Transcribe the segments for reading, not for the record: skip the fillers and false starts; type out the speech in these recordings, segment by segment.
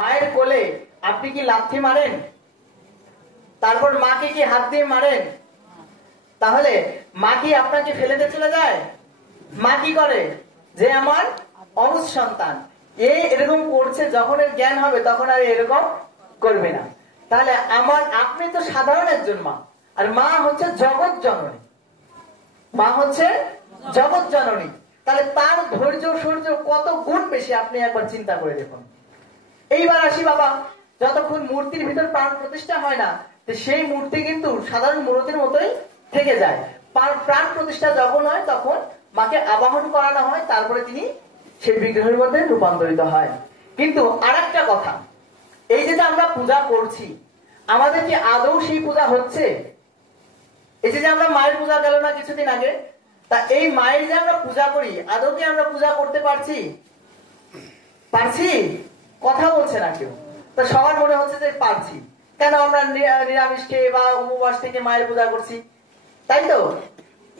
মায়ের কোলে আপনি কি লাথি মারেন? তারপর মাকে কি হাত দিয়ে মারেন? তাহলে মা কি আপনাকে ফেলে দিয়ে চলে যায়? মা কি করে? যে আমার অনুজ সন্তান এরকম করছে, যখন এর জ্ঞান হবে তখন আর এরকম করবে না। তাহলে আপনি তো সাধারণ একজন মা, আর মা হচ্ছে জগৎ জননী। মা হচ্ছে জগৎ জননী। তাহলে তার ধৈর্য সূর্য কত গুণ বেশি আপনি একবার চিন্তা করে দেখুন। এইবার আসি বাবা, যতক্ষণ মূর্তির ভিতর প্রাণ প্রতিষ্ঠা হয় না, সেই মূর্তি কিন্তু সাধারণ মূর্তির মতোই থেকে যায়। প্রাণ প্রতিষ্ঠা যখন হয় তখন মাকে আবাহন করানো হয়, তারপরে তিনি সেই বিগ্রহের মধ্যে রূপান্তরিত হয়। কিন্তু আরেকটা কথা, এই যে আমরা পূজা করছি, আমাদের কি আদৌ সেই পূজা হচ্ছে? এই যে আমরা মায়ের পূজা গেল না কিছুদিন আগে, তা এই মায়ের যে আমরা পূজা করি, আদৌ কি আমরা পূজা করতে পারছি? পারছি? কথা বলছে না কেউ। তো সবার মনে হচ্ছে যে পারছি। কেন আমরা নিরামিষ খেয়ে বা উপবাস থেকে মায়ের পূজা করছি, তাই তো?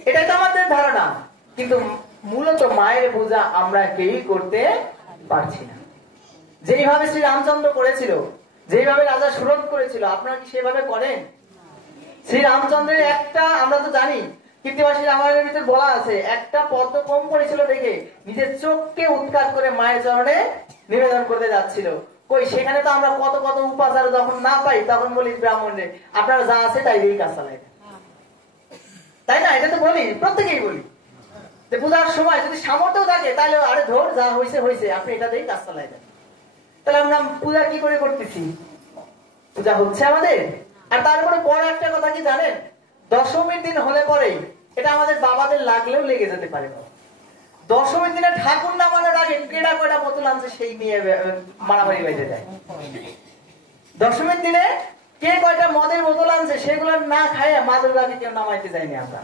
এটাই তো আমাদের ধারণা। কিন্তু মূলত মায়ের পূজা আমরা কেউই করতে পারছি না। যেইভাবে শ্রী রামচন্দ্র করেছিল, যেইভাবে রাজা সুরত করেছিল, আপনারা কি সেভাবে করেন? শ্রী রামচন্দ্রের একটা, আমরা তো জানি কীর্তিবাসী রামায়ণের ভিতর বলা আছে, একটা পদ্ম কম পড়েছিল দেখে নিজের চোখকে উৎখাত করে মায়ের চরণে নিবেদন করতে যাচ্ছিল। কই, সেখানে তো আমরা কত কত উপাচার যখন না পাই তখন বলি ব্রাহ্মণরে, আপনারা যা আছে তাই দিয়েই কাজ চালাই, তাই না? এটা তো বলি, প্রত্যেকেই বলি যে পূজার সময় যদি সামর্থ্য থাকে তাহলে আরে ধর, যা হয়েছে হয়েছে, আপনি এটা দিয়েই কাজ চালাই দেন। তাহলে আমরা পূজা কি করে করতেছি? পূজা হচ্ছে আমাদের? আর তারপরে বড় একটা কথা কি জানেন, দশমীর দিন হলে পরে এটা আমাদের বাবাদের লাগলেও লেগে যেতে পারে। দশমীর দিনে ঠাকুর নামানোর আগে কেডা কয়টা বোতল আনছে সেই নিয়ে মারামারি বেঁধে যায়। দশমীর দিনে কে কয়টা মদের বোতল আনছে সেগুলো না খায় মা দুর্গাকে কেউ নামাইতে যায়নি। আমরা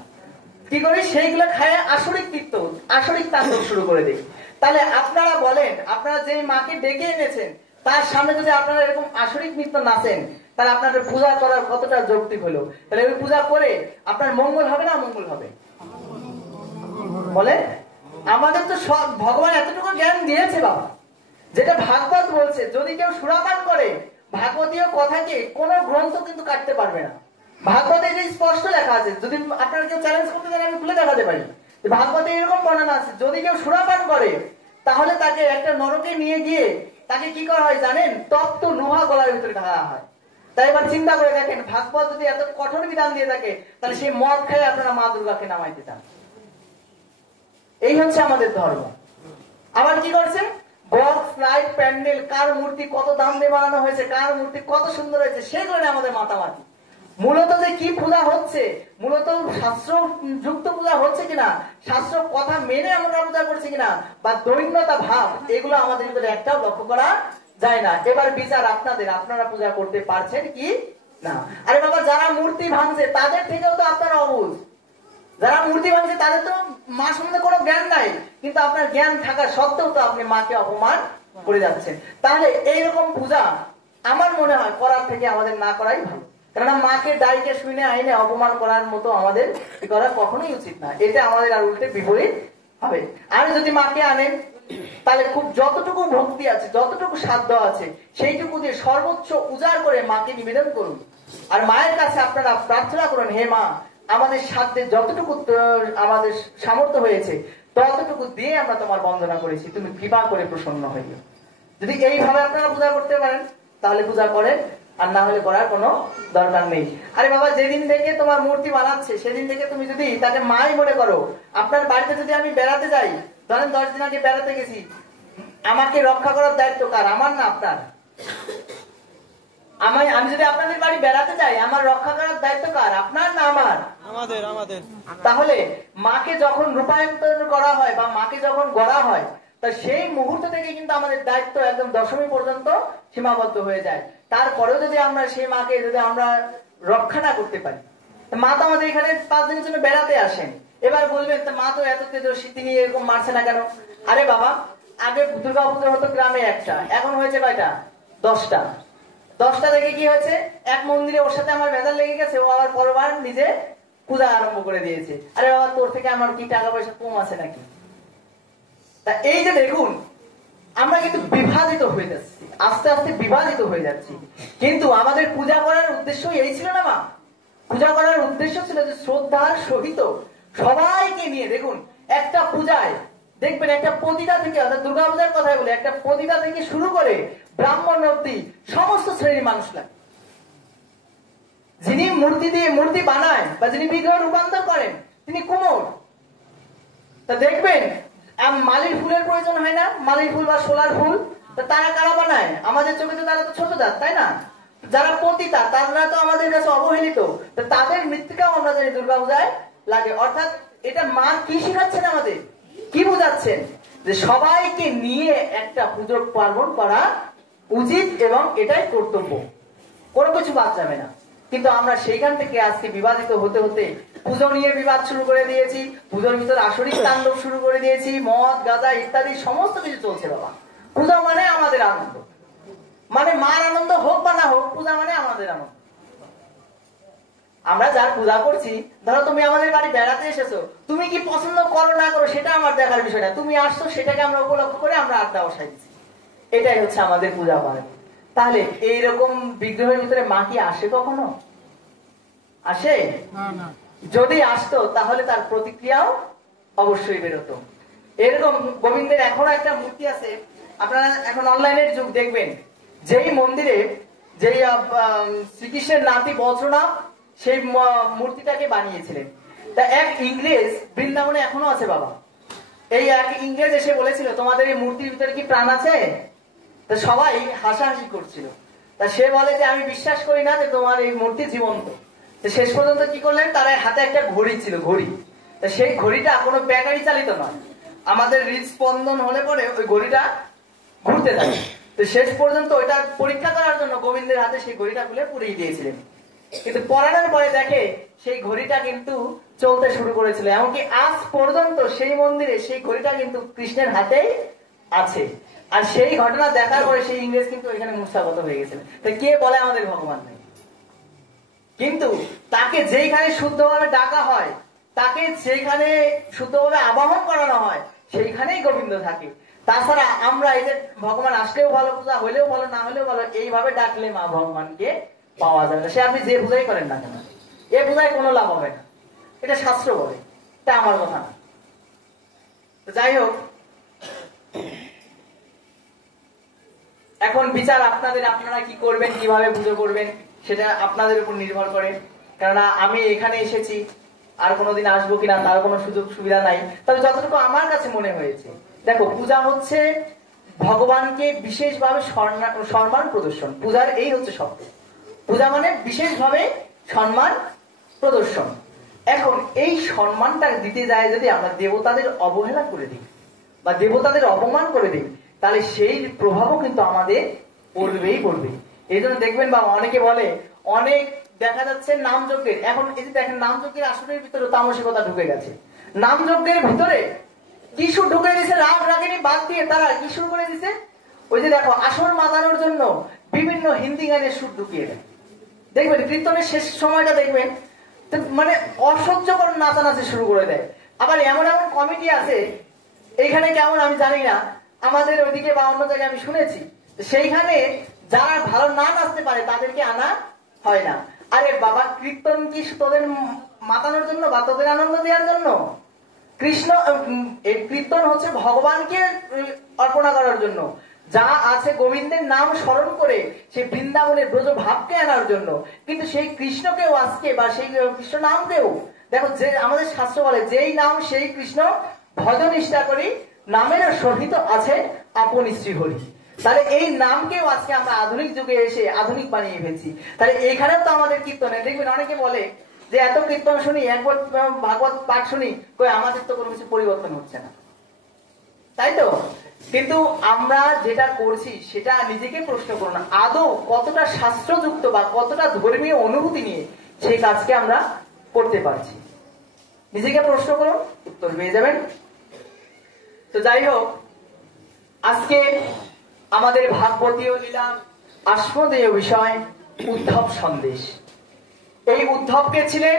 কি করি? সেইগুলো খায় আসরিক কীর্ত, আসরিক তাণ্ডব শুরু করে দিই। তাহলে আপনারা বলেন, আপনারা যে মাকে ডেকে এনেছেন তার সামনে যদি আপনারা এরকম আসরিক নৃত্য নাচেন, তাহলে আপনাদের পূজা করার কতটা যৌক্তিক হলো? তাহলে ওই পূজা করে আপনার মঙ্গল হবে না মঙ্গল হবে? বলে আমাদের তো সব ভগবান এতটুকু জ্ঞান দিয়েছে বাবা, যেটা ভাগবত বলছে, যদি কেউ সুরাপান করে ভাগবতীয় কথাকে কোন গ্রন্থ কিন্তু কাটতে পারবে না। ভাগবতে এটা স্পষ্ট লেখা আছে, যদি আপনারা কেউ চ্যালেঞ্জ করতে চান আমি খুলে দেখাতে পারি। ভাগবতে এরকম বর্ণনা আছে, যদি কেউ সুরাপান করে তাহলে তাকে একটা নরকে নিয়ে গিয়ে তাকে কি করা হয় জানেন? তপ্ত লোহা গলার ভিতরে ঢালা হয়। তাই এবার চিন্তা করে দেখেন, ভাগবত যদি এত কঠোর বিধান দিয়ে থাকে, তাহলে সেই মদ খেয়ে আপনারা মা দুর্গাকে নামাইতে চান। এই হচ্ছে আমাদের ধর্ম। আবার কি করছে? বক্স, লাইট, প্যান্ডেল, কার মূর্তি কত দাম দিয়ে বানানো হয়েছে, কার মূর্তি কত সুন্দর হয়েছে, সেগুলো নিয়ে আমাদের মাতামাতি। মূলত যে কি পূজা হচ্ছে, মূলত শাস্ত্র যুক্ত পূজা হচ্ছে কিনা, শাস্ত্র কথা মেনে আমরা পূজা করছি কিনা, বা দৈন্যতা ভাব, এগুলো আমাদের ভিতরে একটাও লক্ষ্য করা যায় না। এবার বিচার আপনাদের, আপনারা পূজা করতে পারছেন কি না? আরে বাবা, যারা মূর্তি ভাঙছে তাদের থেকেও তো আপনারা অবুঝ। যারা মূর্তি ভাঙছে তাদের তো মা সম্বন্ধে কোনো জ্ঞান নাই, কিন্তু আপনার জ্ঞান থাকা সত্ত্বেও তো আপনি মাকে অপমান করে যাচ্ছেন। তাহলে এইরকম পূজা আমার মনে হয় করার থেকে আমাদের না করাই ভালো। কেননা মাকে দায়ীকে শুনে আইনে অপমান করার মতো আমাদের করা কখনোই উচিত না। এটা আমাদের আর উল্টে বিপরীত হবে। আর যদি মাকে আনেন তাহলে খুব যতটুকু ভক্তি আছে, যতটুকু সাধ্য আছে, সেইটুকু দিয়ে সর্বোচ্চ উজাড় করে মাকে নিবেদন করুন। আর মায়ের কাছে আপনারা প্রার্থনা করুন, হে মা, আমাদের সাধ্যে যতটুকু আমাদের সামর্থ্য হয়েছে ততটুকু দিয়ে আমরা তোমার বন্দনা করেছি, তুমি কৃপা করে প্রসন্ন হইও। যদি এইভাবে আপনারা পূজা করতে পারেন তাহলে পূজা করেন, আর না হলে করার কোনো দরকার নেই। আরে বাবা, যেদিন থেকে তোমার মূর্তি বানাচ্ছে সেদিন থেকে তুমি যদি তাকে মাই মনে করো, আপনার বাড়িতে যদি আমি বেড়াতে যাই, ধরেন 10 দিন আগে বেড়াতে গেছি, আমাকে রক্ষা করার দায়িত্ব কার? আমার না আপনার? আমি যদি আপনাদের বাড়ি বেড়াতে যাই, আমার রক্ষা করার দায়িত্ব কার? আপনার না আমার? আমাদের আমাদের। তাহলে মাকে যখন রূপায়ন্তর করা হয় বা মাকে যখন গড়া হয়, তা সেই মুহূর্ত থেকে কিন্তু আমাদের দায়িত্ব একদম দশমী পর্যন্ত সীমাবদ্ধ হয়ে যায়। তারপরেও যদি আমরা সেই মাকে যদি আমরা রক্ষা না করতে পারি, মা তো আমাদের এখানে 5 দিনের জন্য বেড়াতে আসেন, এবার বলবেন মা তো এত তেজস্বী, তিনি এরকম মারছে না কেন? আরে বাবা, আগে দুর্গা পুজো হতো গ্রামে একটা, এখন হয়েছে কয়টা? 10টা। 10টা থেকে কি হয়েছে? এক মন্দিরে ওর সাথে আমার ভেজাল লেগে গেছে, ও আবার পরবার নিজে পূজা আরম্ভ করে দিয়েছে। আরে বাবা, তোর থেকে আমার কি টাকা পয়সা কম আছে নাকি? তা এই যে দেখুন, আমরা কিন্তু বিভাজিত হয়ে যাচ্ছি। আস্তে আস্তে বিভাজিত হয়ে যাচ্ছি। কিন্তু আমাদের পূজা করার উদ্দেশ্য এই ছিল না মা? পূজা করার উদ্দেশ্য ছিল যে শ্রদ্ধার সহিত সবাইকে নিয়ে, দেখুন একটা পূজায় দেখবেন একটা পতিতা থেকে, অর্থাৎ দুর্গা পূজার কথাই বলে, একটা পতিতা থেকে শুরু করে ব্রাহ্মণ অবধি সমস্ত শ্রেণীর মানুষ লাগে। যিনি মূর্তি দিয়ে মূর্তি বানায় বা যিনি বিগ্রহ রূপান্তর করেন তিনি কুমোর। তা দেখবেন মালির ফুলের প্রয়োজন হয় না, মালির ফুল বা সোলার ফুল, তারা কারা বানায়? আমাদের চোখে তো তারা তো ছোট জাত, তাই না? যারা পতিতা তারা তো আমাদের কাছে অবহেলিত, তাদের মৃত্তিকাও আমরা জানি দুর্গাপূজায় লাগে। অর্থাৎ এটা মা কি শিখাচ্ছেন আমাদের, কি বোঝাচ্ছেন? যে সবাইকে নিয়ে একটা পুজো পার্বণ করা উচিত এবং এটাই কর্তব্য, কোনো কিছু বাদ যাবে না। কিন্তু আমরা সেইখান থেকে আজকে বিবাদিত হতে হতে পুজো নিয়ে বিবাদ শুরু করে দিয়েছি, পুজোর ভিতরে আসরিক তাণ্ডব শুরু করে দিয়েছি, মদ গাঁজা ইত্যাদি সমস্ত কিছু চলছে। বাবা, পূজা মানে আমাদের আনন্দ, মানে মার আনন্দ হোক বা না হোক, পূজা মানে আমাদের আনন্দ। আমরা যার পূজা করছি, ধরো তুমি আমাদের বাড়ি বেড়াতে এসেছো, তুমি কি পছন্দ করো না করো সেটা আমার দেখার বিষয় না, তুমি আসছো সেটাকে আমরা উপলক্ষ করে আমরা আড্ডা বসাইছি, এটাই হচ্ছে আমাদের পূজা পার্বণ। তাহলে এইরকম বিগ্রহের ভিতরে মা কি আসে কখনো? আসে? যদি আসতো তাহলে তার প্রতিক্রিয়াও অবশ্যই বেরোতো। এরকম গোবিন্দের এখনো একটা মূর্তি আছে, আপনারা এখন অনলাইনের যুগ, দেখবেন যেই মন্দিরে যেই শ্রীকৃষ্ণের নাতি বজ্রনাথ সেই মূর্তিটাকে বানিয়েছিলেন, তা এক ইংরেজ বৃন্দাবনে এখনো আছে বাবা। এই এক ইংরেজ এসে বলেছিল তোমাদের এই মূর্তির ভিতরে কি প্রাণ আছে? তা সবাই হাসাহাসি করছিল। তা সে বলে যে আমি বিশ্বাস করি না যে তোমার এই মূর্তি জীবন্ত। শেষ পর্যন্ত কি করলেন, তার হাতে একটা ঘড়ি ছিল, ঘড়ি। তা সেই ঘড়িটা কোনো ব্যাটারি চালিত নয়, আমাদের হৃদস্পন্দন হলে পরে ওই ঘড়িটা ঘুরতে থাকে। তো শেষ পর্যন্ত ওইটা পরীক্ষা করার জন্য গোবিন্দের হাতে সেই ঘড়িটা খুলে পুড়িয়ে দিয়েছিলেন। কিন্তু পড়ানোর পরে দেখে সেই ঘড়িটা কিন্তু চলতে শুরু করেছিল, এমনকি আজ পর্যন্ত সেই মন্দিরে সেই ঘড়িটা কিন্তু কৃষ্ণের হাতেই আছে। আর সেই ঘটনা দেখার পরে সেই ইংরেজ কিন্তু এখানে মূর্ছাগত হয়ে গেছিলেন। তো কে বলে আমাদের ভগবান নেই? কিন্তু তাকে যেইখানে শুদ্ধভাবে ডাকা হয়, তাকে যেখানে শুদ্ধভাবে আবাহন করানো হয়, সেইখানেই গোবিন্দ থাকে। তাছাড়া আমরা এই যে ভগবান আসলেও ভালো, পূজা হলেও ভালো, না হলেও ভালো, এইভাবে ডাকলে মা ভগবানকে পাওয়া যাবে না। সে আপনি যে পূজাই করেন না কেন, এ পূজায় কোনো লাভ হবে না, এটা শাস্ত্র বলে, এটা আমার কথা না। যাই হোক, এখন বিচার আপনাদের, আপনারা কি করবেন, কিভাবে পুজো করবেন সেটা আপনাদের উপর নির্ভর করে। কেননা আমি এখানে এসেছি, আর কোনোদিন আসবো কিনা তার কোনো সুযোগ সুবিধা নাই। তবে যতটুকু আমার কাছে মনে হয়েছে, দেখো পূজা হচ্ছে ভগবানকে বিশেষভাবে সম্মান প্রদর্শন, পূজার এই হচ্ছে শব্দ। পূজা মানে বিশেষভাবে সম্মান প্রদর্শন। এখন এই সম্মানটা দিতে যায় যদি আমরা দেবতাদের অবহেলা করে দিই বা দেবতাদের অপমান করে দিই, তাহলে সেই প্রভাবও কিন্তু আমাদের পড়বেই পড়বে। এই জন্য দেখবেন বা অনেকে বলে, অনেক দেখা যাচ্ছে নামযজ্ঞের, এখন এই যে দেখেন নামযজ্ঞের আসনের ভিতরে তামসিকতা ঢুকে গেছে। নামযজ্ঞের ভিতরে কিশু ঢুকে দিয়েছে, রাগ রাগিনী বাদ দিয়ে তারা কি শুরু করে দিছে, ওই যে দেখো আসর মাতানোর জন্য বিভিন্ন হিন্দি গানের সুর ঢুকিয়ে দেয়। দেখবেন কীর্তনের শেষ সময়টা দেখবেন মানে অসহ্যকর নাচানাচি শুরু করে দেয়। আবার এমন এমন কমিটি আছে, এইখানে কেমন আমি জানি না, আমাদের ওইদিকে বা অন্য জায়গায় আমি শুনেছি, সেইখানে যারা ভালো না নাচতে পারে তাদেরকে আনা হয় না। আরে বাবা, কীর্তন কি তোদের মাতানোর জন্য বা তোদের আনন্দ দেওয়ার জন্য? কৃষ্ণ এই কীর্তন হচ্ছে ভগবানকে অর্পণা করার জন্য, যা আছে গোবিন্দের নাম স্মরণ করে সেই বৃন্দাবনের ব্রজ ভাবকে আনার জন্য। কিন্তু সেই কৃষ্ণকেও আজকে বা সেই কৃষ্ণ নামকেও দেখো, যে আমাদের শাস্ত্র বলে যেই নাম সেই কৃষ্ণ ভজন নিষ্ঠা করি, নামের সহিত আছে আপন শ্রীহরি। তাহলে এই নামকেও আজকে আমরা আধুনিক যুগে এসে আধুনিক বানিয়ে ফেলছি। তাহলে এইখানেও তো আমাদের কীর্তনে দেখবেন অনেকে বলে যে এত কীর্তন শুনি, একবার ভাগবত পাঠ শুনি, কই আমাদের তো কোনো কিছু পরিবর্তন হচ্ছে না, তাই তো? কিন্তু আমরা যেটা করছি সেটা নিজেকে প্রশ্ন করুন, আদৌ কতটা শাস্ত্রযুক্ত বা কতটা ধর্মীয় অনুভূতি নিয়ে সেই কাজকে আমরা করতে পারছি। নিজেকে প্রশ্ন করুন, উত্তর পেয়ে যাবেন। তো যাই হোক, আজকে আমাদের ভাগবতীয় লীলা আস্মদেয় বিষয় উদ্ধব সন্দেশ। এই উদ্ধবকে ছিলেন,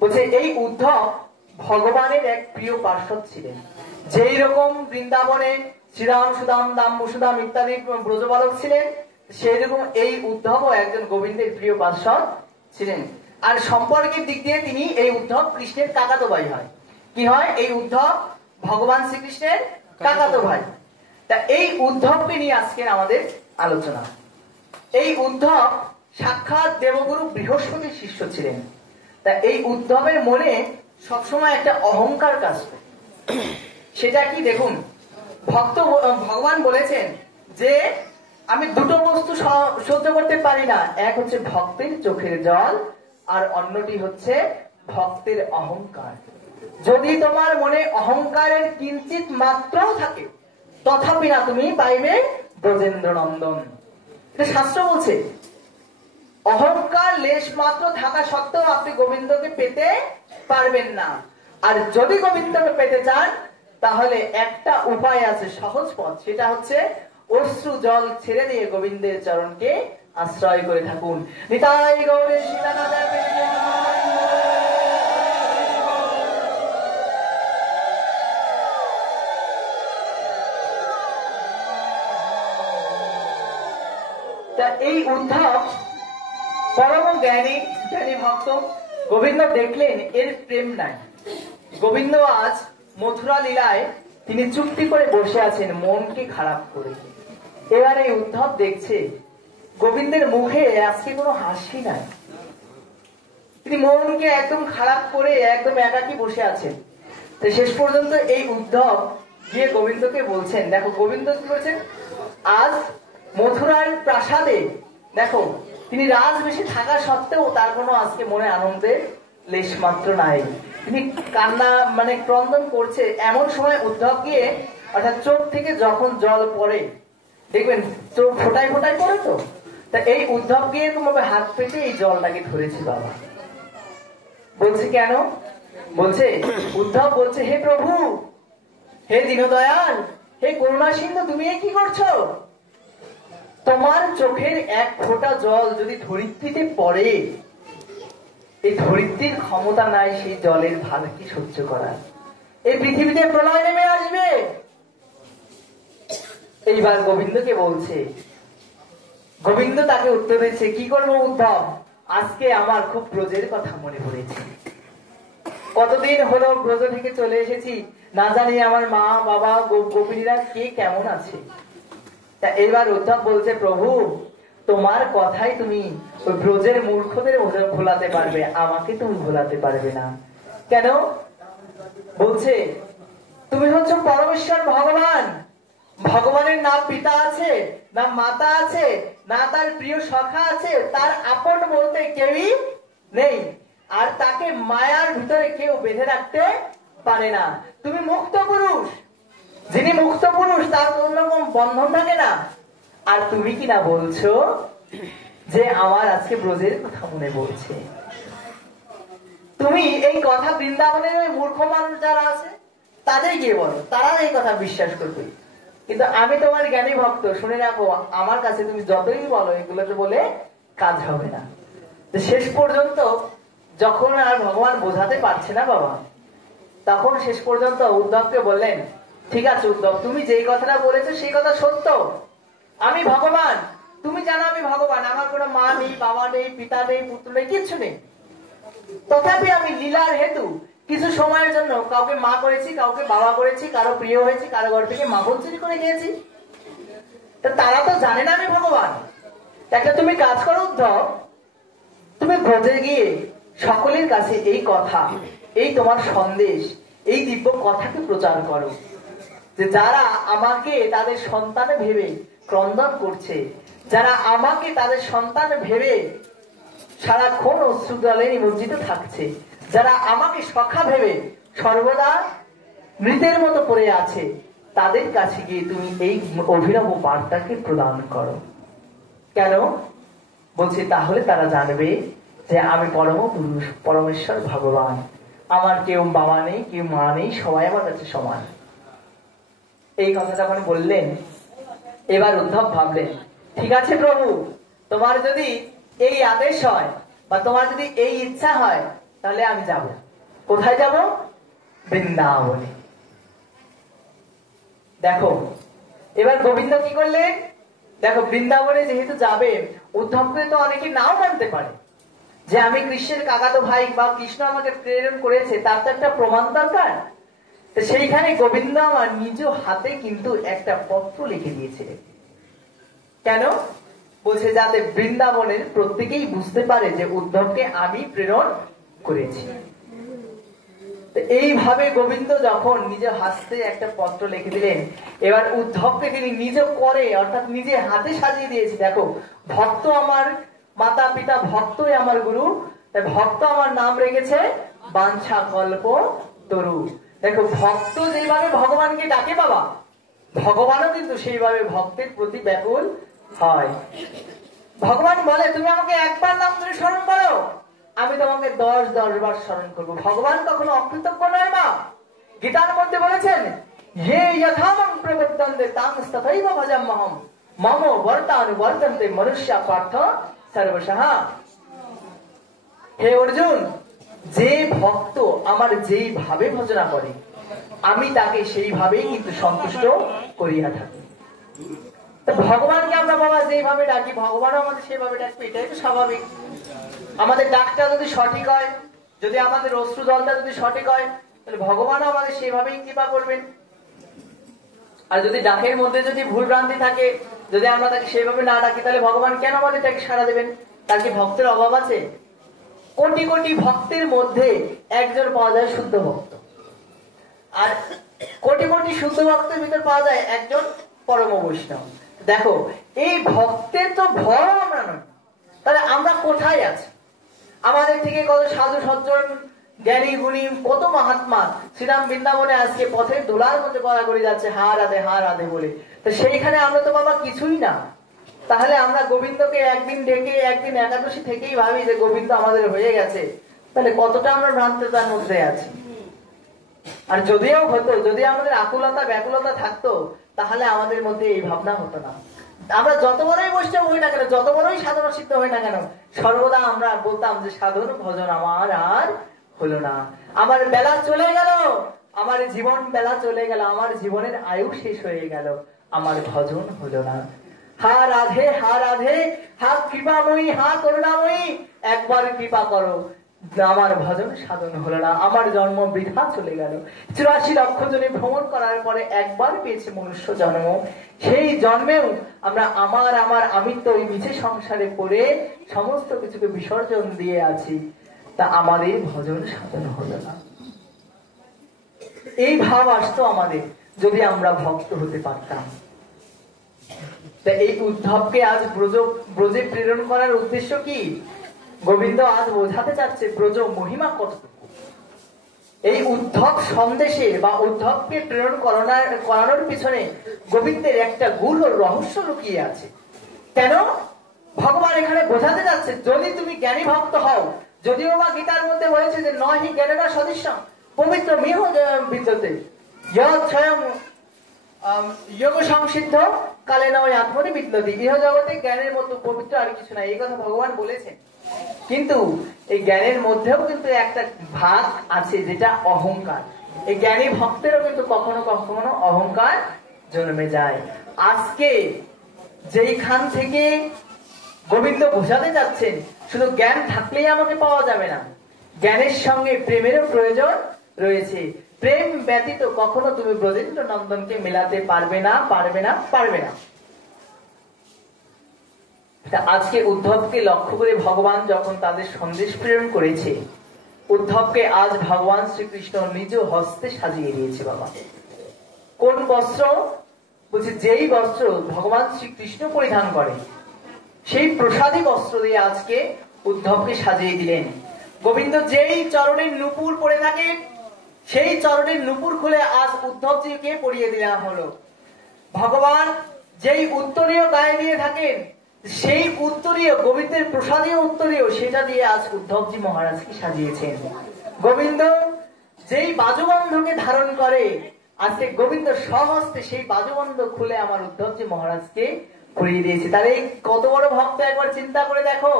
বলছে এই উদ্ধব ভগবানের এক প্রিয় পার্ষদ ছিলেন। যেই রকম বৃন্দাবনে শ্রীরাম, সুদাম, দাম, বসুদাম ইত্যাদি ব্রজবালক ছিলেন, সেই রকম এই উদ্ধবও একজন গোবিন্দের প্রিয় পার্ষদ ছিলেন। আর সম্পর্কের দিক দিয়ে তিনি এই উদ্ধব কৃষ্ণের কাকাতো ভাই হয়। কি হয়? এই উদ্ধব ভগবান শ্রীকৃষ্ণের কাকাতো ভাই। তা এই উদ্ধবকে নিয়ে আজকের আমাদের আলোচনা। এই উদ্ধব সাক্ষাৎ দেবগুরু বৃহস্পতির শিষ্য ছিলেন। তা এই উদ্ধবের মনে সবসময় একটা অহংকার কাজ করে। সেটা কি দেখুন, ভগবান বলেছেন যে আমি দুটো বস্তু সহ্য করতে পারি না, এক হচ্ছে ভক্তের চোখের জল, আর অন্যটি হচ্ছে ভক্তের অহংকার। যদি তোমার মনে অহংকারের কিঞ্চিত মাত্রাও থাকে, তথাপি না তুমি পাইবে ব্রজেন্দ্র নন্দন। এটা শাস্ত্র বলছে। অহংকার লেশ মাত্র থাকা সত্ত্বেও আপনি গোবিন্দকে পেতে পারবেন না। আর যদি গোবিন্দকে পেতে চান, তাহলে একটা উপায় আছে, সহজ পথ। সেটা হচ্ছে অশ্রু জল ছেড়ে দিয়ে গোবিন্দের চরণকে আশ্রয় করে থাকুন। নিতাই গৌরে শিলানাথের এই উদ্ধব পরম জ্ঞানী ভক্ত। গোবিন্দ দেখলেন এর প্রেম নাই। গোবিন্দ আজ মথুরা লীলায় তিনি চুক্তি করে বসে আছেন মনকে খারাপ করে। এবার এই উদ্ধব দেখছে গোবিন্দের মুখে আজকে কোনো হাসি নাই। তিনি মনকে একদম খারাপ করে একদম একাকী বসে আছেন। তো শেষ পর্যন্ত এই উদ্ধব গিয়ে গোবিন্দকে বলছেন, দেখো গোবিন্দ কি বলছেন, আজ মথুরার প্রাসাদে দেখো তিনি রাজবেশে থাকা সত্ত্বেও তার কোনো আজকে মনে আনন্দের লেশ মাত্র নাই। তিনি কান্না মানে ক্রন্দন করছে। এমন সময় উদ্ধব গিয়ে, অর্থাৎ চোখ থেকে যখন জল পড়ে, দেখবেন চোখ ফোটায় ফোটায় পড়ে, তো তা এই উদ্ধব গিয়ে এরকম ভাবে হাত পেতে এই জলটাকে ধরেছে। বাবা বলছে কেন? বলছে উদ্ধব বলছে, হে প্রভু, হে দীনদয়াল, হে করুণা সিন্ধু, তুমি কি করছো? তোমার চোখের এক ফোঁটা জল যদি ধরিত্রীতে পড়ে, এই ধরিত্রীর ক্ষমতা নাই সেই জলের ভার কি সহ্য করার। এই পৃথিবীতে প্রলয় নেমে আসবে। এইবার গোবিন্দকে বলছে, গোবিন্দ তাকে উত্তর দিচ্ছে, কি করবো উদ্ধব, আজকে আমার খুব ব্রজের কথা মনে পড়েছে। কতদিন হলো ব্রজ থেকে চলে এসেছি, না জানি আমার মা বাবা গোপিনীরা কে কেমন আছে। তা এবার উদ্ধব বলছে, প্রভু তোমার কথাই তুমি ওই ব্রজের মূর্খদের ভোলাতে পারবে, আমাকে তুমি ভোলাতে পারবে না। কেন? বলছে তুমি হচ্ছে পরমেশ্বর ভগবান। ভগবানের না পিতা আছে, না মাতা আছে, না তার প্রিয় সখা আছে, তার আপন বলতে কেউই নেই। আর তাকে মায়ার ভিতরে কেউ বেঁধে রাখতে পারে না। তুমি মুক্ত পুরুষ, যিনি মুক্ত পুরুষ তার কোন রকম বন্ধন থাকে না। আর তুমি কিনা বলছো যে আমার আজকে ব্রজের কথা মনে পড়ছে। তুমি এই কথা বৃন্দাবনের ওই মূর্খ মানুষ যারা আছে তাদের গিয়ে বলো, তারা এই কথা বিশ্বাস করবে। কিন্তু আমি তোমার জ্ঞানী ভক্ত, শুনে রাখো, আমার কাছে তুমি যতই বলো এগুলোকে বলে কাজ হবে না। শেষ পর্যন্ত যখন আর ভগবান বোঝাতে পারছে না বাবা, তখন শেষ পর্যন্ত উদ্ধবকে বললেন, ঠিক আছে উদ্ধব, তুমি যেই কথাটা বলেছো সেই কথা সত্য। আমি ভগবান, তুমি জানো আমি ভগবান, আমার কোনো মা নেই, বাবা নেই, পিতা নেই, পুত্র নেই, কিচ্ছু নেই। তথাপি আমি লীলার হেতু কিছু সময়ের জন্য কাউকে মা করেছি, কাউকে বাবা করেছি, কারো প্রিয় হয়েছি, কারো ঘর থেকে মাখন চুরি করে গিয়েছি। তারা তো জানে না আমি ভগবান। একটা তুমি কাজ করো উদ্ধব, তুমি ব্রজে গিয়ে সকলের কাছে এই কথা, এই তোমার সন্দেশ, এই দিব্য কথাকে প্রচার করো, যে যারা আমাকে তাদের সন্তান ভেবে ক্রন্দন করছে, যারা আমাকে তাদের সন্তান ভেবে সারাক্ষণ অশ্রুজলে নিমজ্জিত থাকছে, যারা আমাকে সখা ভেবে সর্বদা মৃতের মতো পড়ে আছে, তাদের কাছে গিয়ে তুমি এই অভিনব বার্তাকে প্রদান করো। কেন? বলছি তাহলে তারা জানবে যে আমি পরম পুরুষ, পরমেশ্বর ভগবান, আমার কেউ বাবা নেই, কেউ মা নেই, সবাই আমার কাছে সমান। এই কথাটা যখন বললেন, এবার উদ্ধব ভাবলেন, ঠিক আছে প্রভু, তোমার যদি এই আদেশ হয় বা তোমার যদি এই ইচ্ছা হয়, তাহলে আমি যাব। কোথায় যাব? বৃন্দাবনে। দেখো এবার গোবিন্দ কি করলেন, দেখো বৃন্দাবনে যেহেতু যাবে, উদ্ধবকে তো অনেকে নাও মানতে পারে যে আমি কৃষ্ণের কাকাতো ভাই বা কৃষ্ণ আমাকে প্রেরণ করেছে, তার তো একটা প্রমাণ দরকার। সেইখানে গোবিন্দ আমার নিজ হাতে কিন্তু একটা পত্র লিখে দিয়েছে। কেন? বলছে যাতে বৃন্দাবনের প্রত্যেকেই বুঝতে পারে যে উদ্ধবকে আমি প্রেরণ করেছি। এইভাবে গোবিন্দ যখন নিজে হাতে একটা পত্র লিখে দিলেন, এবার উদ্ধবকে তিনি নিজ করে অর্থাৎ নিজে হাতে সাজিয়ে দিয়েছে। দেখো, ভক্ত আমার মাতা পিতা, ভক্তই আমার গুরু, তাই ভক্ত আমার নাম রেখেছে বাঞ্ছা কল্প তরু। দেখো, ভক্ত যেভাবে ভগবানকে ডাকে বাবা, ভগবানও কিন্তু সেইভাবে ভক্তের প্রতি ব্যাকুল হয়। ভগবান বলে তুমি আমাকে একবার নাম ধরে স্মরণ করো, আমি তোমাকে 10 বার স্মরণ করবো। ভগবান কখনো অকৃতজ্ঞ নয় মা। গীতার মধ্যে বলেছেন, হে যথামং প্রবর্তন্তে তাং তথৈব ভজাম্যহম মম বর্তানুবর্তন্তে মনুষ্যা পার্থ সর্বশঃ। হে অর্জুন, যে ভক্ত আমার যেই ভাবে ভজনা করে, আমি তাকে সেইভাবেই কিন্তু সন্তুষ্ট করিয়া থাকি। ভগবানকে আমরা বাবা যেভাবে ডাকি, ভগবানও আমাদের সেভাবে ডাকবে, এটাই তো স্বাভাবিক। আমাদের ডাকটা যদি সঠিক হয়, যদি আমাদের অশ্রু জলটা যদি সঠিক হয়, তাহলে ভগবানও আমাদের সেভাবেই কৃপা করবেন। আর যদি ডাকের মধ্যে যদি ভুল ভ্রান্তি থাকে, যদি আমরা তাকে সেইভাবে না ডাকি, তাহলে ভগবান কেন আমাদের ডাকে সাড়া দেবেন? তার কি ভক্তের অভাব আছে? কোটি কোটি ভক্তের মধ্যে একজন পাওয়া যায় শুদ্ধ ভক্ত, আর কোটি কোটি শুদ্ধ ভক্তের ভিতর পাওয়া যায় একজন পরম বৈষ্ণব। দেখো, এই ভক্তের তো ভয় আমরা নয়, তাহলে আমরা কোথায় আছি? আমাদের থেকে কত সাধু সজ্জন, জ্ঞানী গুণী, কত মহাত্মা শ্রীরাম বৃন্দাবনে আজকে পথের দোলার মধ্যে গড়াগড়ি যাচ্ছে হা রাধে বলে। তো সেইখানে আমরা তো বাবা কিছুই না। তাহলে আমরা গোবিন্দকে একদিন ডেকে একদিন একাদশী থেকেই ভাবি যে গোবিন্দ আমাদের হয়ে গেছে, তাহলে কতটা আমরা ভ্রান্ততার মধ্যে আছি। আর যদিও হতো, যদি আমাদের আকুলতা ব্যাকুলতা থাকতো, তাহলে আমাদের মধ্যে এই ভাবনা হতো না। আমরা যত বড়ই বৈষ্ণব হই না কেন, যত বড়ই সাধনা সিদ্ধ হই না কেন, সর্বদা আমরা বলতাম যে সাধন ভজন আমার আর হলো না, আমার বেলা চলে গেল, আমার জীবন বেলা চলে গেল, আমার জীবনের আয়ু শেষ হয়ে গেল, আমার ভজন হলো না। হা রাধে হা কৃপাময়ী, হা করুণাময়ী, একবার কৃপা করো, আমার ভজন সাধন হলো না, আমার জন্ম বৃথা চলে গেল। 84 লক্ষ জনে ভ্রমণ করার পরে একবার পেয়েছে মনুষ্য জন্ম, সেই জন্মেও আমরা আমার আমিত্ব ওই মিছে সংসারে পড়ে সমস্ত কিছুকে বিসর্জন দিয়ে আছি, তা আমাদের ভজন সাধন হলো না। এই ভাব আসতো আমাদের যদি আমরা ভক্ত হতে পারতাম। এই উদ্ধবকে আজ ব্রজে প্রেরণ করার উদ্দেশ্য কি? গোবিন্দ আজ বোঝাতে চাচ্ছে ব্রজ মহিমা কতটুকু। এই উদ্ধব সন্দেশে বা উদ্ধবকে প্রেরণ করানোর পিছনে গোবিন্দের একটা গূঢ় রহস্য লুকিয়ে আছে। কেন? ভগবান এখানে বোঝাতে যাচ্ছে, যদি তুমি জ্ঞানী ভক্ত হও, যদিও বা গীতার মধ্যে বলেছে যে নহি জ্ঞানেনা সদৃশ্যং পবিত্র মিহ বিদ্যতে স্বয়ং যোগ সংসিদ্ধ কালে নয় আত্মনি বিদ্যতি। ইহ জগতে জ্ঞানের মতো পবিত্র আর কিছু নাই, এই কথা ভগবান বলেছেন। কিন্তু এই জ্ঞানের মধ্যেও কিন্তু একটা ভাগ আছে, যেটা অহংকার। এই জ্ঞানী ভক্তেরও কিন্তু কখনো কখনো অহংকার জন্মে যায়। আজকে যেইখান থেকে গোবিন্দ বোঝাতে যাচ্ছেন, শুধু জ্ঞান থাকলেই আমাকে পাওয়া যাবে না, জ্ঞানের সঙ্গে প্রেমেরও প্রয়োজন রয়েছে। প্রেম ব্যতীত কখনো তুমি ব্রজেন্দ্র নন্দনকে মেলাতে পারবে না। আজকে উদ্ধবকে লক্ষ্য করে ভগবান যখন তাদের সন্দেশ প্রেরণ করেছে, উদ্ধবকে আজ ভগবান শ্রীকৃষ্ণ নিজ হস্তে সাজিয়ে দিয়েছে বাবা। কোন বস্ত্র? বলছে যেই বস্ত্র ভগবান শ্রীকৃষ্ণ পরিধান করে, সেই প্রসাদী বস্ত্র দিয়ে আজকে উদ্ধবকে সাজিয়ে দিলেন। গোবিন্দ যেই চরণের নূপুর পরে থাকে, সেই চরণের নূপুর খুলে আজ উদ্ধবজিকে পরিয়ে দেওয়া হলো। ভগবান যেই উত্তরীয় গায়ে দিয়ে থাকেন, সেই উত্তরীয় গোবিন্দের প্রসাদীয় উত্তরীয়, সেটা দিয়ে আজ উদ্ধবজি মহারাজকে সাজিয়েছেন। গোবিন্দ যেই বাজুবন্ধকে ধারণ করে, আজকে গোবিন্দ স্বহস্তে সেই বাজুবন্ধ খুলে আমার উদ্ধবজি মহারাজকে পরিয়ে দিয়েছে। তাহলে কত বড় ভক্ত একবার চিন্তা করে দেখো,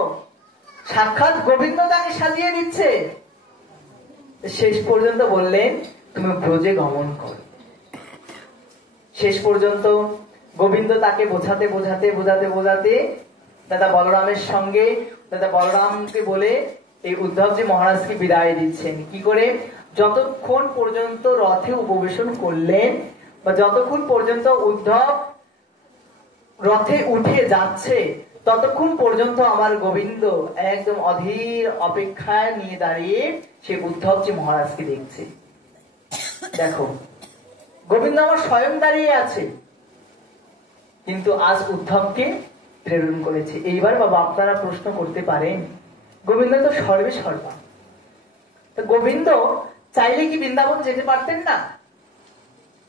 সাক্ষাৎ গোবিন্দ তাকে সাজিয়ে দিচ্ছে। শেষ পর্যন্ত বললেন তুমি ব্রজে গমন করো। শেষ পর্যন্ত গোবিন্দ তাকে বোঝাতে বোঝাতে বোঝাতে বোঝাতে দাদা বলরামের সঙ্গে দাদা বলরামকে বলে এই উদ্ধবজি মহারাজকে বিদায় দিচ্ছেন। কি করে? যতক্ষণ পর্যন্ত রথে উপবেশন করলেন বা যতক্ষণ পর্যন্ত উদ্ধব রথে উঠে যাচ্ছে ততক্ষণ পর্যন্ত আমার গোবিন্দ একদম অধীর অপেক্ষায় নিয়ে দাঁড়িয়ে সে উদ্ধবজি মহারাজকে দেখছে। দেখো, গোবিন্দ আমার স্বয়ং দাঁড়িয়ে আছে, কিন্তু আজ উদ্ধবকে প্রেরণ করেছে। এইবার বাবা আপনারা প্রশ্ন করতে পারেন, গোবিন্দ তো সর্বে সর্বা, তো গোবিন্দ চাইলে কি বৃন্দাবন যেতে পারতেন না?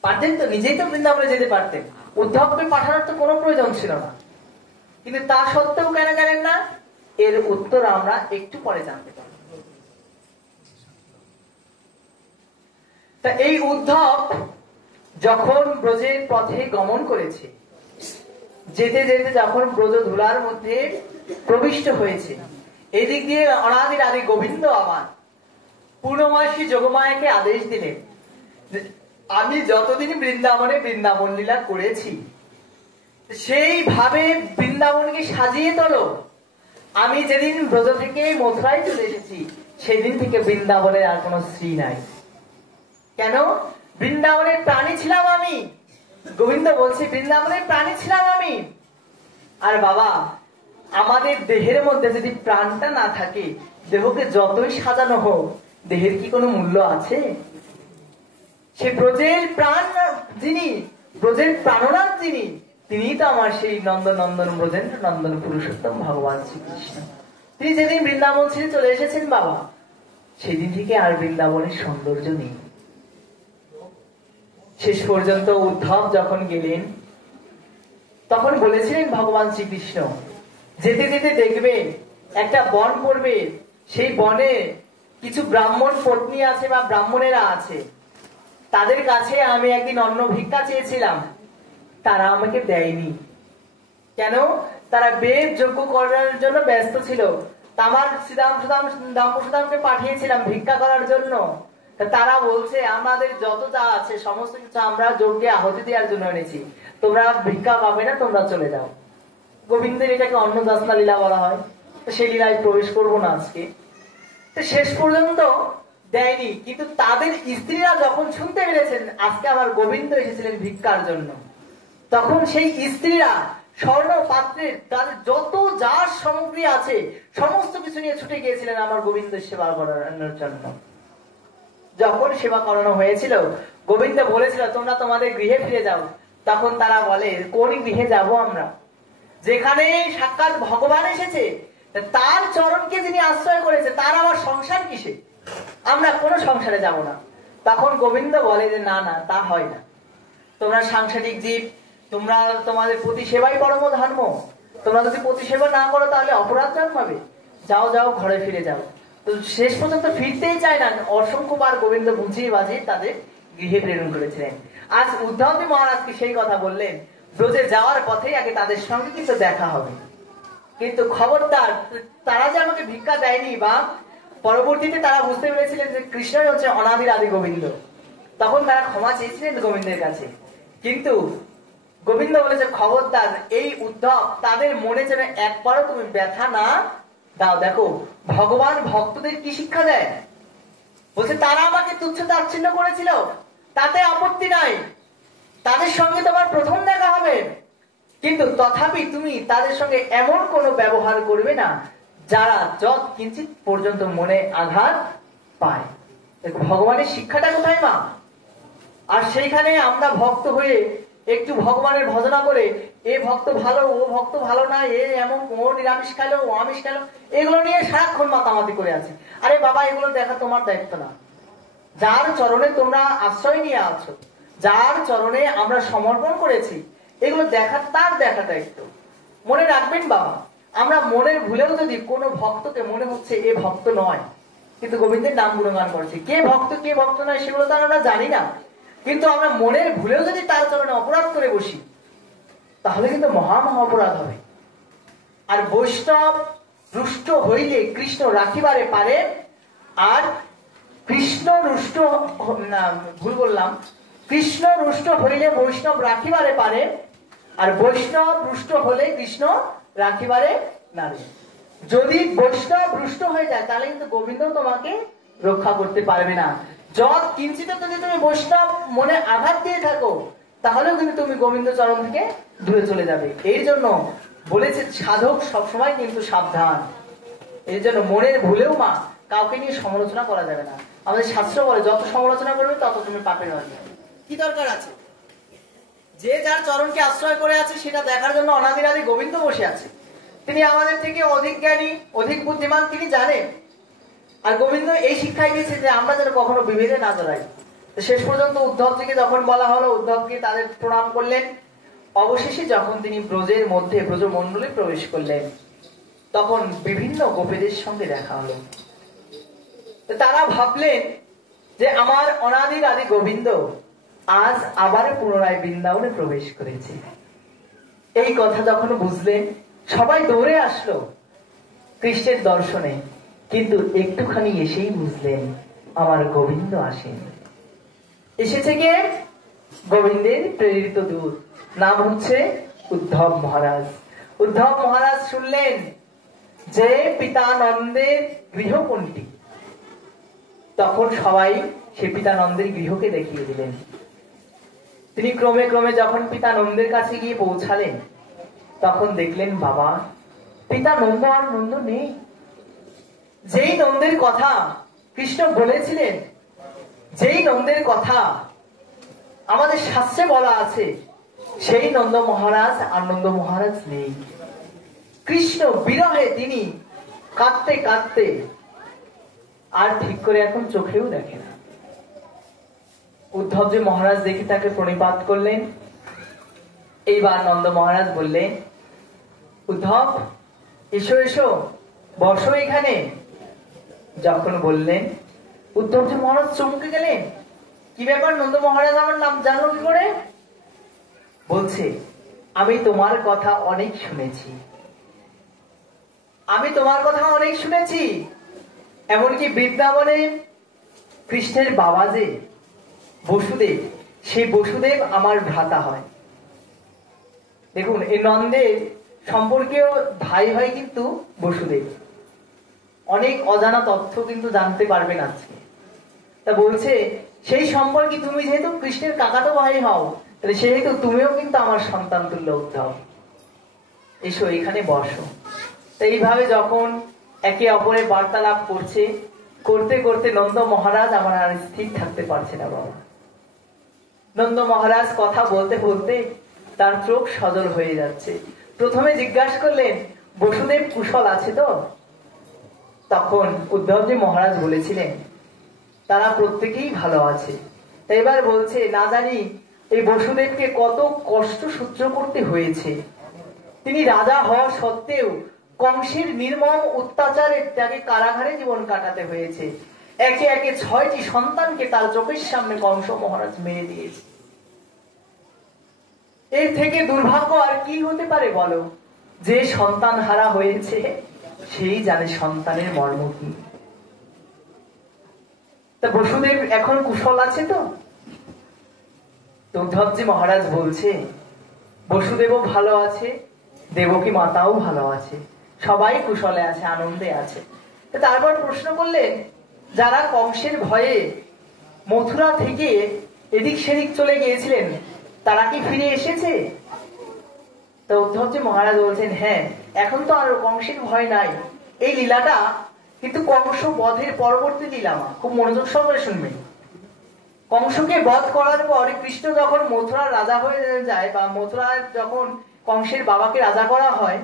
পারতেন তো, নিজেই তো বৃন্দাবনে যেতে পারতেন, উদ্ধবকে পাঠানোর তো কোনো প্রয়োজন ছিল না। কিন্তু তা সত্ত্বেও কেন গেলেন না? এর উত্তর আমরা একটু পরে জানতে পারব। তা এই উদ্ধব যখন ব্রজের পথে গমন করেছে, যেতে যেতে যখন ব্রজ ধুলার মধ্যে প্রবিষ্ট হয়েছে, এদিক দিয়ে অনাদির আদি গোবিন্দ আমার পূর্ণমাসী যোগমায়াকে আদেশ দিলেন, আমি যতদিন বৃন্দাবনে বৃন্দাবন লীলা করেছি সেইভাবে বৃন্দাবনকে সাজিয়ে তোলো। আমি যেদিন ব্রজ থেকে মথুরায় চলে এসেছি সেদিন থেকে বৃন্দাবনের আর কোনো শ্রী নাই। কেন? বৃন্দাবনের প্রাণী ছিলাম আমি। গোবিন্দ বলছে বৃন্দাবনের প্রাণী ছিলাম আমি। আর বাবা, আমাদের দেহের মধ্যে যদি প্রাণটা না থাকে, দেহকে যতই সাজানো হোক, দেহের কি কোনো মূল্য আছে? সে ব্রজের প্রাণ যিনি, ব্রজের প্রাণনাথ যিনি, তিনি তো আমার সেই নন্দনন্দন ব্রজেন্দ্র নন্দন পুরুষোত্তম ভগবান শ্রীকৃষ্ণ। তিনি যেদিন বৃন্দাবন ছেড়ে চলে এসেছেন বাবা, সেদিন থেকে আর বৃন্দাবনের সৌন্দর্য নেই। শেষ পর্যন্ত উদ্ধব যখন গেলেন তখন বলেছিলেন ভগবান শ্রীকৃষ্ণ, যেতে যেতে দেখবে একটা বন পড়বে, সেই বনে কিছু ব্রাহ্মণ পত্নী আছে বা ব্রাহ্মণেরা আছে, তাদের কাছে আমি একদিন অন্ন ভিক্ষা চেয়েছিলাম, তারা আমাকে দেয়নি। কেন? তারা বেদ যজ্ঞ করার জন্য ব্যস্ত ছিল। আমার দাম্পসুদামকে পাঠিয়েছিলাম ভিক্ষা করার জন্য, তারা বলছে আমাদের যত যা আছে সমস্ত কিছু আমরা যজ্ঞে আহুতি দেওয়ার জন্য এনেছি, তোমরা ভিক্ষা পাবে না, তোমরা চলে যাও। গোবিন্দের এটাকে অন্নদাসনা লীলা বলা হয়, তো সেই লীলায় প্রবেশ করবো না আজকে। তো শেষ পর্যন্ত দেয়নি, কিন্তু তাদের স্ত্রীরা যখন শুনতে পেরেছেন আজকে আমার গোবিন্দ এসেছিলেন ভিক্ষার জন্য, তখন সেই স্ত্রীরা স্বর্ণ পাত্রের তাদের যত যা সামগ্রী আছে সমস্ত কিছু নিয়ে ছুটে গিয়েছিলেন আমার গোবিন্দের সেবা করানোর জন্য। যখন সেবা করানো হয়েছিল, গোবিন্দ বলেছিল তোমরা তোমাদের গৃহে ফিরে যাও। তখন তারা বলে, কোন গৃহে যাব আমরা? যেখানে সাক্ষাৎ ভগবান এসেছে, তার চরণকে যিনি আশ্রয় করেছে, তার আবার সংসার কিসে? আমরা কোনো সংসারে যাব না। তখন গোবিন্দ বলে যে না না, তা হয় না, তোমরা সাংসারিক জীব, তোমরা তোমাদের প্রতি সেবাই পরম ধর্ম, তোমরা যদি প্রতি সেবা না করো তাহলে অপরাধ জন্মাবে, যাও যাও ঘরে ফিরে যাও। তো শেষ পর্যন্ত ফিরতেই চায় না, অসংখ্যবার গোবিন্দ বুঝিয়ে বাজিয়ে তাদের গৃহে প্রেরণ করেছিলেন। আজ উদ্ধবজি মহারাজকে সেই কথা বললেন, ব্রজে যাওয়ার পথে আগে তাদের সঙ্গে কিন্তু দেখা হবে, কিন্তু খবরদার তারা যে আমাকে ভিক্ষা দেয়নি, বা পরবর্তীতে তারা বুঝতে পেরেছিলেন যে কৃষ্ণই হচ্ছে অনাদির আদি গোবিন্দ, তখন তারা ক্ষমা চেয়েছিলেন গোবিন্দের কাছে। কিন্তু গোবিন্দ বলেছে খবরদার এই উদ্ধব তাদের মনে যেন একবারও তুমি ব্যথা না দাও। দেখো ভগবান ভক্তদের কি শিক্ষা দেয়, বলছে তারা আমাকে তুচ্ছ তাচ্ছিল্য করেছিল, তাতে আপত্তি নাই, তাদের সঙ্গে তোমার প্রথম দেখা হবে, কিন্তু তথাপি তুমি তাদের সঙ্গে এমন কোনো ব্যবহার করবে না যারা যত কিঞ্চিত পর্যন্ত মনে আঘাত পায়। ভগবানের শিক্ষাটা কোথায় মা? আর সেইখানে আমরা ভক্ত হয়ে একটু ভগবানের ভজনা করে এ ভক্ত ভালো, ও ভক্ত ভালো না, এ এমন, ও নিরামিষ খাইলো, ও আমিষ খাইলো, এগুলো নিয়ে সারাক্ষণ মাতামাতি করে আছে। আরে বাবা, এগুলো দেখা তোমার দায়িত্ব না। যার চরণে তোমরা আশ্রয় নিয়ে আছো, যার চরণে আমরা সমর্পণ করেছি, এগুলো দেখা তার দেখা দায়িত্ব। মনে রাখবেন বাবা, আমরা মনের ভুলেও যদি কোনো ভক্তকে মনে হচ্ছে এ ভক্ত নয়, কিন্তু গোবিন্দের নাম গুণগান করছি, কে ভক্ত কে ভক্ত নয় সেগুলো তো আমরা জানি না, কিন্তু আমরা মনের ভুলেও যদি তার চরণে অপরাধ করে বসি তাহলে কিন্তু মহা মহা অপরাধ হবে। আর বৈষ্ণব রুষ্ট হইলে কৃষ্ণ রাখিবারে পারে, আর কৃষ্ণ রুষ্ট না, ভুল বললাম, কৃষ্ণ রুষ্ট হইলে বৈষ্ণব রাখিবারে পারে, আর বৈষ্ণব রুষ্ট হলে কৃষ্ণ রাখিবারে নারে। যদি বৈষ্ণব রুষ্ট হয়ে যায় তাহলে কিন্তু গোবিন্দ তোমাকে রক্ষা করতে পারবে না। যত কিঞ্চিত যদি তুমি বৈষ্ণব মনে আঘাত দিয়ে থাকো তাহলেও কিন্তু তুমি গোবিন্দ চরণ থেকে দূরে চলে যাবে। এই জন্য বলেছে সাধক সবসময় কিন্তু সাবধান। এই জন্য মনের ভুলেও মা কাউকে নিয়ে সমালোচনা করা যাবে না। আমাদের শাস্ত্র বলে যত সমালোচনা করবে তত তুমি পাপের হয়ে যাবে। কি দরকার আছে? যে যার চরণকে আশ্রয় করে আছে সেটা দেখার জন্য অনাদিরাদি গোবিন্দ বসে আছে। তিনি আমাদের থেকে অধিক জ্ঞানী, অধিক বুদ্ধিমান, তিনি জানেন। আর গোবিন্দ এই শিক্ষাই দিয়েছে যে আমরা যেন কখনো বিভেদে না জড়াই। শেষ পর্যন্ত উদ্ধবজিকে যখন বলা হলো, উদ্ধবকে তাদের প্রণাম করলেন। অবশেষে যখন তিনি ব্রজের মধ্যে ব্রজমণ্ডলে প্রবেশ করলেন তখন বিভিন্ন গোপীদের সঙ্গে দেখা হলো। তারা ভাবলেন যে আমার অনাদির আদি গোবিন্দ আজ আবার পুনরায় বৃন্দাবনে প্রবেশ করেছে। এই কথা যখন বুঝলেন সবাই দৌড়ে আসলো কৃষ্ণের দর্শনে, কিন্তু একটুখানি এসেই বুঝলেন আমার গোবিন্দ আসেন। এসেছে কে? গোবিন্দের প্রেরিত দূত, নাম হচ্ছে উদ্ধব মহারাজ। উদ্ধব মহারাজ শুনলেন যে পিতানন্দের গৃহ কোনটি। তখন সবাই সে পিতানন্দের গৃহকে দেখিয়ে দিলেন। তিনি ক্রমে ক্রমে যখন পিতানন্দের কাছে গিয়ে পৌঁছালেন তখন দেখলেন বাবা পিতা নন্দ আর নন্দ নেই। যেই নন্দের কথা কৃষ্ণ বলেছিলেন, যেই নন্দের কথা আমাদের শাস্ত্রে বলা আছে, সেই নন্দ মহারাজ আর নন্দ মহারাজ নেই। কৃষ্ণ বিরহে তিনি কাঁদতে কাঁদতে আর ঠিক করে এখন চোখেও দেখে না। উদ্ধবজি মহারাজ দেখি তাকে প্রণিপাত করলেন। এইবার নন্দ মহারাজ বললেন, উদ্ধব এসো এসো, বসো এখানে। যখন বললেন উদ্ধবজি মহারাজ চমকে গেলেন। কি ব্যাপার, নন্দ মহারাজ আমার নাম জানলো কি করে? বলছে আমি তোমার কথা অনেক শুনেছি, আমি তোমার কথা অনেক শুনেছি। এমনকি বৃন্দাবনে কৃষ্ণের বাবা যে বসুদেব, সেই বসুদেব আমার ভ্রাতা হয়। দেখুন এই নন্দের সম্পর্কেও ভাই হয় কিন্তু বসুদেব। অনেক অজানা তথ্য কিন্তু জানতে পারবেন আজকে। তা বলছে সেই সম্পর্কে তুমি যেহেতু কৃষ্ণের কাকাতো ভাই হও, তাহলে সেহেতু তুমিও কিন্তু আমার সন্তান তুল্য উদ্ধব। এসো এখানে বসো। তো এইভাবে যখন একে অপরের বার্তালাপ করছে, করতে করতে নন্দ মহারাজ আমার আর স্থির থাকতে পারছে না বাবা। নন্দ মহারাজ কথা বলতে বলতে তার চোখ সজল হয়ে যাচ্ছে। প্রথমে জিজ্ঞাসা করলেন বসুদেব কুশল আছে তো? তখন উদ্ধবজি মহারাজ বলেছিলেন তারা প্রত্যেকেই ভালো আছে। তাই এবার বলছে না জানি এই বসুদেবকে কত কষ্ট সহ্য করতে হয়েছে। তিনি রাজা হওয়া সত্ত্বেও কংসের নির্মম অত্যাচারে তাকে কারাগারে জীবন কাটাতে হয়েছে। একে একে 6টি সন্তানকে তার চোখের সামনে কংস মহারাজ মেরে দিয়েছে। এর থেকে দুর্ভাগ্য আর কি হতে পারে বলো? যে সন্তান হারা হয়েছে সেই জানে সন্তানের মর্ম কি। তা বসুদেব এখন কুশল আছে তো? উদ্ধবজি মহারাজ বলছে বসুদেবও ভালো আছে, দেবকী মাতাও ভালো আছে, সবাই কুশলে আছে, আনন্দে আছে। তারপর প্রশ্ন করলেন যারা কংসের ভয়ে মথুরা থেকে এদিক সেদিক চলে গিয়েছিলেন তারা কি ফিরে এসেছে? তো উদ্ধবজি মহারাজ বলছেন হ্যাঁ, এখন তো আর কংসের ভয় নাই। এই লীলাটা কিন্তু কংস বধের পরবর্তী লীলা। খুব মনোযোগ সহকারে শুনবেন। কংসকে বধ করার পর কৃষ্ণ যখন মথুরার রাজা হয়ে যায় বা মথুরার যখন কংসের বাবাকে রাজা করা হয়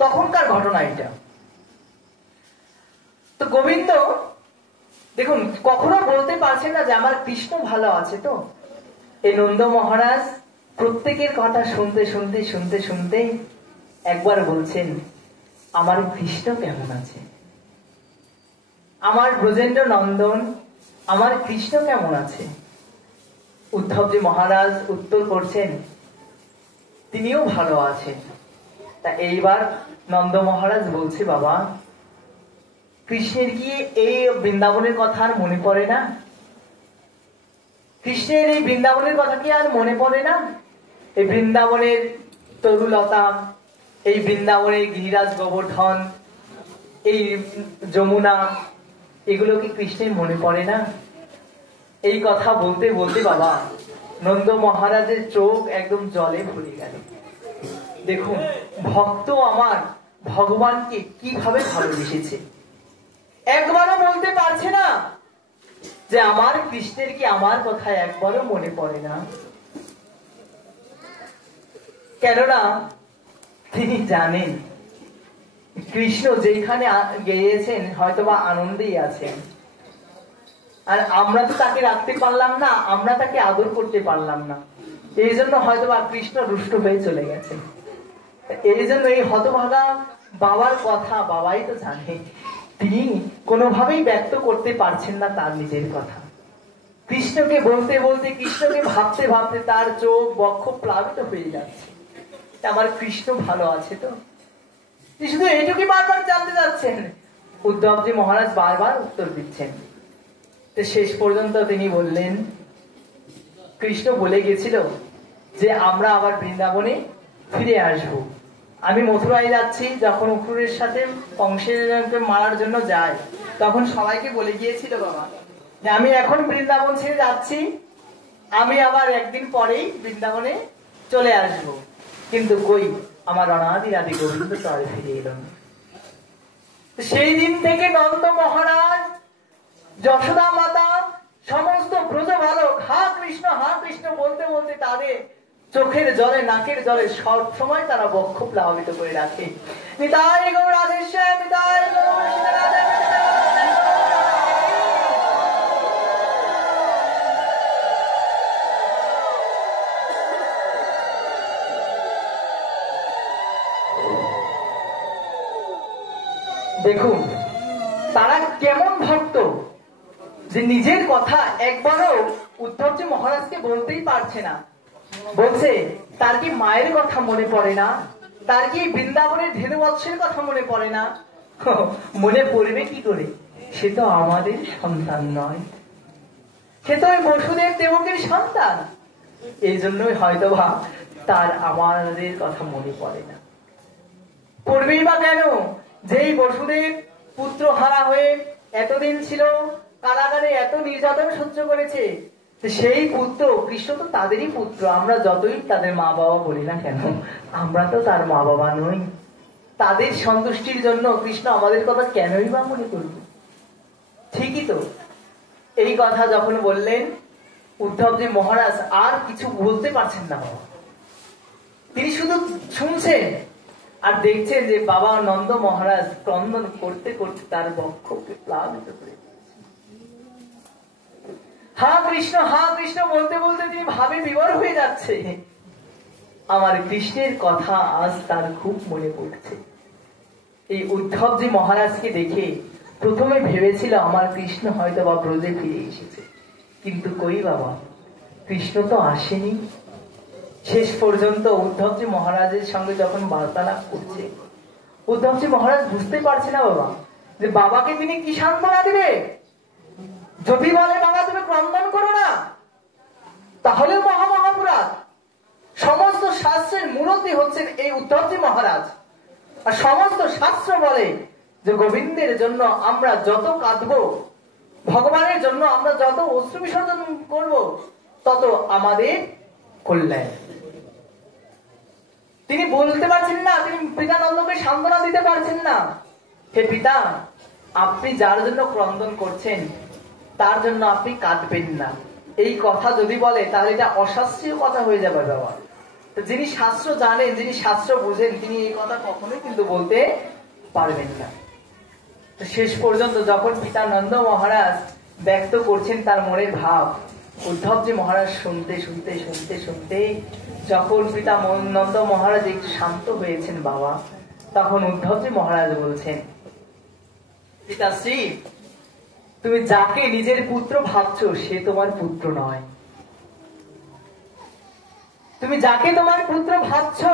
তখনকার ঘটনা এটা। তো গোবিন্দ দেখুন কখনো বলতে পারছে না যে আমার কৃষ্ণ ভালো আছে তো। এই নন্দ মহারাজ প্রত্যেকের কথা শুনতে শুনতে শুনতে শুনতে একবার বলছেন আমার কৃষ্ণ কেমন আছে, আমার ব্রজেন্দ্র নন্দন আমার কৃষ্ণ কেমন আছে? উদ্ধবজি মহারাজ উত্তর করছেন তিনিও ভালো আছেন। তা এইবার নন্দ মহারাজ বলছে বাবা কৃষ্ণের কি এই বৃন্দাবনের কথা আর মনে পড়ে না? কৃষ্ণের এই বৃন্দাবনের কথা কি আর মনে পড়ে না? এই বৃন্দাবনের তরুলতা, এই বৃন্দাবনের গিরিরাজ গোবর্ধন, এই যমুনা, এগুলো কি কৃষ্ণের মনে পড়ে না? এই কথা বলতে বলতে বাবা নন্দ মহারাজের চোখ একদম জলে ভরে গেল। দেখুন ভক্ত আমার ভগবানকে কিভাবে ভালোবেসেছে, একবারও বলতে পারছে না যে আমার কৃষ্ণের কি আমার কথা একবারও মনে পড়ে না। কেননা তিনি জানেন কৃষ্ণ যেখানে গিয়েছেন হয়তোবা আনন্দেই আছেন, আর আমরা তো তাকে রাখতে পারলাম না, আমরা তাকে আদর করতে পারলাম না, এই জন্য হয়তোবা কৃষ্ণ রুষ্ট হয়ে চলে গেছে। এই জন্য এই হতভাগা বাবার কথা বাবাই তো জানে, তিনি কোনোভাবেই ব্যক্ত করতে পারছেন না তার নিজের কথা। কৃষ্ণকে বলতে বলতে, কৃষ্ণকে ভাবতে ভাবতে তার চোখ বক্ষ প্লাবিত হয়ে যাচ্ছে। আমার কৃষ্ণ ভালো আছে তো? শুধু এইটুকুই বারবার জানতে যাচ্ছেন। উদ্ধবজি মহারাজ বারবার উত্তর দিচ্ছেন। শেষ পর্যন্ত তিনি বললেন, কৃষ্ণ বলে গেছিল যে আমরা আবার বৃন্দাবনে ফিরে আসব। আমি মথুরায় যাচ্ছি, যখন অক্রূরের সাথে কংসের মারার জন্য যায়, তখন সবাইকে বলে গিয়েছিল বাবা যে আমি এখন বৃন্দাবন ছেড়ে যাচ্ছি, আমি আবার একদিন পরেই বৃন্দাবনে চলে আসব। কিন্তু কই আমার অনাদি আদি গোবিন্দ তো আর ফিরে এলো না। সেই দিন থেকে নন্দ মহারাজ, যশোদা মাতা, সমস্ত ব্রজ বালক হা কৃষ্ণ বলতে বলতে তাদের চোখের জলে নাকের জলে সব সময় তারা বক্ষ প্লাবিত করে রাখে। নিতাই গৌর রাধেশ্যাম, নিতাই গৌর রাধে। দেখুন তারা কেমন ভক্ত যে নিজের কথা একবারও উদ্ধবজি মহারাজকে বলতেই পারছে না। বলছে তার কি মায়ের কথা মনে পড়ে না, তার কি বৃন্দাবনের ধেনুবৎসের কথা মনে পড়ে না? মনে পড়বে কি করে? সে তো আমাদের সন্তান নয়, সে তো ওই বসুদেব দেবকের সন্তান। এই জন্যই হয়তোবা তার আমাদের কথা মনে পড়ে না। পড়বেই বা কেন? যেই বসুদেব পুত্র হারা হয়ে এতদিন ছিল, কারাগারে এত নির্যাতন সহ্য করেছে, সেই পুত্র কৃষ্ণ তো তাদেরই পুত্র। আমরা যতই তাদের মা বাবা বলি না কেন, আমরা তো তার মা বাবা নই। তাদের সন্তুষ্টির জন্য কৃষ্ণ আমাদের কথা কেনই বা মনে করবে? ঠিকই তো। এই কথা যখন বললেন, উদ্ধবজি মহারাজ আর কিছু বলতে পারছেন না বাবা, তিনি শুধু শুনছেন আর দেখছেন যে বাবা নন্দ মহারাজ ক্রন্দন করতে করতে তার বক্ষকে প্লাবিত করে। হা কৃষ্ণ বলতে বলতে তিনি ভাবে বিভোর হয়ে যাচ্ছে। আমার কৃষ্ণের কথা আজ তার খুব মনে পড়ছে। এই উদ্ধবজি মহারাজকে দেখে প্রথমে ভেবেছিল আমার কৃষ্ণ হয়তো বা ব্রজে ফিরে এসেছে, কিন্তু কই বাবা, কৃষ্ণ তো আসেনি। শেষ পর্যন্ত উদ্ধবজি মহারাজের সঙ্গে যখন বার্তালাপ করছে, উদ্ধবজি মহারাজ বুঝতে পারছে না বাবা যে বাবাকে তিনি কি সান্ত্বনা দিবে। যদি বলে বাবা তুমি ক্রন্দন করো না, তাহলে মহামহাপুরাত। সমস্ত শাস্ত্রের মূরতি হচ্ছেন এই উদ্ধবজি মহারাজ, আর সমস্ত শাস্ত্র বলে যে গোবিন্দের জন্য আমরা যত কাঁদবো, ভগবানের জন্য আমরা যত অশ্রু বিসর্জন করব, তত আমাদের কল্যাণ। তিনি বলতে পারছেন না, তিনি পিতা নন্দকে সান্ত্বনা দিতে পারছেন না। হে পিতা, আপনি যার জন্য ক্রন্দন করছেন তার জন্য আপনি কাঁদবেন না। এই কথা যদি বলে তাহলে এটা অশাস্ত্রীয় কথা হয়ে যাবে বাবা। যিনি শাস্ত্র জানেন, যিনি শাস্ত্র বুঝেন, তিনি এই কথা কখনোই কিন্তু বলতে পারবেন না। শেষ পর্যন্ত যখন পিতা নন্দ মহারাজ ব্যক্ত করছেন তার মনের ভাব, উদ্ধবজি মহারাজ শুনতে শুনতে শুনতে শুনতে যখন পিতা নন্দ মহারাজ একটু শান্ত হয়েছেন বাবা, তখন উদ্ধবজি মহারাজ বলছেন, পিতাশ্রী, তুমি যাকে নিজের পুত্র ভাবছো সে তোমার পুত্র নয়। তুমি যাকে তোমার পুত্র ভাবছো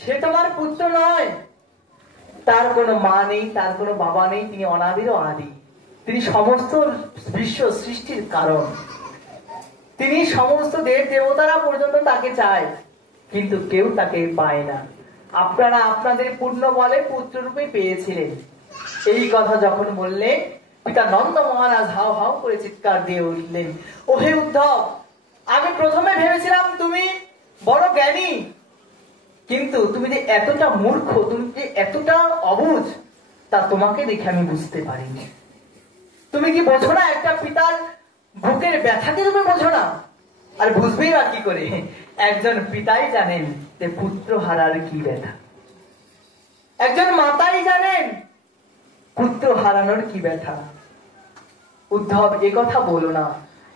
সে তোমার পুত্র নয়। তার কোনো মা নেই, তার কোনো বাবা নেই, তিনি অনাদির অনাদি। তিনি সমস্ত বিশ্ব সৃষ্টির কারণ। তিনি সমস্ত দেব দেবতারা পর্যন্ত তাকে চায়, কিন্তু কেউ তাকে পায় না। আপনারা আপনাদের পূর্ণ বলে পুত্র রূপে পেয়েছিলেন। এই কথা যখন বললেন, পিতা নন্দ মহারাজ হাও হাও করে চিৎকার দিয়ে উঠলেন, ওহে উদ্ধব, আমি প্রথমে ভেবেছিলাম তুমি বড় জ্ঞানী, কিন্তু তুমি যে এতটা মূর্খ, তুমি যে এতটা অবুঝ, তা তোমাকে দেখে আমি বুঝতে পারিনি। তুমি কি বোঝো না একটা পিতার বুকের ব্যথাকে? তুমি বোঝো না? আর বুঝবেই বা কি করে? একজন পিতাই জানেন যে পুত্র হারার কি ব্যথা, একজন মাতাই জানেন পুত্র হারানোর কি ব্যথা। উদ্ধব, এ কথা বলো না।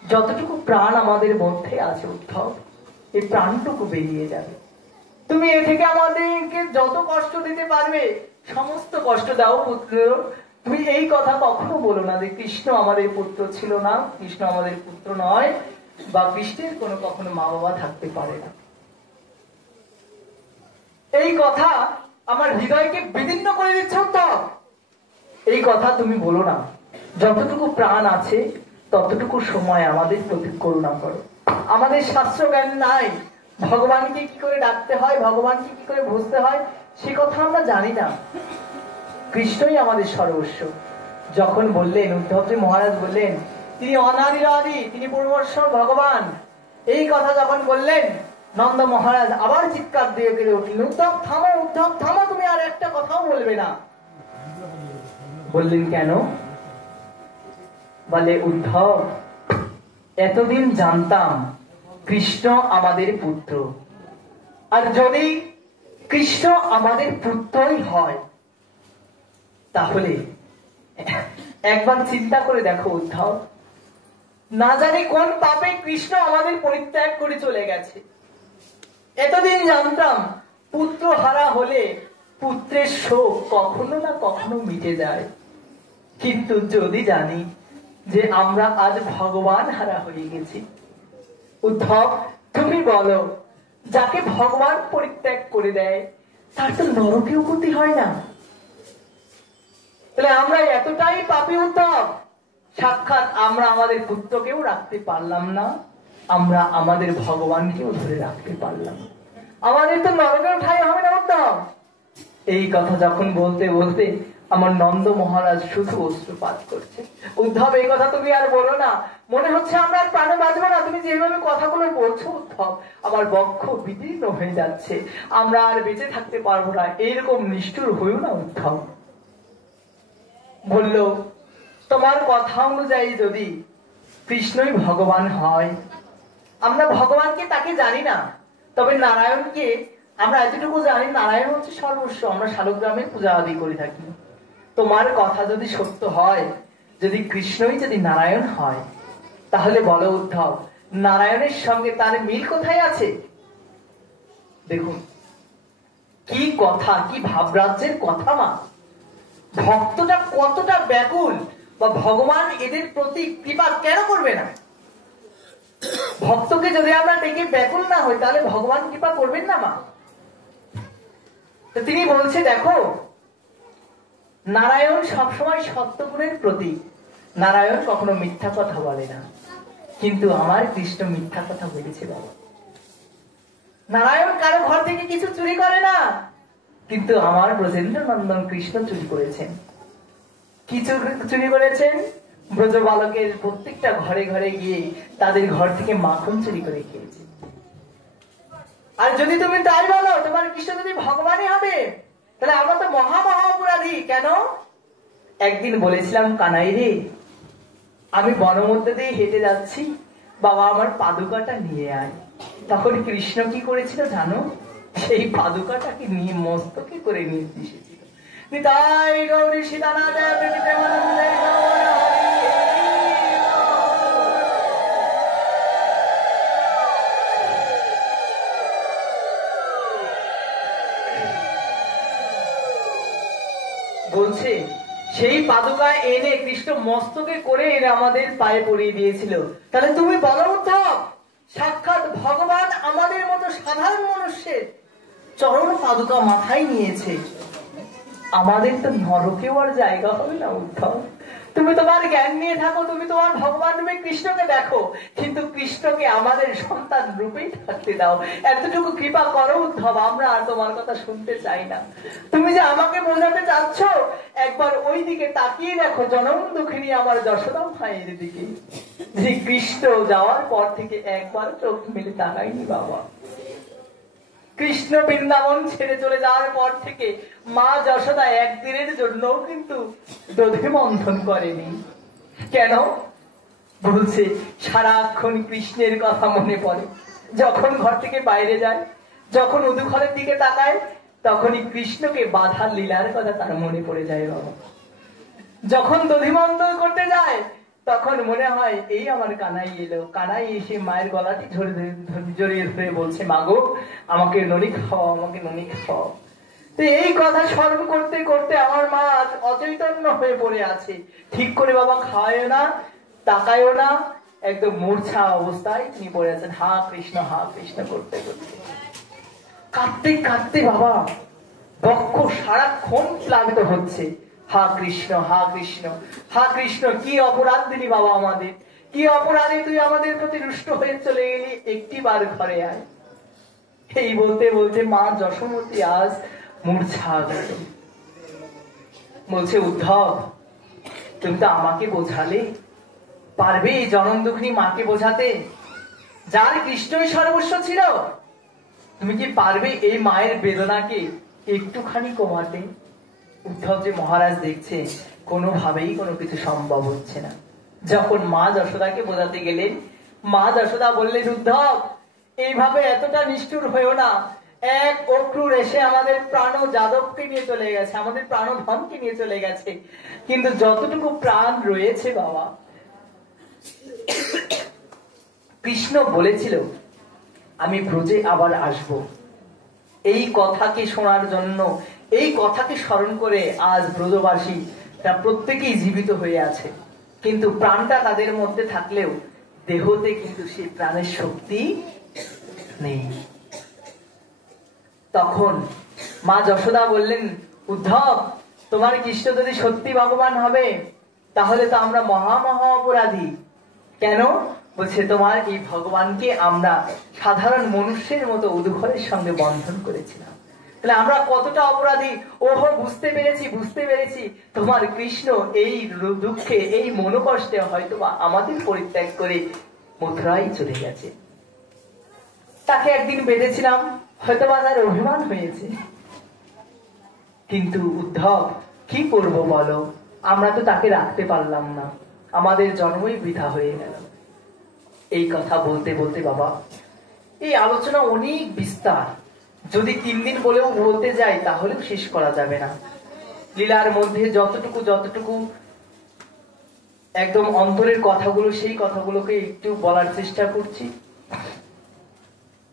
যতটুকু প্রাণ আমাদের মধ্যে আছে উদ্ধব, এই প্রাণটুকু বেরিয়ে যাবে। তুমি এ থেকে আমাদেরকে যত কষ্ট দিতে পারবে সমস্ত কষ্ট দাও পুত্র। তুমি এই কথা কখনো বলো না যে কৃষ্ণ আমাদের পুত্র ছিল না, কৃষ্ণ আমাদের পুত্র নয়, বা কৃষ্ণের কোনো কখনো মা বাবা থাকতে পারে না। এই কথা আমার হৃদয়কে বিদীর্ণ করে দিচ্ছে উদ্ধব। এই কথা তুমি বলো না। যতটুকু প্রাণ আছে ততটুকু সময় আমাদের প্রতি করুণা করো। আমাদের শাস্ত্র জ্ঞান নাই, ভগবানকে কি করে ডাকতে হয়, ভগবানকে কি করে বুঝতে হয়, সে কথা আমরা জানি না। কৃষ্ণই আমাদের সর্বস্ব। যখন বললেন, উদ্ধবজি মহারাজ বললেন তিনি অনাদিরাদি, তিনি পূর্বশ্বর ভগবান, এই কথা যখন বললেন, নন্দ মহারাজ আবার চিৎকার দিয়ে কেঁদে উঠলেন, উদ্ধব থামো, উদ্ধব থামো, তুমি আর একটা কথাও বলবে না। বললেন কেন? বলে, উদ্ধব, এতদিন জানতাম কৃষ্ণ আমাদের পুত্র, আর যদি কৃষ্ণ আমাদের পুত্রই হয়, তাহলে একবার চিন্তা করে দেখো উদ্ধব, না জানি কোন পাপে কৃষ্ণ আমাদের পরিত্যাগ করে চলে গেছে। এতদিন জানতাম পুত্র হারা হলে পুত্রের শোক কখনো না কখনো মিটে যায়, কিন্তু যদি জানি যে আমরা আজ ভগবান হারা হয়ে গেছি। উদ্ধব, তুমি বলো, যাকে ভগবান পরিত্যাগ করে দেয় তার তো নরকেও গতি হয় না। তাহলে আমরা এতটাই পাপী উদ্ধব, সাক্ষাৎ আমরা আমাদের পুত্রকেও রাখতে পারলাম না, আমরা আমাদের ভগবানকেও ধরে রাখতে পারলাম, আমাদের তো নরকেও ঠাঁই হবে না উদ্ধব। এই কথা যখন বলতে বলতে আমার নন্দ মহারাজ শুধু অশ্রুপাত করছে। উদ্ধব, এই কথা তুমি আর বলো না, মনে হচ্ছে আমরা আর প্রাণে বাঁচবো না। তুমি যেভাবে কথাগুলো বলছো উদ্ধব, আমার বক্ষ বিদীর্ণ হয়ে যাচ্ছে, আমরা আর বেঁচে থাকতে পারবো না। এইরকম নিষ্ঠুর হইও না উদ্ধব। বলল, তোমার কথা অনুযায়ী যদি কৃষ্ণই ভগবান হয়, আমরা ভগবানকে তাকে জানি না, তবে নারায়ণকে আমরা এতটুকু জানি, নারায়ণ হচ্ছে সর্বস্ব। আমরা শালগ্রামে পূজা আদি করে থাকি। তোমার কথা যদি সত্য হয়, যদি কৃষ্ণই যদি নারায়ণ হয়, তাহলে বলো উদ্ধব, নারায়ণের সঙ্গে তার মিল কোথায় আছে? দেখুন কি কথা, কি ভাবরাজ্যের কথা। মা ভক্তটা কতটা ব্যাকুল, বা ভগবান এদের প্রতি কৃপা কেন করবে না? ভক্তকে যদি আমরা ডেকে ব্যাকুল না হই, তাহলে ভগবান কৃপা করবেন না। মা তো তিনি বলছে, দেখো, নারায়ণ সবসময় সত্যগুণের প্রতীক, নারায়ণ কখনো মিথ্যা কথা বলে না, কিন্তু আমার কৃষ্ণ মিথ্যা কথা বলেছে বাবা। নারায়ণ কারো ঘর থেকে কিছু চুরি করে না, কিন্তু আমার ব্রজেন্দ্র নন্দন কৃষ্ণ চুরি করেছেন। কি চুরি করেছেন? ব্রজ বালকের প্রত্যেকটা ঘরে ঘরে গিয়ে তাদের ঘর থেকে মাখন চুরি করে খেয়েছে। আর যদি তুমি তাই বলো তোমার কৃষ্ণ যদি ভগবানই হবে, তাহলে আমরা তো মহা মহা অপরাধী। কেন? একদিন বলেছিলাম, কানাই রে, আমি বনের মধ্যে দিয়ে হেঁটে যাচ্ছি, বাবা আমার পাদুকাটা নিয়ে আয়। তখন কৃষ্ণ কি করেছিল জানো? সেই পাদুকাটাকে নিয়ে মস্তকে করে নিয়ে এসেছিল। নিতাই গৌরী সীতানাথ প্রেমানন্দে গৌর হরি। বলছে সেই পাদুকা এনে কৃষ্ণ মস্তকে করে এনে আমাদের পায়ে পরিয়ে দিয়েছিল। তাহলে তুমি বলো উদ্ধব, সাক্ষাৎ ভগবান আমাদের মতো সাধারণ মানুষের চরণ পাদুকা মাথায় নিয়েছে, আমাদের তো নরকেও আর জায়গা হবে না উদ্ধব। তুমি তোমার জ্ঞান নিয়ে থাকো, তুমি তোমার ভগবান রূপে কৃষ্ণকে দেখো, কিন্তু কৃষ্ণকে আমাদের সন্তান রূপেই থাকতে দাও। এতটুকু কৃপা করো উদ্ধব, আমরা আর তোমার কথা শুনতে চাই না। তুমি যে আমাকে বোঝাতে চাচ্ছ, একবার ওই দিকে তাকিয়ে দেখো, জনম দুঃখিনী আমার যশোদা মায়ের দিকে, যে কৃষ্ণ যাওয়ার পর থেকে একবার চোখ মেলে তাকায়নি বাবা। কৃষ্ণ বৃন্দাবন ছেড়ে চলে যাওয়ার পর থেকে মা যশোদা একদিনের জন্য কিন্তু দধি মন্থন করেনি। কেন? বলছে সারাক্ষণ কৃষ্ণের কথা মনে পড়ে। যখন ঘর থেকে বাইরে যায়, যখন উদুঘরের দিকে তাকায়, তখনই কৃষ্ণকে বাধার লীলার কথা তার মনে পড়ে যায় বাবা। যখন দধি মন্থন করতে যায়, তখন মনে হয় এই আমার কানাই এলো। কানাই এসে মায়ের গলাটি জড়িয়ে ধরে বলছে, মাগো আমাকে ননি খাও, আমাকে ননি খাও। তো এই কথা স্মরণ করতে করতে আমার মা অচৈতন্য হয়ে পড়ে আছে। ঠিক করে বাবা খাওয়ায়ও না, তাকায়ও না, একদম মূর্ছা অবস্থায় তিনি পড়ে আছেন, হা কৃষ্ণ করতে করতে। কাঁদতে কাঁদতে বাবা বক্ষ সারাক্ষণ প্লাবিত হচ্ছে। হা কৃষ্ণ কি অপরাধ দিলি বাবা আমাদের, কি অপরাধে তুই আমাদের প্রতি রুষ্ট হয়ে চলে গেলি, একটি বার ঘরে আয়। এই বলতে বলতে মা যশোমতী আজ মূর্ছা গেল। বলছে, উদ্ধব তুমি তো আমাকে বোঝালে, পারবে এই জনম দুঃখিনী মাকে বোঝাতে, যার কৃষ্ণই সর্বস্ব ছিল? তুমি কি পারবে এই মায়ের বেদনাকে একটুখানি কমাতে? উদ্ধব যে মহারাজ দেখছে কোনোভাবেই কোনো কিছু সম্ভব হচ্ছে না। যখন মা যশোদাকে বোঝাতে গেলেন, মা যশোদা বললেন, উদ্ধব এইভাবে এতটা নিষ্ঠুর হয়েও না। এক অক্রুর এসে আমাদের প্রাণ যাদবকে নিয়ে চলে গেছে, আমাদের প্রাণধনকে নিয়ে চলে গেছে, কিন্তু যতটুকু প্রাণ রয়েছে বাবা, কৃষ্ণ বলেছিল আমি ব্রজে আবার আসব। এই কথাকে শোনার জন্য, এই কথাকে স্মরণ করে আজ ব্রজবাসী প্রত্যেকেই জীবিত হয়ে আছে, কিন্তু প্রাণটা তাদের মধ্যে থাকলেও দেহতে কিন্তু সেই প্রাণের শক্তি নেই। তখন মা যশোদা বললেন, উদ্ধব তোমার কৃষ্ণ যদি সত্যি ভগবান হবে, তাহলে তো আমরা মহা অপরাধী। কেন? বলছে, তোমার এই ভগবানকে আমরা সাধারণ মনুষ্যের মতো উদুঘরের সঙ্গে বন্ধন করেছিলাম। তাহলে আমরা কতটা অপরাধী। ওহো, বুঝতে পেরেছি তোমার কৃষ্ণ এই দুঃখে, এই মনোকষ্টে হয়তো আমাদের পরিত্যাগ করে মথুরায় চলে গেছে। তাকে একদিন বেঁধেছিলাম, হয়তো বা তার অভিমান হয়েছে। কিন্তু উদ্ধব কি করব বলো, আমরা তো তাকে রাখতে পারলাম না, আমাদের জন্মই বৃথা হয়ে গেল। এই কথা বলতে বলতে বাবা, এই আলোচনা অনেক বিস্তার, যদি 3 দিন বলেও বলতে যাই তাহলেও শেষ করা যাবে না। লীলার মধ্যে যতটুকু একদম অন্তরের কথাগুলো, সেই কথাগুলোকে একটু বলার চেষ্টা করছি।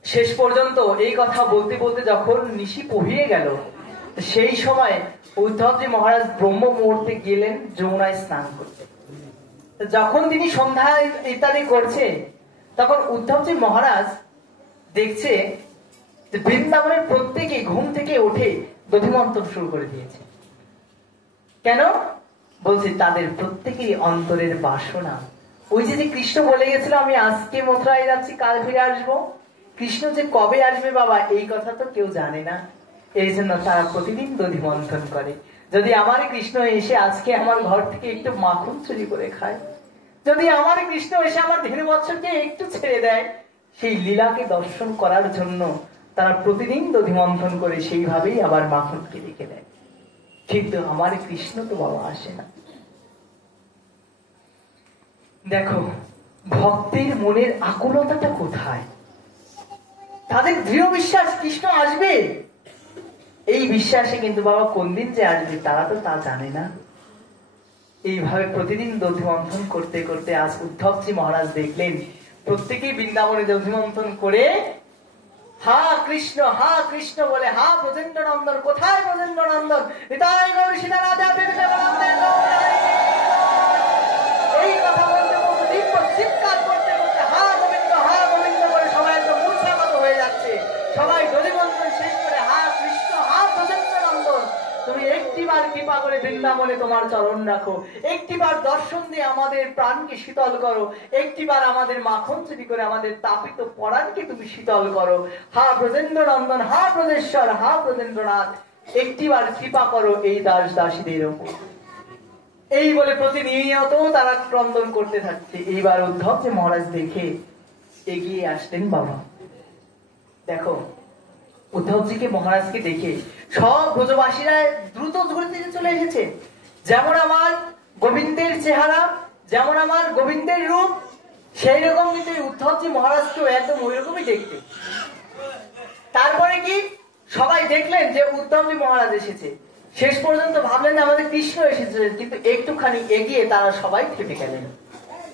শেষ পর্যন্ত এই কথা বলতে বলতে যখন নিশি পহিয়ে গেল, সেই সময় উদ্ধবজি মহারাজ ব্রহ্ম মুহূর্তে গেলেন যমুনায় স্নান করতে। যখন তিনি সন্ধ্যায় ইত্যাদি করছে, তখন উদ্ধবজি মহারাজ দেখছে যে বৃন্দাবনের প্রত্যেকে ঘুম থেকে উঠে দধিমন্থন শুরু করে দিয়েছে। কেন? বলছে তাদের প্রত্যেকেরই অন্তরের বাসনা, ওই যে কৃষ্ণ বলে গেছিল আমি আজকে মথুরায় যাচ্ছি, কাল ফিরে আসবো, কৃষ্ণ যে কবে আসবে বাবা এই কথা তো কেউ জানে না। এই জন্য তারা প্রতিদিন দধিমন্থন করে, যদি আমার কৃষ্ণ এসে আজকে আমার ঘর থেকে একটু মাখন চুরি করে খায়, যদি আমার কৃষ্ণ এসে আমার ধীরে বৎসরকে একটু ছেড়ে দেয়, সেই লীলাকে দর্শন করার জন্য তারা প্রতিদিন দধিমন্থন করে সেইভাবেই আবার মাখনকে রেখে দেয়। কিন্তু আমার কৃষ্ণ তো বাবা আসে না। দেখো ভক্তের মনের আকুলতাটা কোথায়, তাদের দৃঢ় বিশ্বাস কৃষ্ণ আসবে, এই বিশ্বাসে কিন্তু বাবা কোন দিন যে আসবে তারা তো তা জানে না। এইভাবে প্রতিদিন দধিমন্থন করতে করতে আজ উদ্ধবজি মহারাজ দেখলেন প্রত্যেকেই বৃন্দাবনে দধিমন্থন করে হা কৃষ্ণ বলে, হা ব্রজেন্দ্র নন্দন, কোথায় ব্রজেন্দ্র নন্দন, এই কথা বলতে বলতে দিব্য চিৎকার করতে করতে হা গোবিন্দ করে সবাই একদম মূর্ছাগত হয়ে যাচ্ছে। সবাই দধিমন্থন শেষ করে হা কৃষ্ণ, হা ব্রজেন্দ্র নন্দন, তুমি একটিবার একটিবার কৃপা করে বৃন্দাবনে তোমার চরণ রাখো, একটিবার দর্শন দিয়ে আমাদের প্রাণকে শীতল করো, একটিবার আমাদের মাখন চুরি করে আমাদের তাপিত পরাণকে তুমি শীতল করো। হা ব্রজেন্দ্র নন্দন, হা ব্রজেশ্বর, হা ব্রজেন্দ্রনাথ, একটিবার কৃপা করো এই দাস দাসীদের উপর। এই বলে প্রতিনিয়ত তারা ক্রন্দন করতে থাকছে। এইবার উদ্ধব যে মহারাজ দেখে এগিয়ে আসলেন। বাবা দেখো, উদ্ধবজিকে মহারাজকে দেখে সব ব্রজবাসীরা দ্রুত ঘুরতে চলে এসেছে। যেমন আমার গোবিন্দের চেহারা, যেমন আমার গোবিন্দের রূপ, সেই রকম কিন্তু উদ্ধবজি মহারাজকেও একদম ওই রকমই দেখতে। তারপরে কি সবাই দেখলেন যে উদ্ধবজি মহারাজ এসেছে। শেষ পর্যন্ত ভাবলেন আমাদের কৃষ্ণ এসেছে, কিন্তু একটুখানি এগিয়ে তারা সবাই থেমে গেলেন।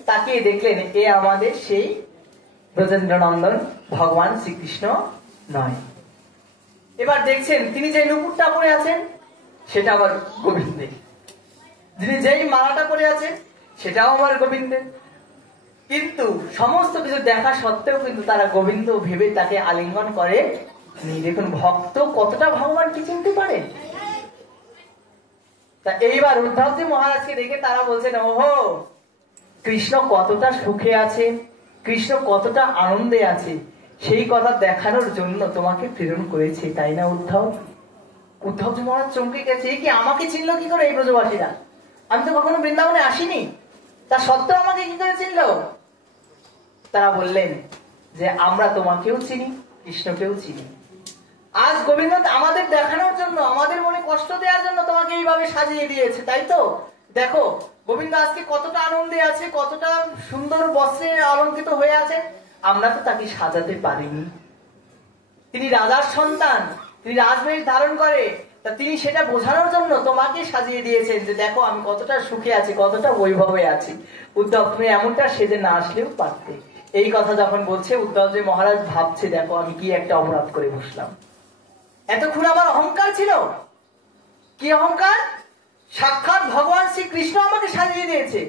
তাকিয়ে দেখলেন এ আমাদের সেই ব্রজেন্দ্রনন্দন ভগবান শ্রীকৃষ্ণ নয়। এবার দেখছেন তিনি যে নুপুরটা পরে আছেন সেটা আবার গোবিন্দের, যিনি যেই মালাটা পরে আছেন সেটাও আমার গোবিন্দের। কিন্তু সমস্ত কিছু দেখা সত্ত্বেও কিন্তু তারা গোবিন্দ ভেবে তাকে আলিঙ্গন করে। দেখুন ভক্ত কতটা ভগবানকে চিনতে পারে। তা এইবার উদ্ধবজি মহারাজকে দেখে তারা বলছেন, ওহো, কৃষ্ণ কতটা সুখে আছে, কৃষ্ণ কতটা আনন্দে আছে, সেই কথা দেখানোর জন্য তোমাকে প্রেরণ করেছে, তাই না উদ্ধব? উদ্ধবজি মহারাজ চমকে গেছে, কি আমাকে চিনলো কি করে এই ব্রজবাসীরা? আমি তো কখনো বৃন্দাবনে আসিনি, তা সত্ত্বেও আমাকে কি করে চিনলো? তারা বললেন যে আমরা তোমাকেও চিনি, কৃষ্ণকেও চিনি। আজ গোবিন্দ আমাদের দেখানোর জন্য, আমাদের মনে কষ্ট দেওয়ার জন্য তোমাকে এইভাবে সাজিয়ে দিয়েছে, তাই তো? দেখো গোবিন্দ আজকে কতটা আনন্দে আছে, কতটা সুন্দর বস্ত্রে অলঙ্কৃত হয়ে আছে। আমরা তো তাকে সাজাতে পারিনি। তিনি রাজার সন্তান, তিনি রাজবেশ ধারণ করে, তা তিনি সেটা বোঝানোর জন্য তোমাকে সাজিয়ে দিয়েছেন যে দেখো আমি কতটা সুখে আছি, কতটা বৈভবে আছি। উদ্ধব তুমি এমনটা সেজে না আসলেও পারতে। এই কথা যখন বলছে উদ্ধব যে মহারাজ ভাবছে দেখো আমি কি একটা অপরাধ করে বসলাম। এতক্ষণ আমার অহংকার ছিল। কি অহংকার? সাক্ষাৎ ভগবান শ্রীকৃষ্ণ আমাকে সাজিয়ে দিয়েছে,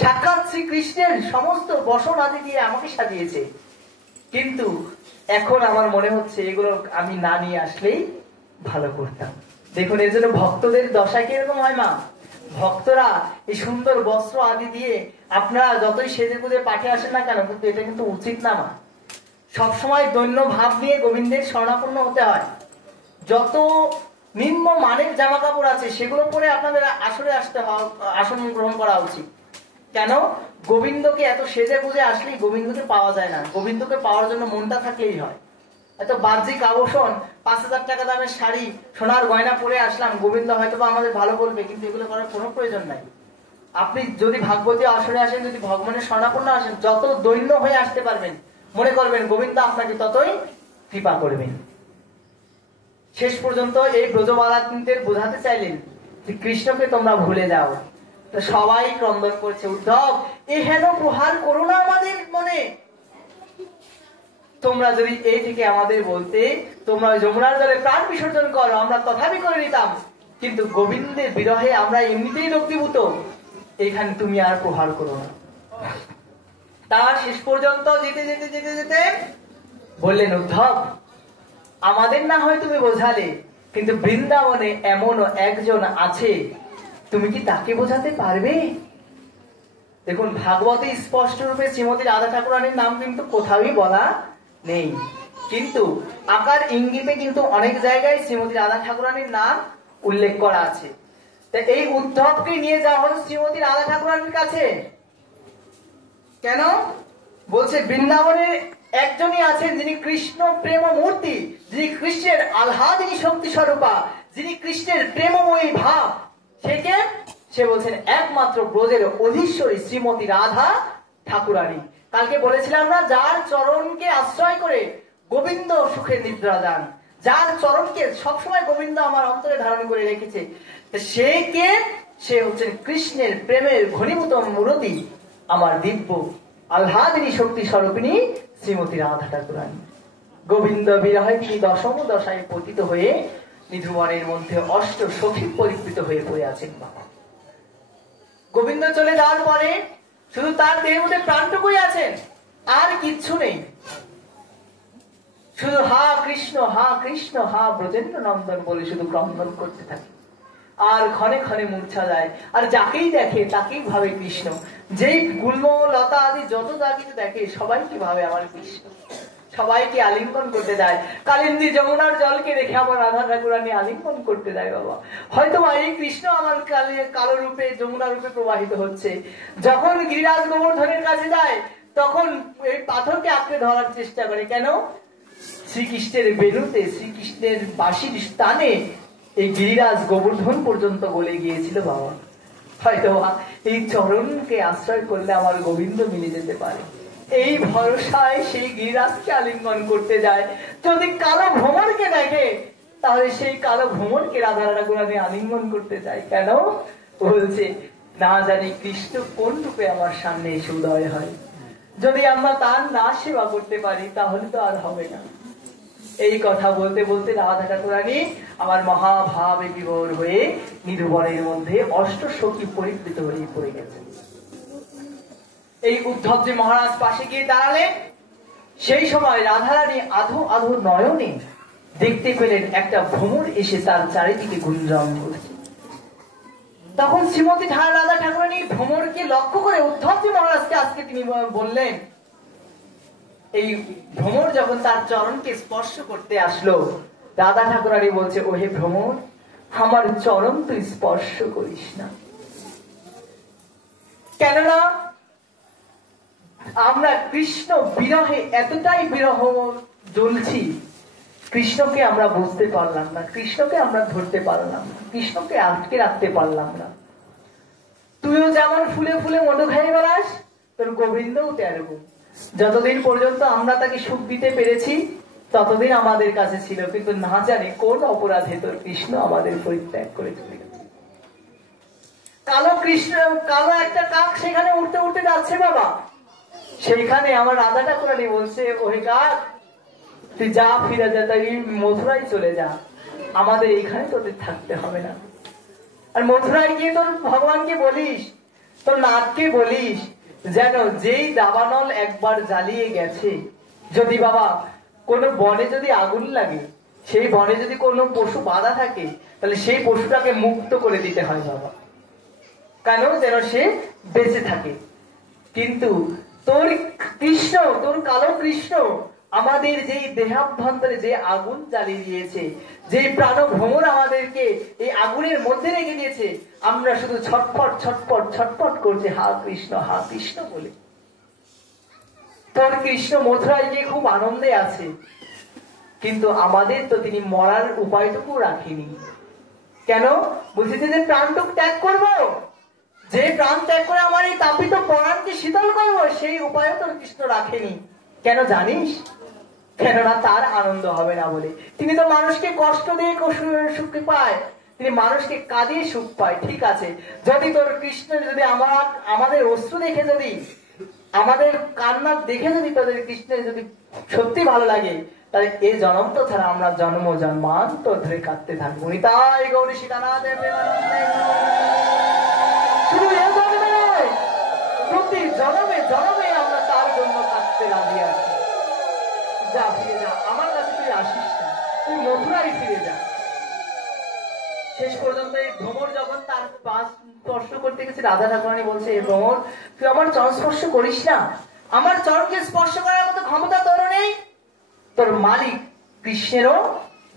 সাক্ষাৎ শ্রীকৃষ্ণের সমস্ত বসন আদি দিয়ে আমাকে সাজিয়েছে। কিন্তু এখন আমার মনে হচ্ছে এগুলো আমি না নিয়ে আসলেই ভালো করতাম। দেখুন এর জন্য ভক্তদের দশা কিরকম হয় মা। ভক্তরা এই সুন্দর বস্ত্র আদি দিয়ে আপনারা যতই সেজে গুজে পাঠে আসেন না কেন, কিন্তু এটা কিন্তু উচিত না মা। সবসময় দৈন্য ভাব নিয়ে গোবিন্দের শরণাপন্ন হতে হয়। যত নিম্ন মানের জামা কাপড় আছে সেগুলো পরে আপনাদের আসরে আসতে হয়, আসন গ্রহণ করা উচিত। কেন? গোবিন্দকে এত সেজে গুজে আসলেই গোবিন্দকে পাওয়া যায় না। গোবিন্দকে পাওয়ার জন্য মনটা থাকলেই হয়। এত বাহ্যিক আবর্ষণ, 5,000 টাকা দামের শাড়ি, সোনার গয়না পরে আসলাম, গোবিন্দ হয়তো বা আমাদের ভালো বলবে, কিন্তু এগুলো করার কোনো প্রয়োজন নাই। আপনি যদি ভাগবতী আসরে আসেন, যদি ভগবানের শরণাপন্ন আসেন, যত দৈন্য হয়ে আসতে পারবেন, মনে করবেন গোবিন্দ আপনাকে ততই কৃপা করবেন। শেষ পর্যন্ত এই ব্রজবালাদের বোঝাতে চাইলেন যে কৃষ্ণকে তোমরা ভুলে যাও। তো সবাই ক্রন্দন করছে, উদ্ধব এ হেন প্রহার করো না আমাদের মনে। তোমরা যদি এই থেকে আমাদের বলতে তোমরা যমুনার জলে প্রাণ বিসর্জন করো, আমরা তথাপি করে নিতাম, কিন্তু গোবিন্দের বিরহে আমরা এমনিতেই রক্তিভূত, এখানে তুমি আর প্রহার করো না। তার শেষ পর্যন্ত যেতে যেতে যেতে যেতে বললেন, উদ্ধব আমাদের না হয় তুমি বোঝালে, কিন্তু বৃন্দাবনে এমনও একজন আছে, তুমি কি তাকে বোঝাতে পারবে? দেখুন ভাগবতে স্পষ্ট রূপে শ্রীমতী রাধা ঠাকুরানীর নাম কিন্তু কোথাওই বলা নেই, কিন্তু আকার ইঙ্গিতে কিন্তু অনেক জায়গায় শ্রীমতী রাধা ঠাকুরানীর নাম উল্লেখ করা আছে। এই উদ্ধবকে নিয়ে যাওয়া হলো শ্রীমতী রাধা ঠাকুরানীর কাছে। কেন? বলছে বৃন্দাবনে একজনই আছেন যিনি কৃষ্ণ প্রেম মূর্তি, যিনি কৃষ্ণের আহ্লাদিনী শক্তি স্বরূপা, যিনি কৃষ্ণের প্রেমময়ী ভাব। সে বলছেন একমাত্র ব্রজের অধীশ্বরী শ্রীমতী রাধা ঠাকুরানী। কালকে বলেছিলাম না, যার চরণকে আশ্রয় করে গোবিন্দ সুখে নিদ্রা যান, যার চরণকে সবসময় গোবিন্দ আমার অন্তরে ধারণ করে রেখেছে, সে কে? সে হচ্ছেন কৃষ্ণের প্রেমের ঘনীভূত মূরতি, আমার দিব্য আহ্লাদিনী শক্তি স্বরূপিণী শ্রীমতী রাধা ঠাকুরানী। গোবিন্দ বিরহে তিনি দশম দশায় পতিত হয়ে নিধুবনের মধ্যে অষ্ট সখী পরিকৃত হয়ে পড়ে আছেন। বাবা গোবিন্দ চলে যাওয়ার পরে শুধু তার দেহের মধ্যে প্রাণটুকুই আছেন, আর কিচ্ছু নেই। শুধু হা কৃষ্ণ হা কৃষ্ণ হা ব্রজেন্দ্র নন্দন বলে শুধু ক্রন্দন করতে থাকে। আর ক্ষণে ক্ষণে মূর্ছা যায়, আর যাকেই দেখে তাকেই ভাবে কৃষ্ণ। যেই গুল্ম লতা আদি যত যা কিছু দেখে সবাইকে ভাবে আমার কৃষ্ণ, সবাইকে আলিঙ্গন করতে দেয়। কালিন্দী যমুনার জলকে দেখে আমার রাধা ঠাকুরানী আলিঙ্গন করতে দেয় বাবা। হয়তো এই কৃষ্ণ আমার কালো রূপে যমুনা রূপে প্রবাহিত হচ্ছে। যখন গিরিরাজ গোবর্ধনের কাছে যায় তখন এই পাথরকে আঁকড়ে ধরার চেষ্টা করে। কেন? শ্রীকৃষ্ণের বেলুতে, শ্রীকৃষ্ণের বাঁশির স্থানে এই গিরিরাজ গোবর্ধন পর্যন্ত গলে গিয়েছিল বাবা। হয়তো এই চরণকে আশ্রয় করলে আমার গোবিন্দ মিলে যেতে পারে, এই ভরসায় সেই গিরিরাজকে আলিঙ্গন করতে যায়। যদি কালো ভ্রমরকে দেখে তাহলে সেই কালো ভ্রমরকে রাধা ঠাকুরানী আলিঙ্গন করতে যায়। কেন? বলছে না জানি কৃষ্ণ কোন রূপে আমার সামনে এসে উদয় হয়, যদি আমরা তার না সেবা করতে পারি তাহলে তো আর হবে না। এই কথা বলতে বলতে রাধা ঠাকুরানী আমার মহাভাবে বিভোর হয়ে নিরুবনের মধ্যে অষ্ট সখী পরিবৃত হয়ে পড়ে গেছে। এই উদ্ধবজি মহারাজ পাশে গিয়ে দাঁড়ালেন। সেই সময় রাধারানী আধো আধো নয়নে দেখতে পেলেন একটা ভ্রমর এসে তার চারিদিকে গুঞ্জন করছে। তখন শ্রীমতী রাধা ঠাকুরানী ভ্রমরকে লক্ষ্য করে উদ্ধবজি মহারাজকে আজকে তিনি বললেন, এই ভ্রমর যখন তার চরণকে স্পর্শ করতে আসলো, রাধা ঠাকুরানী বলছে, ওহে ভ্রমর, আমার চরণ তুই স্পর্শ করিস না। কেননা আমরা কৃষ্ণ বিরহে এতটাই বিরহ জ্বলছি, কৃষ্ণকে আমরা বুঝতে পারলাম না, কৃষ্ণকে আমরা ধরতে পারলাম না, কৃষ্ণকে আটকে রাখতে পারলাম না। তুইও যেমন ফুলে ফুলে মধু খাই বেড়াস, তোর গোবিন্দও তেরকম। যতদিন পর্যন্ত আমরা তাকে সুখ দিতে পেরেছি ততদিন আমাদের কাছে ছিল, কিন্তু না জানি কোন অপরাধে তোর কৃষ্ণ আমাদের পরিত্যাগ করে চলে গেছে। কালো কৃষ্ণ, কালো একটা কাক সেখানে উঠতে উঠতে যাচ্ছে বাবা। সেইখানে আমার রাধা ঠাকুরানী বলছে, ওহে কাক, তুই যা, ফিরে যা, তাই মথুরায় চলে যা, আমাদের এইখানে তোদের থাকতে হবে না। আর মথুরায় গিয়ে তোর ভগবানকে বলিস, তোর নাথকে বলিস যেন যেই দাবানল একবার জ্বালিয়ে গেছে, যদি বাবা কোনো বনে যদি আগুন লাগে, সেই বনে যদি কোনো পশু বাঁধা থাকে, তাহলে সেই পশুটাকে মুক্ত করে দিতে হয় বাবা, কেন? যেন সে বেঁচে থাকে। কিন্তু তোর কৃষ্ণ, তোর কালো কৃষ্ণ আমাদের যেই দেহাভ্যন্তরে যে আগুন জ্বালিয়ে দিয়েছে, যে প্রাণ ভ্রমর আমাদেরকে এই আগুনের মধ্যে রেখে দিয়েছে, আমরা শুধু ছটফট ছটফট ছটফট করছি হা কৃষ্ণ, হা কৃষ্ণ বলে। তোর কৃষ্ণ মথুরায় গিয়ে খুব আনন্দে আছে, কিন্তু আমাদের তো তিনি মরার উপায়টুকু রাখেনি। কেন? বুঝেছে যে প্রাণটুক ত্যাগ করবো, যে প্রাণ ত্যাগ করে আমার এই তাপিত প্রাণকে শীতল করবো, সেই উপায় তোর কৃষ্ণ রাখেনি। কেন জানিস? কেননা তার আনন্দ হবে না বলে। তিনি তো মানুষকে কষ্ট দিয়ে সুখ পায়, তিনি মানুষকে কাঁদিয়ে সুখ পায়। ঠিক আছে, যদি তোর কৃষ্ণ যদি আমাদের অশ্রু দেখে, যদি আমাদের কান্না দেখে যদি তোদের কৃষ্ণের যদি সত্যি ভালো লাগে, তাহলে এই জন্ম তো ছাড়া আমরা জন্ম জন্মান্তর ধরে কাঁদতে থাকবো। তাই গৌরী সীতানাথ শুধু এ জন্মে নয়, প্রতি জন্মে জন্মে আমরা তার জন্য কাঁদতে রাজি আছি। যা, ফিরে যা, আমার কাছে তুই আসিস না, তুই মথুরায় ফিরে যা। শেষ পর্যন্ত এই ভ্রমর যখন তার পাশ স্পর্শ করতে গেছে, রাধা ঠাকুরানী বলছে, এই ভ্রমর, তুই আমার চরণ স্পর্শ করিস না, আমার চরণকে স্পর্শ করার মতো ক্ষমতা তোরও নেই, তোর মালিক কৃষ্ণেরও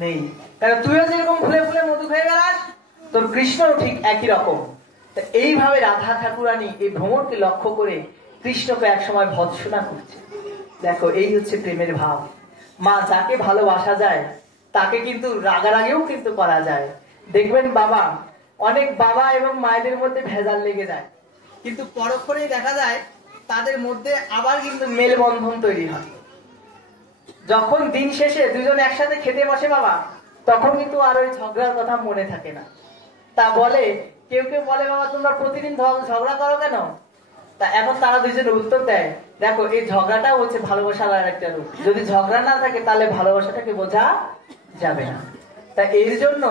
নেই। কারণ তুইও যেরকম ফুলে ফুলে মধু খেয়ে বেড়াস, তোর কৃষ্ণও ঠিক একই রকম। এইভাবে রাধা ঠাকুরানী এই ভ্রমরকে লক্ষ্য করে কৃষ্ণকে একসময় ভৎসনা করছে। দেখো, এই হচ্ছে প্রেমের ভাব। মা যাকে ভালোবাসা যায় তাকে কিন্তু রাগারাগিও কিন্তু করা যায়। দেখবেন বাবা, অনেক বাবা এবং মায়েদের মধ্যে ভেজাল লেগে যায়, কিন্তু পরক্ষণেই দেখা যায় তাদের মধ্যে আবার কিন্তু মেলবন্ধন তৈরি হয়। যখন দিন শেষে দুজন একসাথে খেতে বসে বাবা, তখন কিন্তু আর ওই ঝগড়ার কথা মনে থাকে না। তা বলে, কেউ কেউ বলে, বাবা তোমরা প্রতিদিন ঝগড়া করো কেন? তা এখন তারা দুজনের উত্তর দেয়, দেখো এই ঝগড়াটা হচ্ছে ভালোবাসার আর একটা রূপ। যদি ঝগড়া না থাকে তাহলে ভালোবাসাটাকে বোঝা যাবে না। তা এর জন্য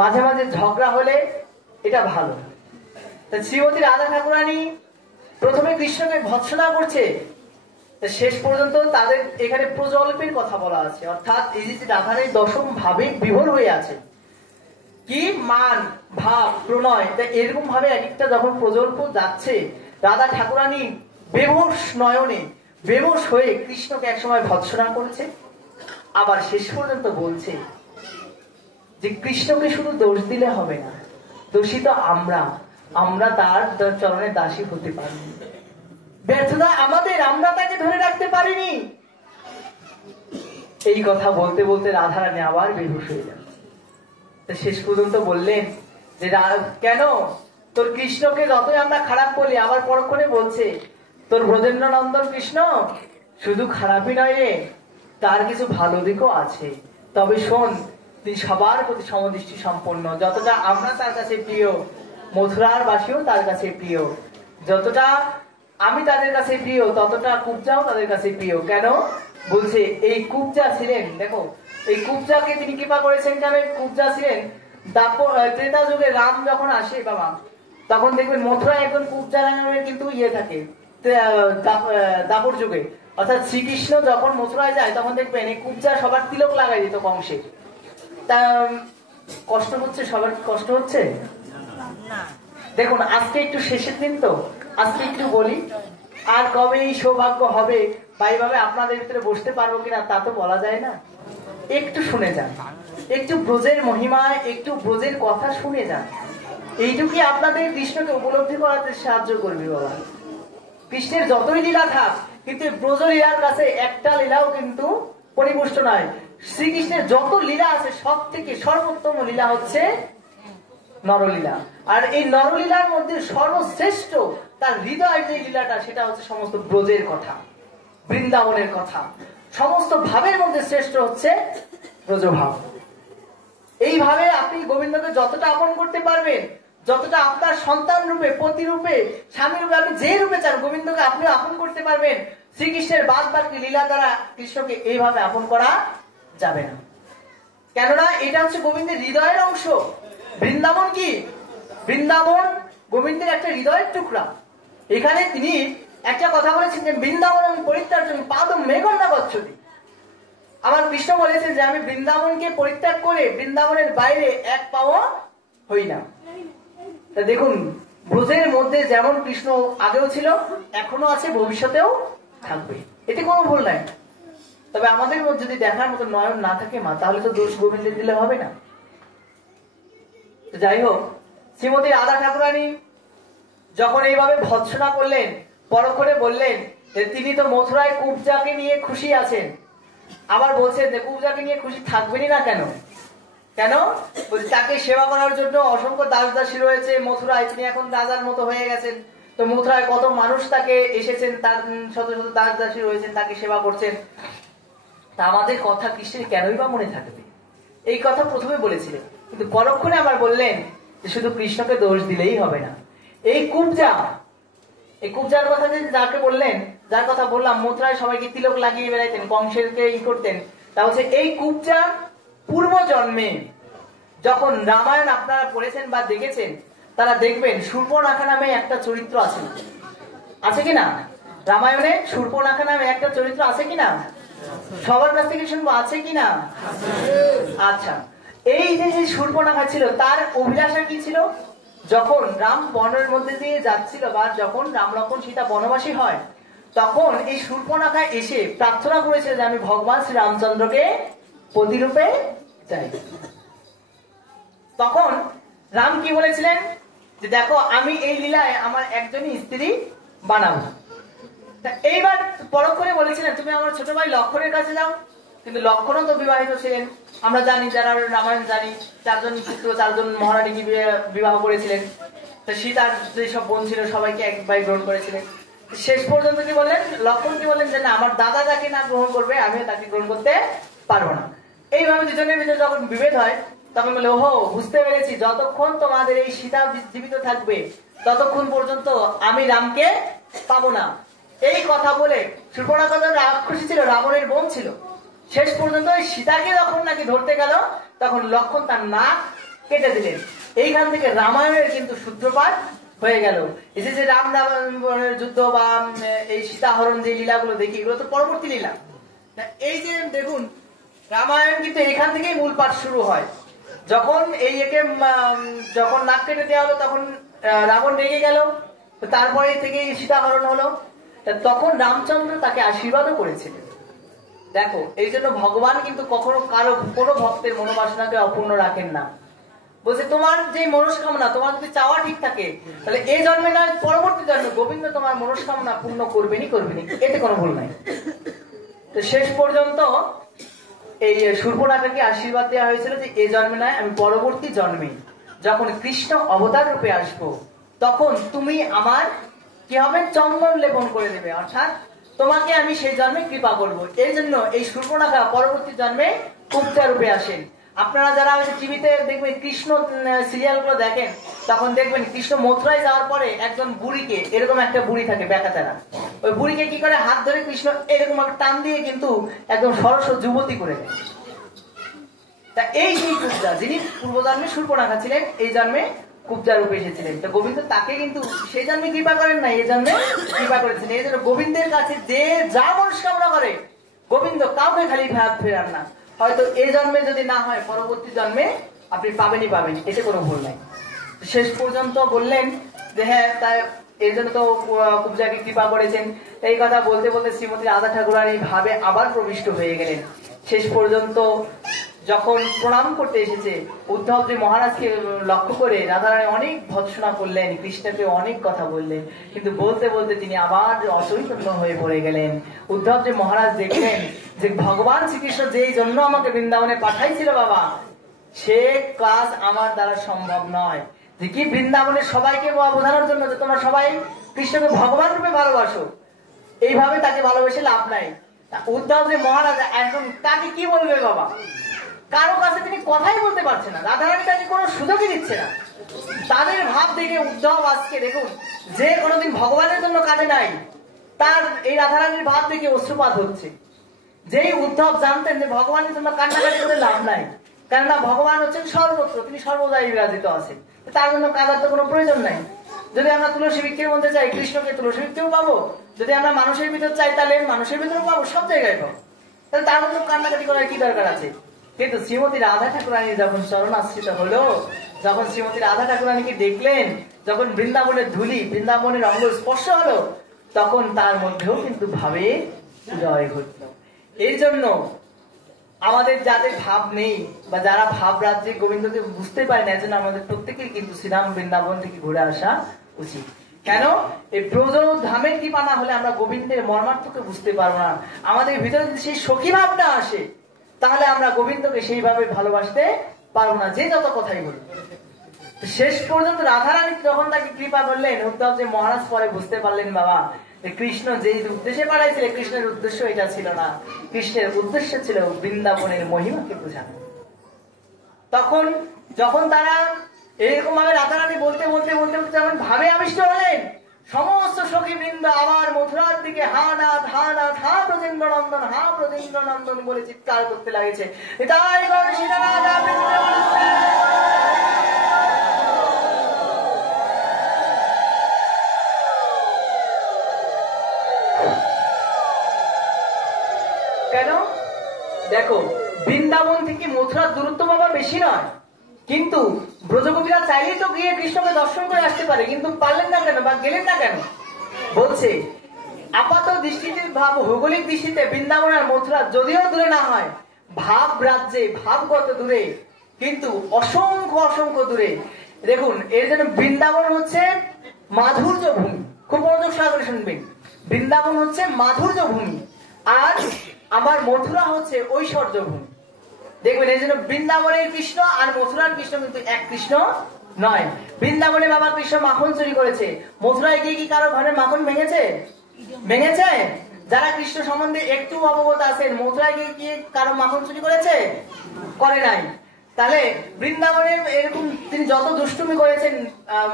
মাঝে মাঝে ঝগড়া হলে এটা ভালো। তা শ্রীমতী রাধা ঠাকুরানী প্রথমে কৃষ্ণকে ভৎসনা করছে, শেষ পর্যন্ত তাদের এখানে প্রজল্পের কথা বলা আছে, অর্থাৎ এই যে রাধারানী দশম ভাবে বিভোর হয়ে আছে। কি মান ভাব প্রণয়, এরকম ভাবে এক একটা যখন প্রকল্প যাচ্ছে, রাধা ঠাকুরানী বেহুশ নয়নে বেহুশ হয়ে কৃষ্ণকে একসময় ভৎসনা করেছে। আবার শেষ পর্যন্ত বলছে যে কৃষ্ণকে শুধু দোষ দিলে হবে না, দোষী তো আমরা তার চরণে দাসী হতে পারিনি, ব্যর্থতা আমাদের, আমরা তাকে ধরে রাখতে পারিনি। এই কথা বলতে বলতে রাধারানী আবার বেহুশ হয়ে যান। শেষ পর্যন্ত বললেন যে কেন তোর কৃষ্ণকে যতই আমরা খারাপ বলি, আবার পরক্ষণে বলছে তোর ব্রজেন্দ্র নন্দন কৃষ্ণ শুধু খারাপই নয় রে, তার কিছু ভালো দিকও আছে। তবে শোন, তিনি সবার প্রতি সমদৃষ্টি সম্পন্ন। যতটা আমরা তার কাছে প্রিয়, মথুরার বাসীও তার কাছে প্রিয়। যতটা আমি তাদের কাছে প্রিয়, ততটা কুবজাও তাদের কাছে প্রিয়। কেন বলছে, এই কুবজা ছিলেন, দেখো এই কুবজাকে তিনি কৃপা করেছেন কেন? কুবজা ছিলেন ত্রেতা যুগে রাম যখন আসে বাবা, তখন দেখবেন মথুরায় একজন কুবজা নামের কিন্তু থাকে দাপর যুগে। অর্থাৎ শ্রীকৃষ্ণ যখন মথুরায় যায় তখন দেখবেন এই কুবজা সবার তিলক লাগাই দিত কংসে। তা কষ্ট হচ্ছে, সবার কষ্ট হচ্ছে। দেখুন আজকে একটু শেষের দিন তো, আজকে একটু বলি, আর কবে এই সৌভাগ্য হবে বা এইভাবে আপনাদের ভিতরে বসতে পারবো কিনা তা তো বলা যায় না। একটু শুনে যান, একটু ব্রজের মহিমা, একটু ব্রজের কথা শুনে যান। এইটুকুই আপনাদের কৃষ্ণকে উপলব্ধি করাতে সাহায্য করবে বাবা। কৃষ্ণের যতই লীলা থাক, কিন্তু ব্রজ লীলার কাছে একটা লীলাও কিন্তু পরিপুষ্ট নয়। শ্রীকৃষ্ণের যত লীলা আছে সব থেকে সর্বোত্তম লীলা হচ্ছে নরলীলা। আর এই নরলীলার মধ্যে সর্বশ্রেষ্ঠ তার হৃদয়ের যে লীলাটা, সেটা হচ্ছে সমস্ত ব্রজের কথা, বৃন্দাবনের কথা। সমস্ত ভাবের মধ্যে শ্রেষ্ঠ হচ্ছে ব্রজভাব। এইভাবে আপনি গোবিন্দকে যতটা আপন করতে পারবেন, যতটা আপনার সন্তান রূপে, পতি রূপে, স্বামী রূপে, আপনি যে রূপে চান গোবিন্দকে আপনি আপন করতে পারবেন। শ্রীকৃষ্ণের বাদ বাকি লীলা দ্বারা কৃষ্ণকে এইভাবে আপন করা যাবে না। কেননা এটা হচ্ছে গোবিন্দের হৃদয়ের অংশ। বৃন্দাবন কি? বৃন্দাবন গোবিন্দের একটা হৃদয়ের টুকরা। এখানে তিনি একটা কথা বলেছেন যে বৃন্দাবন পরিত্যাজন পাদম মেঘন্না গচ্ছতি। আমার কৃষ্ণ বলেছেন যে আমি বৃন্দাবনকে পরিত্যাগ করে বৃন্দাবনের বাইরে এক পাও হই না। তা দেখুন, ব্রজের মধ্যে যেমন কৃষ্ণ আগেও ছিল, এখনো আছে, ভবিষ্যতেও থাকবে, এতে কোনো ভুল নাই। তবে আমাদের মধ্যে যদি দেখার মতো নয়ন না থাকে মা, তাহলে তো দোষ গোবিন্দের দিলে হবে না। যাই হোক, শ্রীমতী রাধা ঠাকুরানী যখন এইভাবে ভৎসনা করলেন, পরক্ষণে বললেন যে তিনি তো মথুরায় কুবজাকে নিয়ে খুশি আছেন। আবার বলছেন যে কুবজাকে নিয়ে খুশি থাকবেনই না কেন? কেন বলছি, তাকে সেবা করার জন্য অসংখ্য দাস দাসী রয়েছে মথুরায়। তিনি এখন রাজার মতো হয়ে গেছেন, তো মথুরায় কত মানুষ তাকে এসেছেন, তার শত শত দাস দাসী রয়েছেন, তাকে সেবা করছেন। তা আমাদের কথা কৃষ্ণের কেনই বা মনে থাকবে? এই কথা প্রথমে বলেছিলেন, কিন্তু পরক্ষণে আবার বললেন যে শুধু কৃষ্ণকে দোষ দিলেই হবে না। এই কুবজা, এই কুবজার কথা যে যাকে বললেন, যার কথা বললাম, মথুরায় সবাইকে তিলক লাগিয়ে বেড়াইতেন, কংসেরকে করতেন, তা হচ্ছে এই কুবজা পূর্ব জন্মে যখন রামায়ণ আপনারা পড়েছেন বা দেখেছেন, তারা দেখবেন শূর্পণখা নামে একটা চরিত্র আছে, আছে কিনা? রামায়ণে শূর্পণখা নামে একটা চরিত্র আছে কিনা? সবার কাছ থেকে শুনবো, আছে কিনা? আচ্ছা, এই যে শূর্পণখা ছিল, তার অভিলাষা কি ছিল? যখন রাম বনের মধ্যে দিয়ে যাচ্ছিল, বা যখন রাম লক্ষ্মণ সীতা বনবাসী হয়, তখন এই শূর্পণখা এসে প্রার্থনা করেছিল যে আমি ভগবান শ্রী রামচন্দ্রকে পতিরূপে চাই। তখন রাম কি বলেছিলেন যে দেখো, আমি এই লীলায় আমার একজনই স্ত্রী বানাবো। এইবার পরক্ষণে বলেছিলেন তুমি আমার ছোট ভাই লক্ষণের কাছে যাও। কিন্তু লক্ষণও তো বিবাহিত ছিলেন। আমরা জানি, যারা রামায়ণ জানি, 4 জন পুত্র 4 জন মহারানীকে বিবাহ করেছিলেন। তো সীতার যেসব বোন ছিল সবাইকে এক ভাই গ্রহণ করেছিলেন। শেষ পর্যন্ত কি বললেন? লক্ষণ কি বললেন যে না, আমার দাদা যাকে না গ্রহণ করবে আমিও তাকে গ্রহণ করতে পারবো না। এইভাবে দুজনের ভিতরে যখন বিভেদ হয়, তখন বলে ওহো, বুঝতে পেরেছি, যতক্ষণ তোমাদের এই সীতা জীবিত থাকবে ততক্ষণ পর্যন্ত আমি রামকে পাবো না। এই কথা বলে শূর্পণখা রাক্ষসী ছিল, রাবণের বোন ছিল। শেষ পর্যন্ত সীতাকে যখন নাকি ধরতে গেল, তখন লক্ষণ তার নাক কেটে দিলেন। এইখান থেকে রামায়ণের কিন্তু সূত্রপাত হয়ে গেল। এই যে রাম রাবণের যুদ্ধ বা এই সীতাহরণ যে লীলাগুলো দেখি, এগুলো তো পরবর্তী লীলা। এই যে দেখুন, রামায়ণ কিন্তু এখান থেকেই মূল পাঠ শুরু হয়। যখন এই একে যখন নাক কেটে দেওয়া হলো তখন রাবণ রেগে গেল, তারপরে থেকে সীতাহরণ হলো। তখন রামচন্দ্র তাকে আশীর্বাদও করেছিলেন। দেখো, এই জন্য ভগবান কিন্তু কখনো কারো কোনো ভক্তের মনোবাসনাকে অপূর্ণ রাখেন না। বলছে তোমার যে মনস্কামনা, তোমার যদি চাওয়া ঠিক থাকে তাহলে এই জন্মে নয় পরবর্তী জন্মে গোবিন্দ তোমার মনস্কামনা পূর্ণ করবেনই করবেনি, এতে কোনো ভুল নাই। তো শেষ পর্যন্ত এই শূর্পণখাকে আশীর্বাদ দেওয়া হয়েছিল যে এই জন্মে নয়, আমি পরবর্তী জন্মে যখন কৃষ্ণ অবতার রূপে আসবো তখন তুমি আমার কি হবে, চন্দন লেপন করে দেবে, অর্থাৎ তোমাকে আমি সেই জন্মে কৃপা করব। এই জন্য এই শূর্পণখা পরবর্তী জন্মে কুব্জা রূপে আসেন। আপনারা যারা টিভিতে দেখবেন কৃষ্ণ সিরিয়াল গুলো দেখেন, তখন দেখবেন কৃষ্ণ মথুরায় যাওয়ার পরে একজন বুড়িকে, এরকম একটা বুড়ি থাকে বেকাতেরা, ওই বুড়িকে কি করে হাত ধরে কৃষ্ণ এরকম একটা টান দিয়ে কিন্তু একদম সরস যুবতী করে দেয়। তা এই সেই কুব্জা, যিনি পূর্বজন্মে শূর্পণখা ছিলেন, এই জন্মে কুব্জা রূপে এসেছিলেন। তো গোবিন্দ তাকে কিন্তু সেই জন্মে কৃপা করেন না, এই জন্মে কৃপা করেছেন। এই জন্য গোবিন্দের কাছে যে যা মনস্কামনা করে গোবিন্দ কাউকে খালি হাত ফেরান না। হয়তো এই জন্মে যদি না হয় পরবর্তী জন্মে আপনি পাবেনই পাবেন, এতে কোনো ভুল নাই। শেষ পর্যন্ত বললেন যে হ্যাঁ, তাই এই জন্য তো কুব্জাকে কৃপা করেছেন। এই কথা বলতে বলতে শ্রীমতী রাধা ঠাকুরানী ভাবে আবার প্রবিষ্ট হয়ে গেলেন। শেষ পর্যন্ত যখন প্রণাম করতে এসেছে, উদ্ধবজি মহারাজকে লক্ষ্য করে রাধারানী অনেক ভৎসনা করলেন, কৃষ্ণকে অনেক কথা বললেন, কিন্তু বলতে বলতে তিনি আবার অচৈতন্য হয়ে পড়ে গেলেন। উদ্ধবজি মহারাজ দেখলেন যে ভগবান শ্রীকৃষ্ণ যেই জন্য আমাকে বৃন্দাবনে পাঠাইছিল বাবা, সে কাজ আমার দ্বারা সম্ভব নয়। যে কি বৃন্দাবনের সবাইকে বোঝানোর জন্য যে তোমরা সবাই কৃষ্ণকে ভগবান রূপে ভালোবাসো, এইভাবে তাকে ভালোবেসে লাভ নাই। উদ্ধবজি মহারাজ এখন তাকে কি বলবে বাবা, কারো কাছে তিনি কথাই বলতে পারছে না, রাধারানী তাকে কোনো সুযোগই দিচ্ছে না। তাদের ভাব দেখে উদ্ধব আজকে দেখুন, যে কোনোদিন ভগবানের জন্য কাজে নাই, তার এই রাধারানীর ভাব দেখে অশ্রুপাত হচ্ছে। যেই উদ্ধব জানতেন যে ভগবানের জন্য কান্নাকাটি করে লাভ নাই, কেননা ভগবান হচ্ছেন সর্বত্র, তিনি সর্বদাই বিরাজিত আছেন, তার জন্য কাজার তো কোনো প্রয়োজন নাই। যদি আমরা তুলসী বৃক্ষের মধ্যে চাই, কৃষ্ণকে তুলসী বৃক্ষেও পাবো, যদি আমরা মানুষের ভিতর চাই তাহলে মানুষের ভিতরেও পাবো, সব জায়গায় পাবো, তাহলে তার জন্য কান্নাকাটি করার কি দরকার আছে। কিন্তু শ্রীমতী রাধা ঠাকুরানী যখন চরণাশ্রিত হলো, যখন শ্রীমতী রাধা ঠাকুরানীকে দেখলেন, যখন বৃন্দাবনের ধুলি, বৃন্দাবনের অঙ্গ স্পর্শ হলো, তখন তার মধ্যেও কিন্তু ভাবে জয় ঘটল। এই জন্য আমাদের যাদের ভাব নেই বা যারা ভাব রাজ্যে গোবিন্দকে বুঝতে পারে না, এজন্য আমাদের প্রত্যেকেই কিন্তু শ্রীরাম বৃন্দাবন থেকে ঘুরে আসা উচিত। কেন, এই ব্রজ ধামের কৃপা না হলে আমরা গোবিন্দের মর্মার্থকে বুঝতে পারবো না। আমাদের ভিতরে যদি সেই সখী ভাবটা আসে, তাহলে আমরা গোবিন্দকে সেইভাবে ভালোবাসতে পারবো না, যে যত কথাই বলি। শেষ পর্যন্ত রাধারানী যখন তাকে কৃপা করলেন, উদ্ধবজি মহারাজ পরে বুঝতে পারলেন বাবা, কৃষ্ণ যেই উদ্দেশ্যে পাঠাইছিল, কৃষ্ণের উদ্দেশ্য এটা ছিল না, কৃষ্ণের উদ্দেশ্য ছিল বৃন্দাবনের মহিমাকে বোঝানো। তখন যখন তারা এরকম ভাবে রাধারানী বলতে বলতে বলতে বলতে যখন ভাবে আবিষ্ট হলেন, সমস্ত সখী বৃন্দ আবার মথুরার দিকে হা নাথ হা নাথ, হা ব্রজেন্দ্র নন্দন, হা ব্রজেন্দ্র নন্দন বলে চিৎকার করতে লাগেছে। কেন, দেখো বৃন্দাবন থেকে মথুরার দূরত্ব বাবা বেশি নয়, কিন্তু ব্রজগোপীরা চাইলেই তো গিয়ে কৃষ্ণকে দর্শন করে আসতে পারে, কিন্তু পারলেন না কেন বা গেলেন না কেন? বলছে আপাত দৃষ্টিতে ভাব, ভৌগোলিক দৃষ্টিতে বৃন্দাবন আর মথুরা যদিও দূরে না হয়, ভাব রাজ্যে ভাবগত দূরে, কিন্তু অসংখ্য অসংখ্য দূরে। দেখুন, এর জন্য বৃন্দাবন হচ্ছে মাধুর্য ভূমি, খুব মনোযোগ সহকারে শুনবেন। বৃন্দাবন হচ্ছে মাধুর্য ভূমি, আর আমার মথুরা হচ্ছে ঐশ্বর্য ভূমি। দেখবেন, এই জন্য বৃন্দাবনের কৃষ্ণ আর মথুরার কৃষ্ণ কিন্তু এক কৃষ্ণ নয়। বৃন্দাবনে বাবা কৃষ্ণ মাখন চুরি করেছে, মথুরায় গিয়ে কি কারো ঘরে মাখন ভেঙেছে? ভেঙেছে? যারা কৃষ্ণ সম্বন্ধে একটু অবগত আছেন, মথুরায় গিয়ে কি কারো মাখন চুরি করেছে? করে নাই। তাহলে বৃন্দাবনে এরকম তিনি যত দুষ্টুমি করেছেন,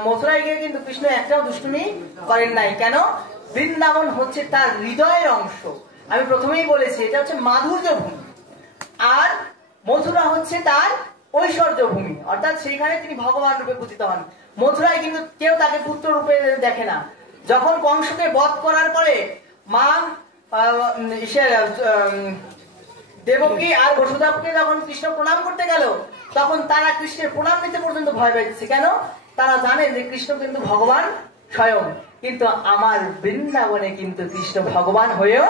মথুরায় গিয়ে কিন্তু কৃষ্ণ একটাও দুষ্টুমি করেন নাই। কেন? বৃন্দাবন হচ্ছে তার হৃদয়ের অংশ। আমি প্রথমেই বলেছি এটা হচ্ছে মাধুর্য ভূমি, আর মথুরা হচ্ছে তার ঐশ্বর্য ভূমি, অর্থাৎ সেইখানে তিনি ভগবান রূপে পূজিত হন। মথুরায় কিন্তু কেউ তাকে পুত্র রূপে দেখে না। যখন কংসকে বধ করার পরে মা দেবকী আর বসুদেবকে যখন কৃষ্ণ প্রণাম করতে গেল, তখন তারা কৃষ্ণের প্রণাম নিতে পর্যন্ত ভয় পাইছে। কেন? তারা জানে যে কৃষ্ণ কিন্তু ভগবান স্বয়ং, কিন্তু আমার বৃন্দাবনে কিন্তু কৃষ্ণ ভগবান হয়েও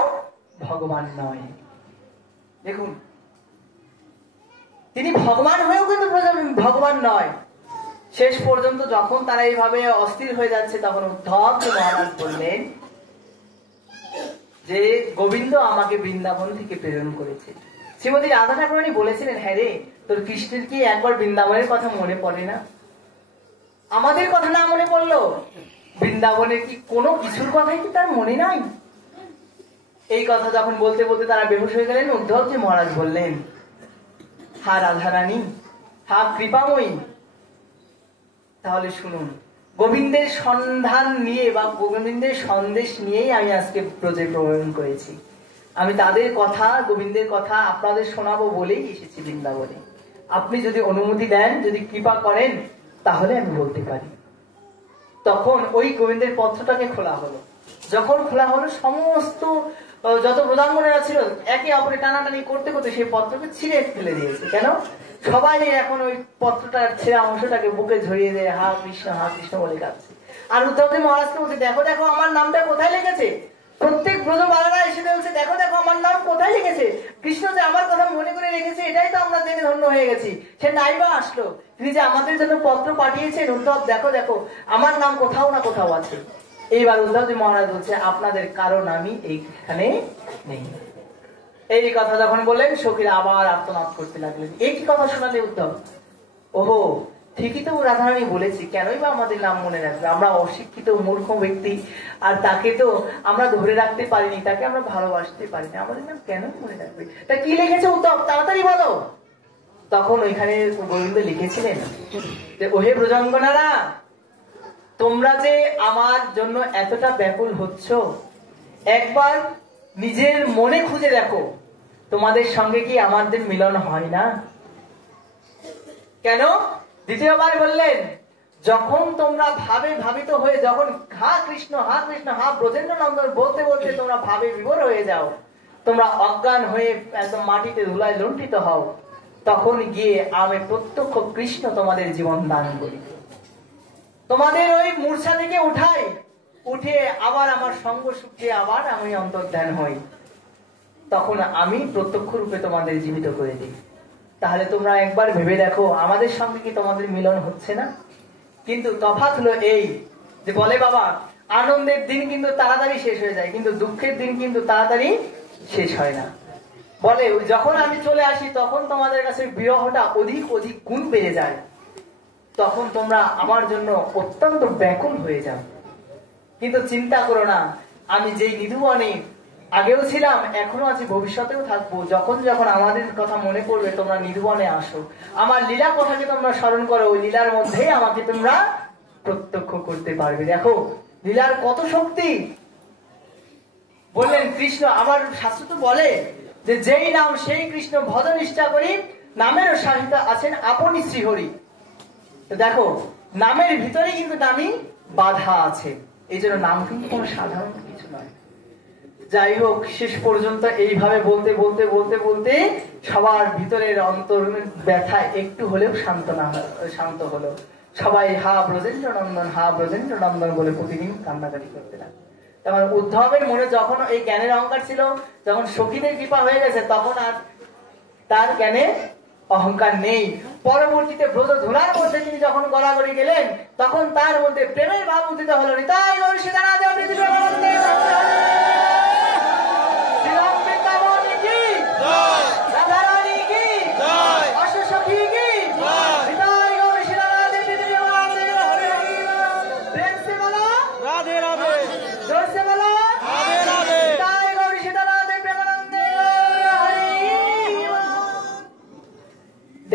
ভগবান নয়। দেখুন, তিনি ভগবান হয়েও কিন্তু ভগবান নয়। শেষ পর্যন্ত যখন তারা এইভাবে অস্থির হয়ে যাচ্ছে, তখন উদ্ধব মহারাজ বললেন যে গোবিন্দ আমাকে বৃন্দাবন থেকে প্রেরণ করেছে। শ্রীমতী রাধা ঠাকুরানী বলেছিলেন, হ্যাঁ রে, তোর কৃষ্ণের কি একবার বৃন্দাবনের কথা মনে পড়ে না? আমাদের কথা না মনে পড়লো, বৃন্দাবনের কি কোনো কিছুর কথাই কি তার মনে নাই? এই কথা যখন বলতে বলতে তারা বেহুশ হয়ে গেলেন, উদ্ধবজি মহারাজ বললেন, হা রাধারানী, হা কৃপাময়ী, তাহলে শুনুন, গোবিন্দের সন্ধান নিয়ে বা গোবিন্দের সন্দেশ নিয়েই আমি আজকে ব্রজে ভ্রমণ করেছি। আমি তাদের কথা, গোবিন্দের কথা আপনাদের শোনাবো বলেই এসেছি বৃন্দাবনে। আপনি যদি অনুমতি দেন, যদি কৃপা করেন, তাহলে আমি বলতে পারি। তখন ওই গোবিন্দের পত্রটাকে খোলা হলো। যখন খোলা হলো, সমস্ত যত প্রধানগণেরা ছিল একে অপরে টানাটানি করতে করতে সেই পত্রকে ছিঁড়ে ফেলে দিয়েছে। কেন? সবাই এখন ওই পত্রটার ছেঁড়া অংশটাকে বুকে ঝরিয়ে দিয়ে হা কৃষ্ণ বলে কাঁদছে। আর উদ্ধবজি মহারাজকে বলছে, দেখো দেখো আমার নামটা কোথায় লেগেছে। প্রত্যেক ব্রজবালারা এসে বলছে, দেখো দেখো আমার নাম কোথায় লিখেছে। কৃষ্ণ যে আমার কথা মনে করে রেখেছে, এটাই তো আমরা জেনে ধন্য হয়ে গেছি। সে নাইবা আসলো, তিনি যে আমাদের জন্য পত্র পাঠিয়েছেন, উদ্ধব দেখো দেখো আমার নাম কোথাও না কোথাও আছে। এইবার উদ্ধবজি মহারাজ বলছে, আপনাদের কারণ আমি এইখানে নেই। এই কথা যখন বললেন, সখীরা আবার আর্তনাদ করতে লাগলেন। এই কি কথা শোনালে উদ্ধব? ওহো, ঠিকই তো রাধারানী বলেছি, কেনই বা আমাদের নাম মনে রাখবে? আমরা অশিক্ষিত মূর্খ ব্যক্তি, আর তাকে তো আমরা ধরে রাখতে পারিনি, তাকে আমরা ভালোবাসতে পারিনি, আমাদের নাম কেন মনে রাখবে? তা কি লিখেছে উদ্ধব, তাড়াতাড়ি বলো। তখন ওইখানে গোবিন্দ লিখেছিলেন যে, ওহে ব্রজাঙ্গনারা, তোমরা যে আমার জন্য এতটা ব্যাকুল হচ্ছ, একবার নিজের মনে খুঁজে দেখো, তোমাদের সঙ্গে কি আমাদের মিলন হয় না? কেন? দ্বিতীয়বার বললেন, যখন তোমরা ভাবে ভাবিত হয়ে, যখন হা কৃষ্ণ হা ব্রজেন্দ্র নন্দন বলতে বলতে তোমরা ভাবে বিভোর হয়ে যাও, তোমরা অজ্ঞান হয়ে একদম মাটিতে ধুলায় লুণ্ঠিত হও, তখন গিয়ে আমি প্রত্যক্ষ কৃষ্ণ তোমাদের জীবন দান করি, তোমাদের ওই মূর্ছা থেকে উঠে আবার আমার সঙ্গ সুখে আবার আমি অন্তর্ধান হই, তখন আমি প্রত্যক্ষ রূপে তোমাদের জীবিত করে দিই। তাহলে তোমরা একবার ভেবে দেখো, আমাদের সঙ্গে কি তোমাদের মিলন হচ্ছে না? কিন্তু তফাৎ হলো এই যে, বলে বাবা, আনন্দের দিন কিন্তু তাড়াতাড়ি শেষ হয়ে যায়, কিন্তু দুঃখের দিন কিন্তু তাড়াতাড়ি শেষ হয় না। বলে যখন আমি চলে আসি, তখন তোমাদের কাছে বিরহটা অধিক অধিক গুণ বেড়ে যায়, তখন তোমরা আমার জন্য অত্যন্ত ব্যাকুল হয়ে যাও। কিন্তু চিন্তা করো না, আমি যেই নিধুবনে আগেও ছিলাম, এখনো আছি, ভবিষ্যতেও থাকবো, যখন যখন আমাদের কথা মনে পড়বে তোমরা নিধুবনে আসো, আমার লীলা কথাকে তোমরা স্মরণ করো, ওই লীলার মধ্যেই আমাকে তোমরা প্রত্যক্ষ করতে পারবে। দেখো লীলার কত শক্তি। বললেন কৃষ্ণ, আমার শাস্ত্র তো বলে যে, যেই নাম সেই কৃষ্ণ ভজ নিষ্ঠা করি, নামের সাহিত্য আছেন আপনি শ্রীহরি। দেখো নামের ভিতরে কিন্তু নামই বাধা আছে, এই জন্য নাম কিন্তু কোনো সাধারণ কিছু নয়। যাই হোক, শেষ পর্যন্ত এইভাবে বলতে বলতে বলতে বলতে সবার ভিতরের অন্তর ব্যথা একটু হলেও শান্ত হলো। সবাই হা ব্রজেন্দ্র নন্দন বলে প্রতিদিন কান্নাকাটি করতে লাগলো। তখন উদ্ধবের মনে যখন এই জ্ঞানের অহংকার ছিল, যখন সখীদের কৃপা হয়ে গেছে, তখন আর তার জ্ঞানে অহংকার নেই। পরবর্তীতে ব্রজ ধুলার মধ্যে তিনি যখন গড়াগড়ি গেলেন, তখন তার মধ্যে প্রেমের ভাব উদিত হলো। নিতাই গৌর সীতানাথ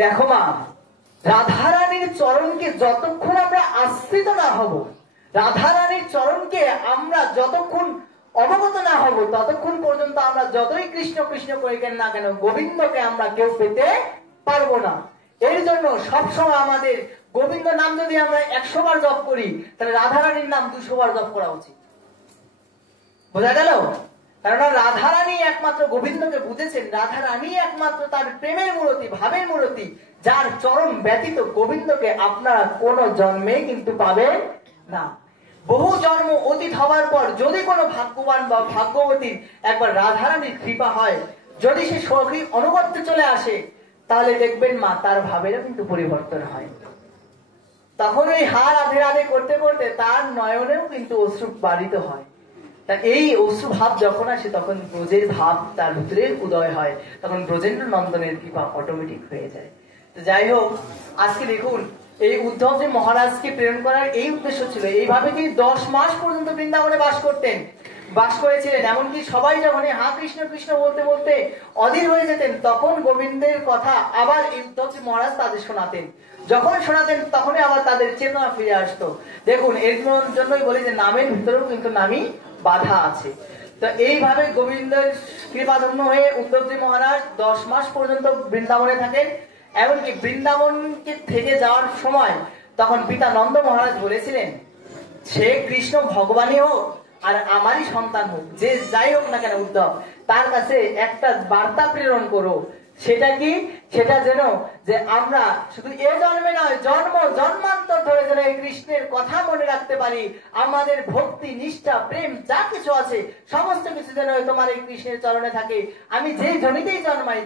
দেখো মা, রাধারানীর চরণকে যতক্ষণ আমরা আশ্রিত না হব, রাধারানীর চরণকে আমরা যতক্ষণ অবগত না হব, ততক্ষণ পর্যন্ত আমরা যতই কৃষ্ণ কৃষ্ণ করি না কেন, গোবিন্দকে আমরা কেউ পেতে পারবো না। এর জন্য সবসময় আমাদের গোবিন্দ নাম যদি আমরা 100 বার জপ করি, তাহলে রাধারানীর নাম 200 বার জপ করা উচিত। বোঝা গেল? কেননা রাধারানী একমাত্র গোবিন্দকে বুঝেছেন, রাধারানী একমাত্র তার প্রেমের মূরতি, ভাবের মূরতি, যার চরণ ব্যতীত গোবিন্দকে আপনারা কোন জন্মে কিন্তু পাবেন না। বহু জন্ম অতীত হবার পর যদি কোনো ভাগ্যবান বা ভাগ্যবতীর একবার রাধারানীর কৃপা হয়, যদি সে সখী অনুগত্যে চলে আসে, তাহলে দেখবেন মা তার ভাবেরও কিন্তু পরিবর্তন হয়। তখন ওই হা রাধে রাধে করতে করতে তার নয়নেও কিন্তু অশ্রু বাড়িত হয়। তা এই অশ্রু ভাব যখন আসে তখন ব্রজের ভাব তার ভিতরে উদয় হয়, তখন ব্রজেন্দ্র নন্দনের কৃপা অটোমেটিক হয়ে যায়। তো যাই হোক, আজকে দেখুন এই উদ্ধবজি মহারাজকে প্রেরণ করার এই উদ্দেশ্য ছিল। এইভাবে তিনি 10 মাস পর্যন্ত বৃন্দাবনে বাস করেছিলেন। এমনকি সবাই যখন হা কৃষ্ণ কৃষ্ণ বলতে বলতে অধীর হয়ে যেতেন, তখন গোবিন্দের কথা আবার এই উদ্ধবজি মহারাজ তাদের শোনাতেন। যখন শোনাতেন তখনই আবার তাদের চেতনা ফিরে আসতো। দেখুন, এর জন্যই বলি যে নামের ভিতরেও কিন্তু নামই বাধা আছে। তো এইভাবে গোবিন্দের কৃপাধন্য হয়ে উদ্ধবজি মহারাজ 10 মাস পর্যন্ত বৃন্দাবনে থাকেন। এমনকি বৃন্দাবনকে থেকে যাওয়ার সময় তখন পিতা নন্দ মহারাজ বলেছিলেন, সে কৃষ্ণ ভগবানই হোক আর আমারই সন্তান হোক, যে যাই হোক না কেন উদ্ধব, তার কাছে একটা বার্তা প্রেরণ করো। সেটা কি? সেটা যেন যে আমরা শুধু এ জন্মে নয়, জন্মান্তর ধরে যেন এই কৃষ্ণের কথা মনে রাখতে পারি। আমাদের ভক্তি, নিষ্ঠা, প্রেম যা কিছু আছে সমস্ত কিছু যেন তোমার এই কৃষ্ণের চরণে থাকে। আমি যে জনিতেই জন্মাই,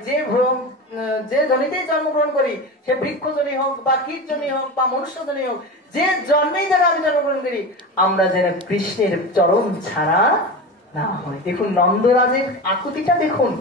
যে জনিতেই জন্মগ্রহণ করি, সে বৃক্ষজনী হোক বা কীটজনী হোক বা মনুষ্যজনী হোক, যে জন্মেই যেন আমি জন্মগ্রহণ করি, আমরা যেন কৃষ্ণের চরণ ছাড়া না হয়। দেখুন নন্দরাজের আকুতিটা দেখুন।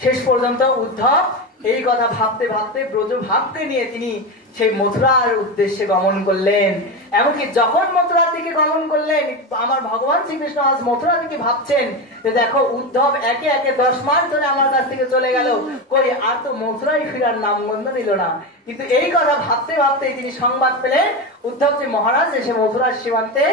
শেষ পর্যন্ত উদ্ধব এই কথা ভাবতে ভাবতে ব্রজ ভাবকে নিয়ে তিনি সেই মথুরার উদ্দেশ্যে গমন করলেন। এমনকি যখন মথুরার দিকে গমন করলেন, আমার ভগবান শ্রীকৃষ্ণ আজ মথুরা দিকে ভাবছেন যে দেখো উদ্ধব একে একে 10 মাস ধরে আমার কাছ থেকে চলে গেল, কই আর তো মথুরাই ফিরার নামগন্ধ নিল না। কিন্তু এই কথা ভাবতে ভাবতে তিনি সংবাদ পেলেন উদ্ধবজি মহারাজ এসে মথুরার সীমান্তে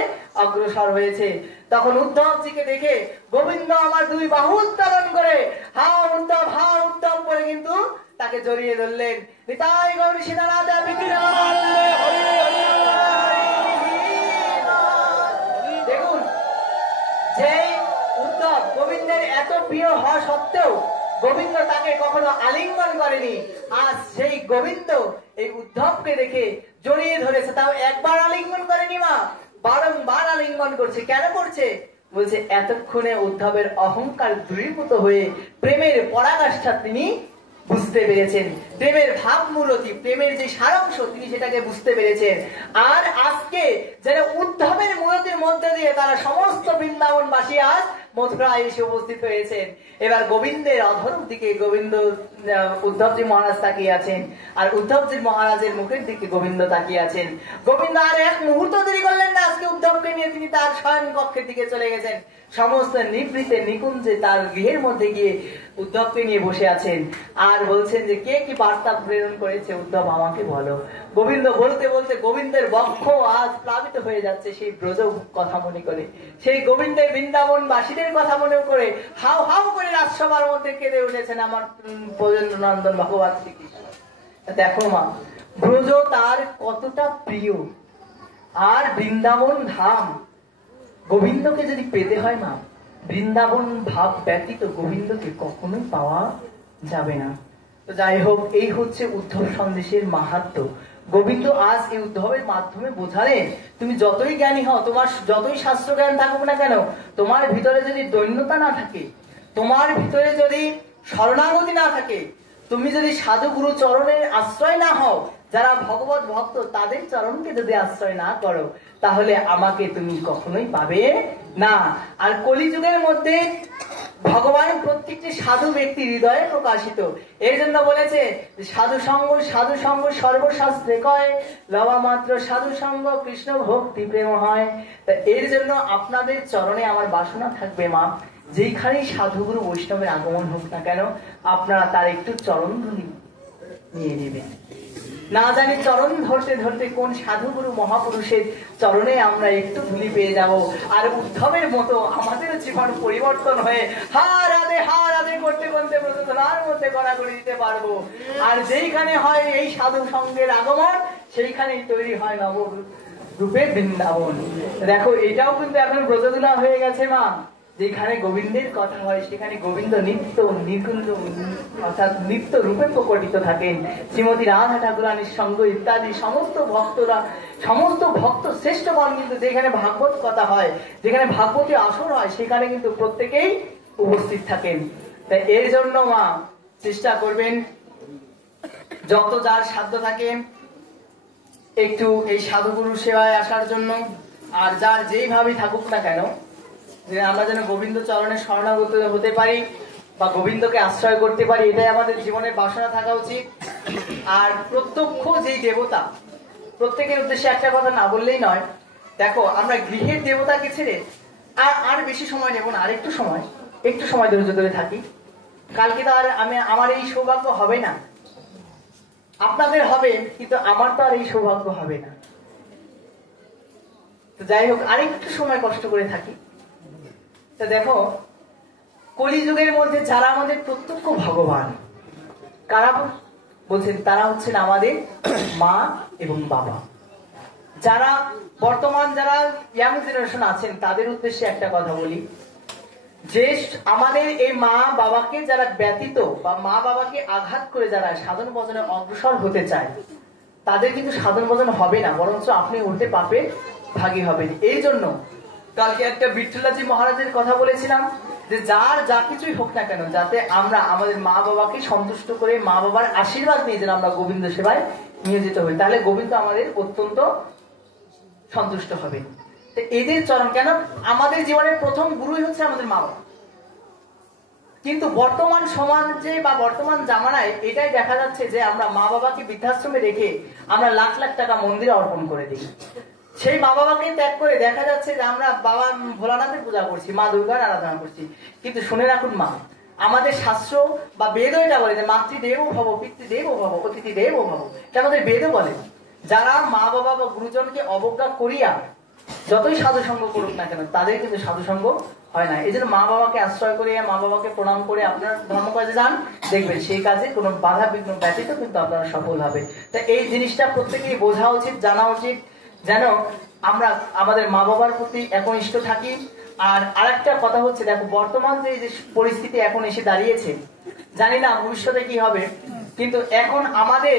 অগ্রসর হয়েছে। তখন উদ্ধবজিকে দেখে গোবিন্দ আমার 2 বাহু উত্তোলন করে হা উদ্ধব করে কিন্তু তাকে জড়িয়ে ধরলেন। নিতাই গৌর সীতানাথ দেখুন, যে উদ্ধব গোবিন্দের এত প্রিয় হওয়া সত্ত্বেও গোবিন্দ তাকে কখনো আলিঙ্গন করেনি। আজ সেই গোবিন্দ এই উদ্ধবকে দেখে জড়িয়ে ধরেছে, তাও একবার আলিঙ্গন করেনি মা, বারংবার আলিঙ্গন করছে। কেন করছে? বলছে এতক্ষণে উদ্ধবের অহংকার দূরীভূত হয়ে প্রেমের পরাকাষ্ঠা তিনি বুঝতে পেরেছেন, প্রেমের ভাব মূলতি, প্রেমের যে সারাংশ তিনি সেটাকে বুঝতে পেরেছেন। আর আজকে যেন উদ্ধবের মূলতির মধ্যে দিয়ে তারা সমস্ত বৃন্দাবনবাসী আজ মথুরায় এসে উপস্থিত হয়েছেন। এবার গোবিন্দের অধরের দিকে উদ্ধবজি মহারাজ তাকিয়ে আছেন, আর উদ্ধবজি মহারাজের মুখের দিকে গোবিন্দ তাকিয়ে আছেন। গোবিন্দ আর এক মুহূর্ত দেরি করলেন না, আজকে উদ্ধবকে নিয়ে তিনি তার শয়ন কক্ষের দিকে চলে গেছেন। সমস্ত নিবৃতে নিকুঞ্জে তার গৃহের মধ্যে গিয়ে উদ্ধবকে নিয়ে বসে আছেন আর বলছেন যে কে কি বার্তা প্রেরণ করেছে উদ্ধব আমাকে বলো। গোবিন্দ বলতে বলতে গোবিন্দের বক্ষ আজ প্লাবিত হয়ে যাচ্ছে সেই ব্রজ কথা মনে করে, সেই গোবিন্দের বৃন্দাবন বাসীদের কথা মনে করে হাউ হাউ করে রাজসভার মধ্যে কেঁদে উঠেছেন আমার ব্রজেন্দ্র নন্দন ভগবান শ্রীকৃষ্ণ। দেখো মা, ব্রজ তার কতটা প্রিয়, আর বৃন্দাবন ধাম গোবিন্দকে যদি পেতে হয় মা, বৃন্দাবন ভাব ব্যতীত গোবিন্দকে কখনোই পাওয়া যাবে না। তো যাই হোক, এই হচ্ছে উদ্ধব সন্দেশের মাহাত্ম্য। গোবিন্দ আজ এই উদ্ধবের মাধ্যমে বোঝালেন তুমি যতই জ্ঞানী হও, তোমার যতই শাস্ত্র জ্ঞান থাকুক না কেন, তোমার ভিতরে যদি দৈন্যতা না থাকে, তোমার ভিতরে যদি শরণাগতি না থাকে, তুমি যদি সাধু গুরু চরণের আশ্রয় না হও, যারা ভগবত ভক্ত তাদের চরণকে যদি আশ্রয় না করো, তাহলে আমাকে তুমি কখনোই পাবে না। আর কলিযুগের মধ্যে ভগবান প্রত্যেকটি সাধু ব্যক্তি হৃদয়ে প্রকাশিত। এর জন্য বলেছে সাধু সঙ্গ সর্বশাস্ত্রে কয়, লবা মাত্র সাধু সঙ্গ কৃষ্ণ ভক্তি প্রেম হয়। তা এর জন্য আপনাদের চরণে আমার বাসনা থাকবে মা, যেখানেই সাধুগুরু বৈষ্ণবের আগমন হোক না কেন, আপনারা তার একটু চরণ ধুলি নিয়ে নেবেন। না জানি চরণ ধরতে ধরতে কোন সাধুগুরু মহাপুরুষের চরণে আমরা একটু ধুলি পেয়ে যাব, আর উদ্ধবের মতো আমাদের জীবন পরিবর্তন হয়ে হা রাধে করতে করতে ব্রজধারার মধ্যে গড়াগড়ি দিতে পারবো। আর যেইখানে হয় এই সাধু সঙ্গের আগমন, সেইখানেই তৈরি হয় নব রূপে বৃন্দাবন। দেখো, এটাও কিন্তু এখন ব্রজদুলা হয়ে গেছে মা। যেখানে গোবিন্দের কথা হয় সেখানে গোবিন্দ নিত্য নিকুঞ্জ অর্থাৎ নিত্য রূপে প্রকটিত থাকেন। শ্রীমতী রাধা ঠাকুরানীর সঙ্গ ইত্যাদি সমস্ত ভক্তরা, সমস্ত ভক্ত শ্রেষ্ঠগণ কিন্তু যেখানে ভাগবত কথা হয়, যেখানে ভাগবতী আসর হয়, সেখানে কিন্তু প্রত্যেকেই উপস্থিত থাকেন। তাই এর জন্য মা চেষ্টা করবেন যত যার সাধ্য থাকে একটু এই সাধুগুরুর সেবায় আসার জন্য। আর যার যেইভাবেই থাকুক না কেন, যে আমরা যেন গোবিন্দ চরণে শরণাগত হতে পারি বা গোবিন্দকে আশ্রয় করতে পারি, এটাই আমাদের জীবনের বাসনা থাকা উচিত। আর প্রত্যক্ষ যেই দেবতা, প্রত্যেকের উদ্দেশ্যে একটা কথা না বললেই নয়। দেখো, আমরা গৃহের দেবতাকে ছেড়ে আর বেশি সময় নেব না, আর একটু সময় ধৈর্য ধরে থাকি। কালকে তো আর আমার এই সৌভাগ্য হবে না, আপনাদের হবে, কিন্তু আমার তো আর এই সৌভাগ্য হবে না। তো যাই হোক, আরেকটু সময় কষ্ট করে থাকি। তা দেখো, কলিযুগের মধ্যে যারা আমাদের প্রত্যক্ষ ভগবান, কারা বলছেন? তারা হচ্ছেন আমাদের মা এবং বাবা। যারা বর্তমান যারা ইয়াং জেনারেশন আছেন তাদের উদ্দেশ্যে একটা কথা বলি, যে আমাদের এই মা বাবাকে যারা ব্যতীত বা মা বাবাকে আঘাত করে যারা সাধন ভজনে অগ্রসর হতে চায়, তাদের কিন্তু সাধন ভজন হবে না, বরঞ্চ আপনি উল্টে পাপে ভাগী হবেন। এই জন্য কালকে একটা বিঠ্ঠলাজি মহারাজের কথা বলেছিলাম, যে যার যা কিছুই হোক না কেন, যাতে আমরা আমাদের মা বাবাকে সন্তুষ্ট করে মা বাবার আশীর্বাদ নিয়ে যেন আমরা গোবিন্দ সেবায় নিয়োজিত হই, তাহলে গোবিন্দ আমাদের অত্যন্ত সন্তুষ্ট হবে। এদের চরণ, কেন আমাদের জীবনের প্রথম গুরুই হচ্ছে আমাদের মা বাবা। কিন্তু বর্তমান সমাজে বা বর্তমান জামানায় এটাই দেখা যাচ্ছে যে আমরা মা বাবাকে বৃদ্ধাশ্রমে রেখে আমরা লাখ লাখ টাকা মন্দিরে অর্পণ করে দিই। সেই মা বাবাকে ত্যাগ করে দেখা যাচ্ছে যে আমরা বাবা ভোলানাথের পূজা করছি, মা দুর্গার আরাধনা করছি। কিন্তু শুনে রাখুন মা, আমাদের শাস্ত্র বা বেদও এটা বলে যে মাতৃদেব ভব, পিতৃদেব ভব, অতিথিদেব ভব। এটা আমাদের বেদও বলে। যারা মা বাবা বা গুরুজনকে অবজ্ঞা করিয়া যতই সাধু সঙ্গ করুক না কেন, তাদের কিন্তু সাধু সঙ্গ হয় না। এই জন্য মা বাবাকে আশ্রয় করে, মা বাবাকে প্রণাম করে আপনার ধর্ম কাজে যান, দেখবেন সেই কাজে কোনো বাধা বিঘ্ন ব্যতীত কিন্তু আপনারা সফল হবে। তা এই জিনিসটা প্রত্যেকেই বোঝা উচিত, জানা উচিত, যেন আমরা আমাদের মা বাবার প্রতি একনিষ্ঠ থাকি। আর আরেকটা কথা হচ্ছে, দেখো বর্তমান যে পরিস্থিতি এখন এসে দাঁড়িয়েছে, জানি না ভবিষ্যতে কি হবে, কিন্তু এখন আমাদের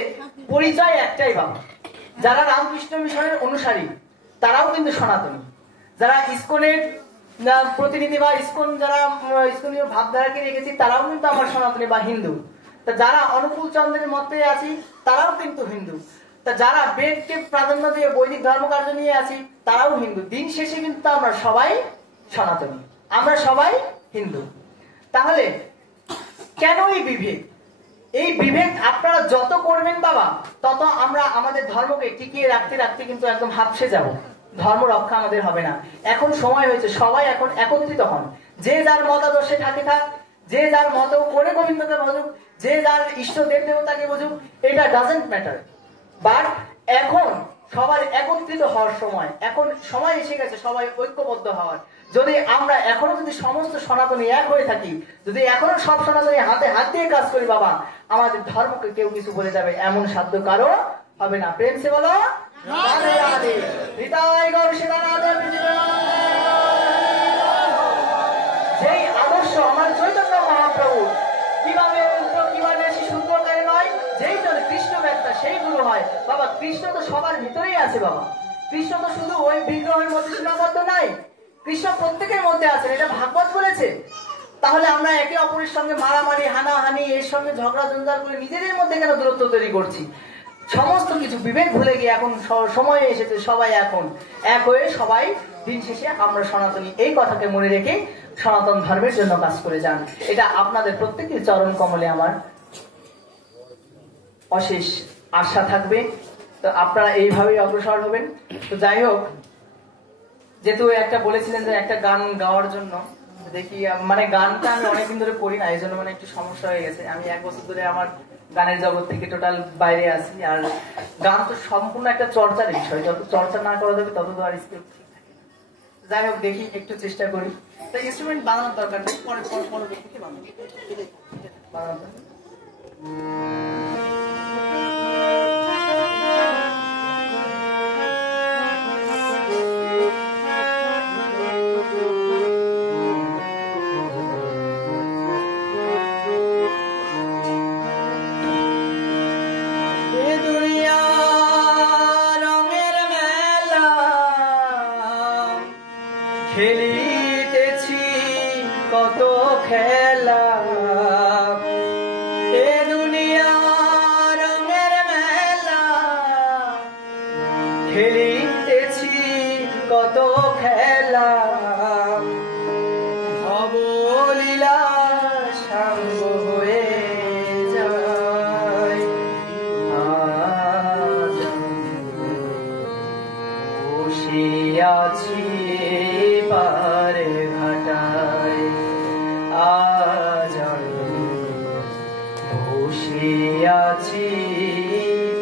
পরিচয় একটাই বাবা। যারা রামকৃষ্ণ মিশনের অনুসারী তারাও কিন্তু সনাতনী, যারা ইসকনের প্রতিনিধি বা ইসকন যারা ইসকনীয় ভাবধারাকে রেখেছি তারাও কিন্তু আমার সনাতনী বা হিন্দু। তা যারা অনুকূল চন্দ্রের মতে আছি তারাও কিন্তু হিন্দু। তা যারা বেদকে প্রাধান্য দিয়ে বৈদিক ধর্মকার্য নিয়ে আছি তারাও হিন্দু। দিন শেষে কিন্তু আমরা সবাই সনাতনী, আমরা সবাই হিন্দু। তাহলে কেন এই বিভেদ? এই বিভেদ আপনারা যত করবেন বাবা, তত আমরা আমাদের ধর্মকে টিকিয়ে রাখতে রাখতে কিন্তু একদম হাঁপসে যাব, ধর্ম রক্ষা আমাদের হবে না। এখন সময় হয়েছে সবাই এখন একত্রিত হন। যে যার মতাদর্শে থাকে থাক, যে যার মত করে গোবিন্দকে বুঝুক, যে যার ইষ্ট দেব দেবতাকে বুঝুক, এটা ডাজেন্ট ম্যাটার। বাট এখন সবার একত্রিত হওয়ার সময়, এখন সময় এসে গেছে সবাই ঐক্যবদ্ধ হওয়ার। যদি আমরা এখনো যদি সমস্ত সনাতনী এক হয়ে থাকি, যদি এখনো সব সনাতনী হাতে হাত দিয়ে কাজ করি বাবা, আমাদের ধর্মকে কেউ কিছু বলে যাবে এমন সাধ্য কারো হবে না। প্রেম সে বলো রাধে রাধে, হৃদয় গৌর সীতারাধে। যেই আদর্শ আমার চৈতন্য মহাপ্রভু কিভাবে শুদ্ধকারে নয়, যেই জন্য কৃষ্ণ ব্যক্তা সেই গুরু হয় বাবা। কৃষ্ণ তো সবার ভিতরেই আছে বাবা, কৃষ্ণ তো শুধু ওই বিগ্রহের মধ্যে সীমাবদ্ধ নাই, কৃষ্ণ প্রত্যেকের মধ্যে আছেন, এটা ভাগবত বলেছে। তাহলে আমরা একে অপরের সঙ্গে মারামারি হানাহানি এর সঙ্গে ঝগড়া জঞ্জাল করে নিজেদের মধ্যে কেন দূরত্ব তৈরি করছি? সমস্ত কিছু বিভেদ ভুলে গিয়ে এখন সময় এসেছে সবাই এখন এক হয়ে সবাই দিন শেষে আমরা সনাতনী এই কথাকে মনে রেখে সনাতন ধর্মের জন্য কাজ করে যান। এটা আপনাদের প্রত্যেকের চরণ কমলে আমার অশেষ আশা থাকবে। তো আপনারা এইভাবেই অগ্রসর হবেন। তো যাই হোক, যেহেতু একটা বলেছিলেন যে একটা গান গাওয়ার জন্য, দেখি মানে গানটা আমি অনেকদিন ধরে করি না, এই জন্য মানে একটু সমস্যা হয়ে গেছে। আমি 1 বছর ধরে আমার গানের জগৎ থেকে টোটাল বাইরে আছি। আর গান তো সম্পূর্ণ একটা চর্চার বিষয়, যত চর্চা না করা যাবে তত তো আর স্কিল ঠিক থাকে না। যাই হোক, দেখি একটু চেষ্টা করি। তো ইনস্ট্রুমেন্ট বানানোর দরকার নেই, পরবর্তীতে বানাবো। খেলিতেছি কত খেলা, এ দুনিয়া রঙের মেলা, খেলিতেছি কত খেলা, ভবলীলা সাঙ্গ হয়ে যায়। আজ বসে আছি পারে ঘাটায়, আজ বসে আছি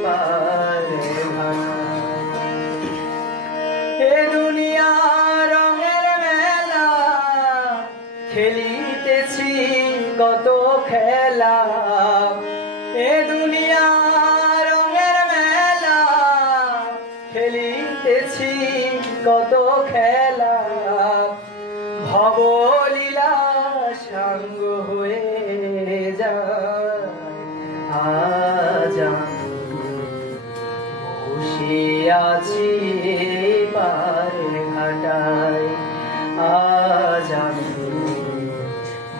পারে ঘাটায়, এ দুনিয়া রঙের মেলা, খেলিতেছি কত খেলা, এ দুনিয়া রঙের মেলা, খেলিতেছি কত খেলা, ভবলীলা সাঙ্গ হয়ে যায়। আজ বসে আছি পারে ঘাটায়, আজ আমি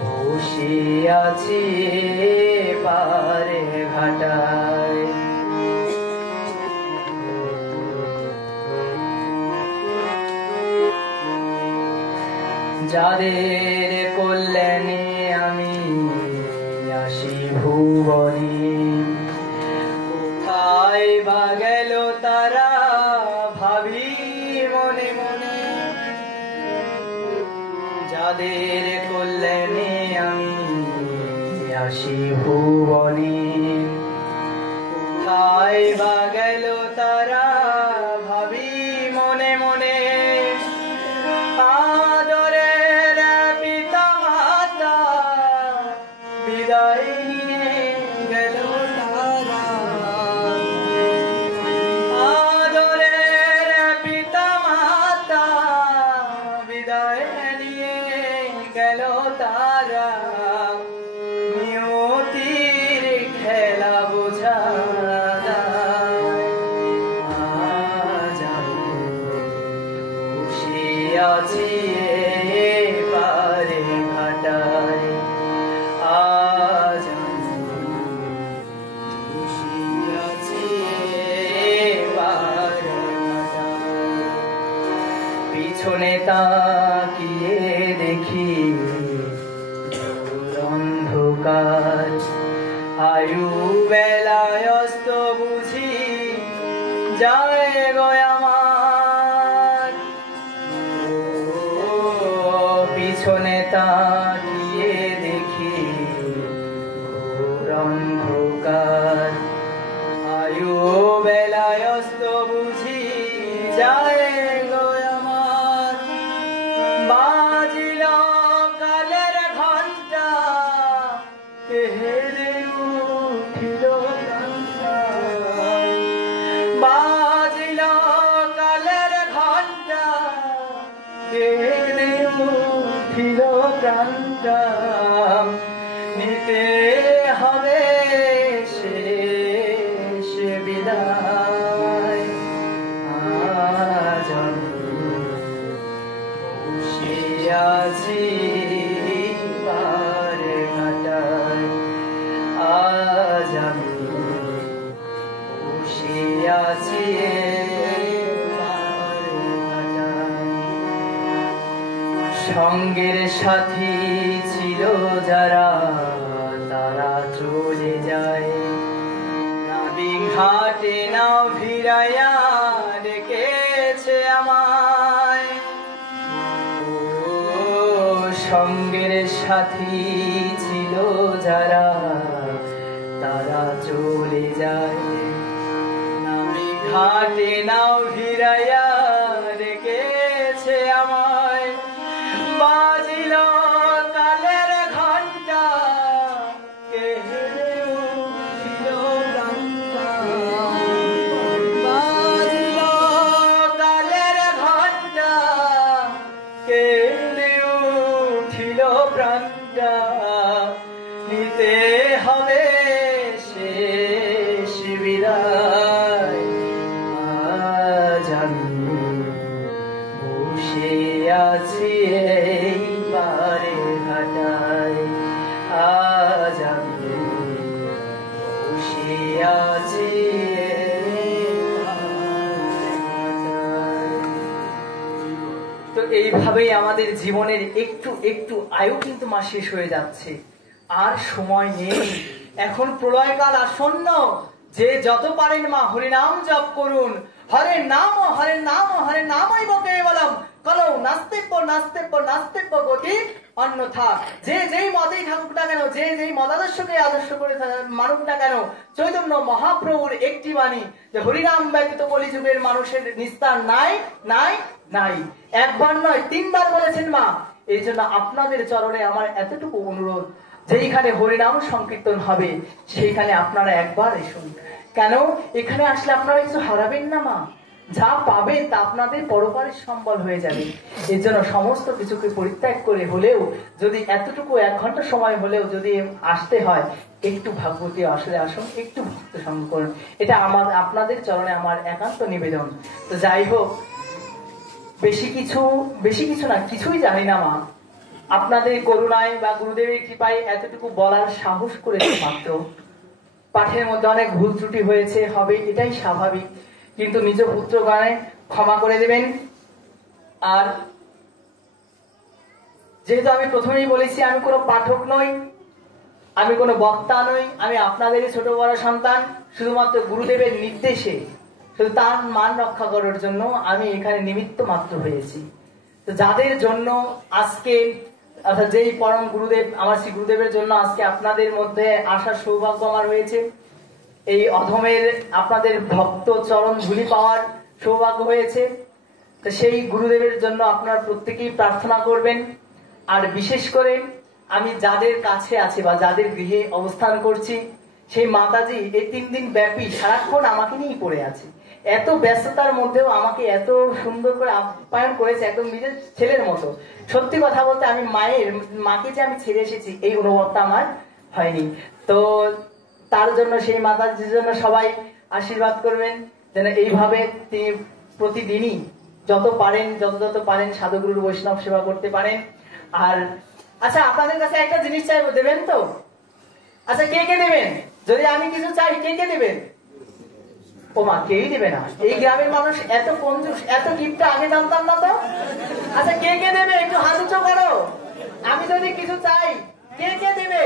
বসে আছি পারে ঘাটায়। যাদের কল্যাণে আমি আসি ভুবনে, কোথায় বা গেল তারা ভাবি মনে মনে। যাদের কল্যাণে আমি আসি ভুবনে, কোথায় বা গেল তারা ভাবি মনে মনে। আদরের পিতা মাতা বিদায় নিয়ে গেল তারা, আদরের পিতা মাতা বিদায় নিয়ে গেল তারা। নিয়তির খেলা বোঝা আজ বসে আছি পারে ঘাটায়, আজ বসে আছি পারে ঘাটায়। পিছনে তাকিয়ে দেখি অন্ধকার, আয়ু বেলায় অস্ত বুঝি যায় গো আমার। পিছনে তাকিয়ে দেখি ঘোর অন্ধকার, আয়ু বেলায় অস্ত বুঝি যায় গো আমার। বাজিল কালের ঘণ্টা, কেড়ে উঠিল প্রাণটা, বাজিল কালের ঘণ্টা, কেড়ে উঠিল প্রাণটা। নিতে হবে শেষ বিদায়, আজ বসে আছি পারে ঘাটায়, আজ আমি বসে আছি পারে ঘাটায়। সঙ্গের সাথী ছিল যারা তারা চলে যায়, নাবিক ঘাটে নাও ভিড়াইয়া ডেকেছে আমায়। সঙ্গের সাথী ছিল যারা তারা চলে যায়, নাবিক ঘাটে নাও ভিড়াইয়া ডেকেছে আমায়। বাজিল কালের ঘণ্টা, কেড়ে উঠিল প্রাণটা, বাজিল কালের ঘণ্টা, কেড়ে উঠিল প্রাণটা। নিতে হবে শেষ বিদায়, আজ আমি বসে আছি এই পারে ঘাটায়, আজ আমি বসে আছি তো এইভাবেই আমাদের জীবনের একটু একটু আয়ু কিন্তু মা শেষ হয়ে যাচ্ছে, আর সময় নেই। এখন প্রলয়কাল আসন্ন, যে যত পারেন মা হরিনাম জপ করুন। হরে নাম হরে নাম হরে নামই বকে বলম কলৌ নাস্তিব্য নাস্তিব্য নাস্তিব্য গতি অন্যথা। যে যেই মতেই থাকুক না কেন, যে যেই মতাদর্শকে আদর্শ করে মানুক না কেন, চৈতন্য মহাপ্রভুর একটি বাণী যে হরিনাম ব্যতীত কলিযুগের মানুষের নিস্তার নাই নাই নাই। একবার নয়, তিনবার বলেছেন মা। এই জন্য আপনাদের চরণে আমার এতটুকু অনুরোধ, যেইখানে হরিনাম সংকীর্তন হবে সেইখানে আপনারা একবার এসুন। কেন? এখানে আসলে আপনারা কিছু হারাবেন না মা, যা পাবেন তা আপনাদের পরকালের সম্বল হয়ে যাবে। এর জন্য সমস্ত কিছুকে পরিত্যাগ করে হলেও যদি এতটুকু 1 ঘন্টা সময় হলেও যদি আসতে হয়, একটু ভাগবতী আসলে আসুন, একটু ভক্ত সঙ্গ করুন। এটা আমার আপনাদের চরণে আমার একান্ত নিবেদন। তো যাই হোক, বেশি কিছু না, কিছুই জানি না মা। আপনাদের করুণায় বা গুরুদেবের কৃপায় এতটুকু বলার সাহস করেছে মাত্র। পাঠের মধ্যে অনেক ভুল ত্রুটি হয়েছে, হবে, এটাই স্বাভাবিক। কিন্তু নিজ পুত্র গানে ক্ষমা করে দেবেন। আর যেহেতু আমি প্রথমেই বলেছি আমি কোনো পাঠক নই, আমি কোনো বক্তা নই, আমি আপনাদেরই ছোট বড় সন্তান। শুধুমাত্র গুরুদেবের নির্দেশে, শুধু তার মান রক্ষা করার জন্য আমি এখানে নিমিত্ত মাত্র হয়েছি। তো যাদের জন্য আজকে, অর্থাৎ যেই পরম গুরুদেব আমার শ্রী গুরুদেবের জন্য আজকে আপনাদের মধ্যে আসার সৌভাগ্য আমার হয়েছে, এই অধমের আপনাদের ভক্ত চরণ ধুলি পাওয়ার সৌভাগ্য হয়েছে, তো সেই গুরুদেবের জন্য আপনারা প্রত্যেকেই প্রার্থনা করবেন। আর বিশেষ করে আমি যাদের কাছে আছি বা যাদের গৃহে অবস্থান করছি, সেই মাতাজি এই 3 দিন ব্যাপী সারাক্ষণ আমাকে নিয়েই পড়ে আছে। এত ব্যস্ততার মধ্যেও আমাকে এত সুন্দর করে আপ্যায়ন করেছে, একদম নিজের ছেলের মতো। সত্যি কথা বলতে আমি মাকে যে আমি ছেড়ে এসেছি এই অনুভবটা আমার হয়নি। তো তার জন্য, সেই মাতাজির জন্য সবাই আশীর্বাদ করবেন যেন এইভাবে তিনি প্রতিদিনই যত পারেন সাধুগুরুর বৈষ্ণব সেবা করতে পারেন। আর আচ্ছা, আপনাদের কাছে একটা জিনিস চাইবো, দেবেন তো? আচ্ছা, কে কে দেবেন? যদি আমি কিছু চাই, কে কে দেবেন? ও মা, কেউই দেবে না। এই গ্রামের মানুষ এত কঞ্জুস, এত গিফটটা আগে জানতাম না তো। আচ্ছা, কে কে দেবে? একটু হাত উঁচু করো। আমি যদি কিছু চাই, কে কে দেবে?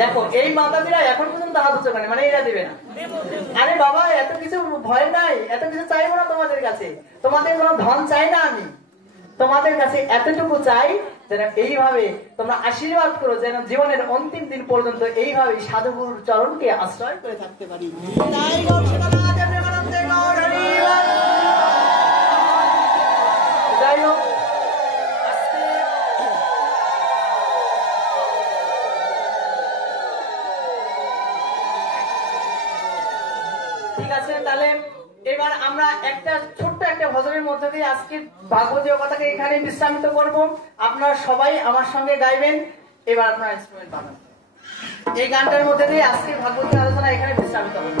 দেখো, এই মাতাজিরা এখন পর্যন্ত হাত উঁচু করেন, মানে এরা দেবে না। আরে বাবা, এত কিছু ভয় নাই, এত কিছু চাইবো না তোমাদের কাছে। তোমাদের কোনো ধন চাই না আমি, তোমাদের কাছে এতটুকু চাই যেন এইভাবে তোমরা আশীর্বাদ করো, যেন জীবনের অন্তিম দিন পর্যন্ত এইভাবে সাধুগুরুর চরণকে আশ্রয় করে থাকতে পারি। যাই হোক, ঠিক আছে, তাহলে এবার আমরা ছোট্ট একটা ভজনের মধ্যে দিয়ে আজকে ভাগবতীয় কথাকে এখানে বিশ্রামিত করব। আপনারা সবাই আমার সঙ্গে গাইবেন। এবার আপনারা ইনস্ট্রুমেন্ট বাজান। এই গানটার মধ্যে দিয়ে আজকে ভাগবতীয় আলোচনা এখানে বিশ্রামিত হবে।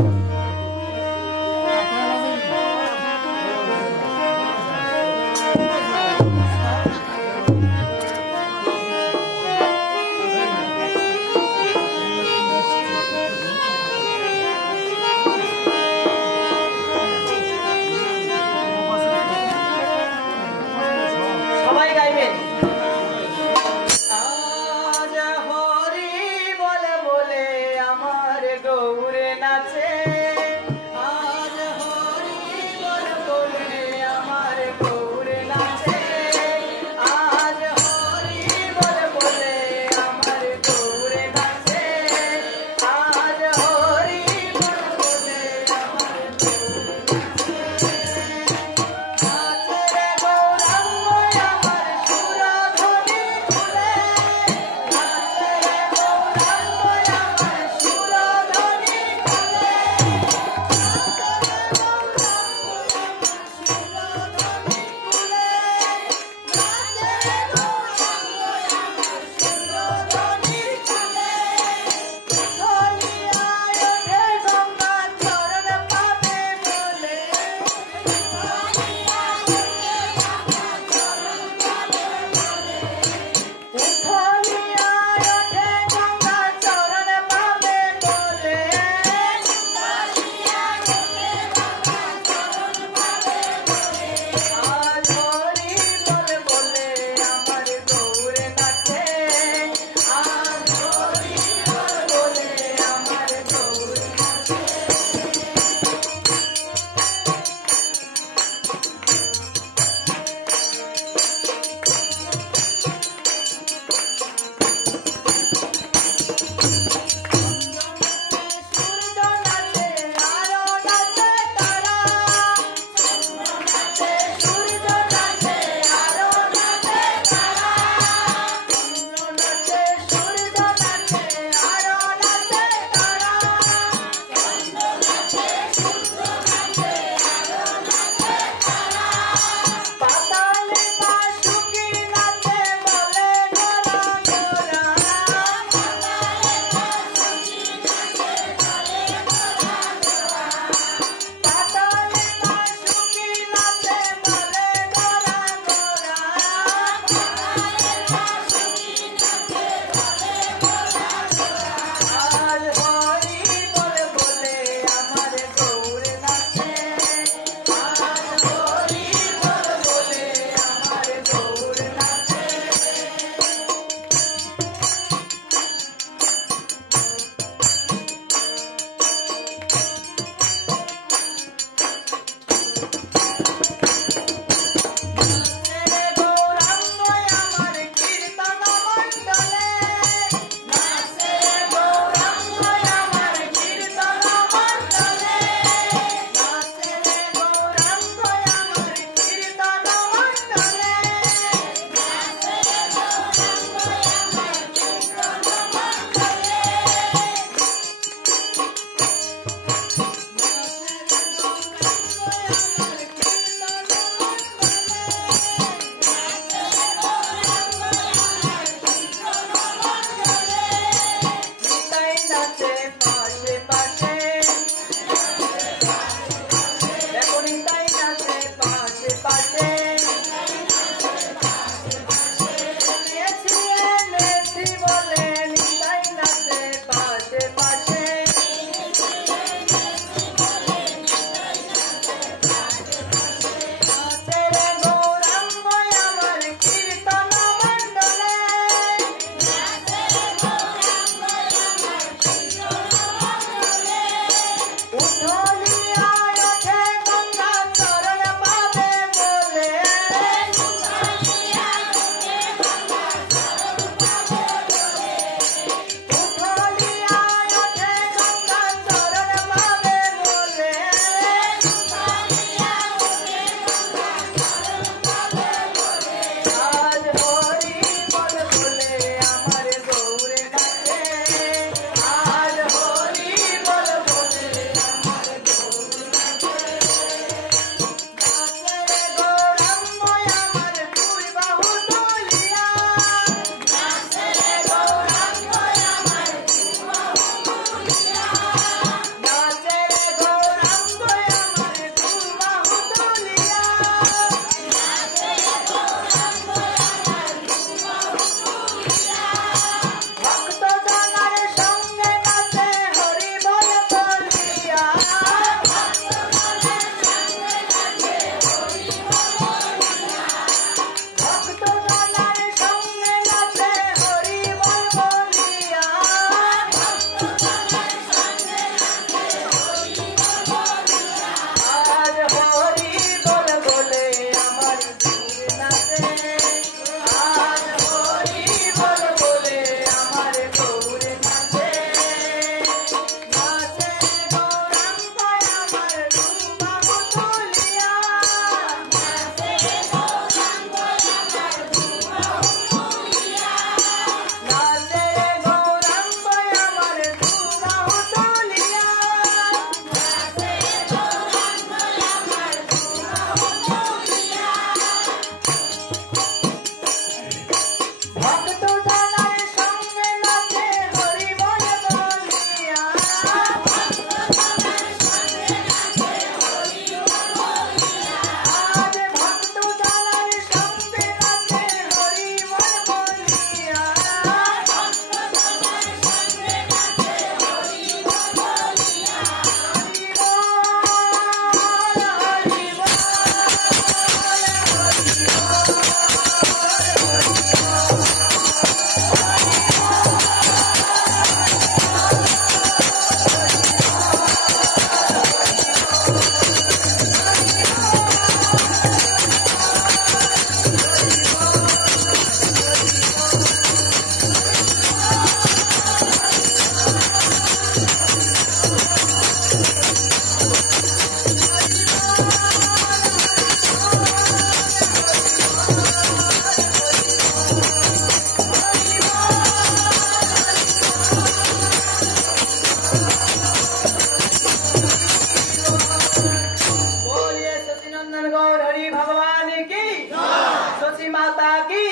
माता की,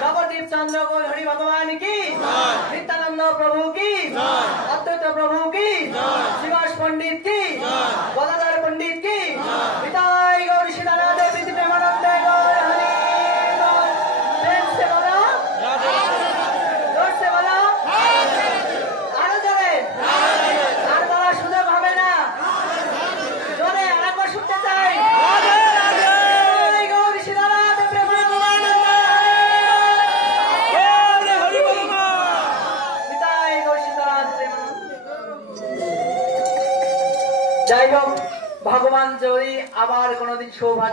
नवदीप चंद्र हरि भगवान की, नित्यानंद प्रभु की, अद्वैत प्रभु की, शिवास पंडित की, गदाधर पंडित की, निताई गौर सीताराम देवी प्रेमानंद गौर हरि बोल। प्रेम से बोलो, जोर से बोलो, आरो जोरे, আর বলা সুযোগ হবে না, জোরে আরেকবার শুনতে চাই। গৌর সীতানাথ প্রেমানন্দ নিতাই গৌর সীতানাথ প্রেমানন্দ। যাই হোক, ভগবান যদি আবার কোনোদিন সৌভাগ্য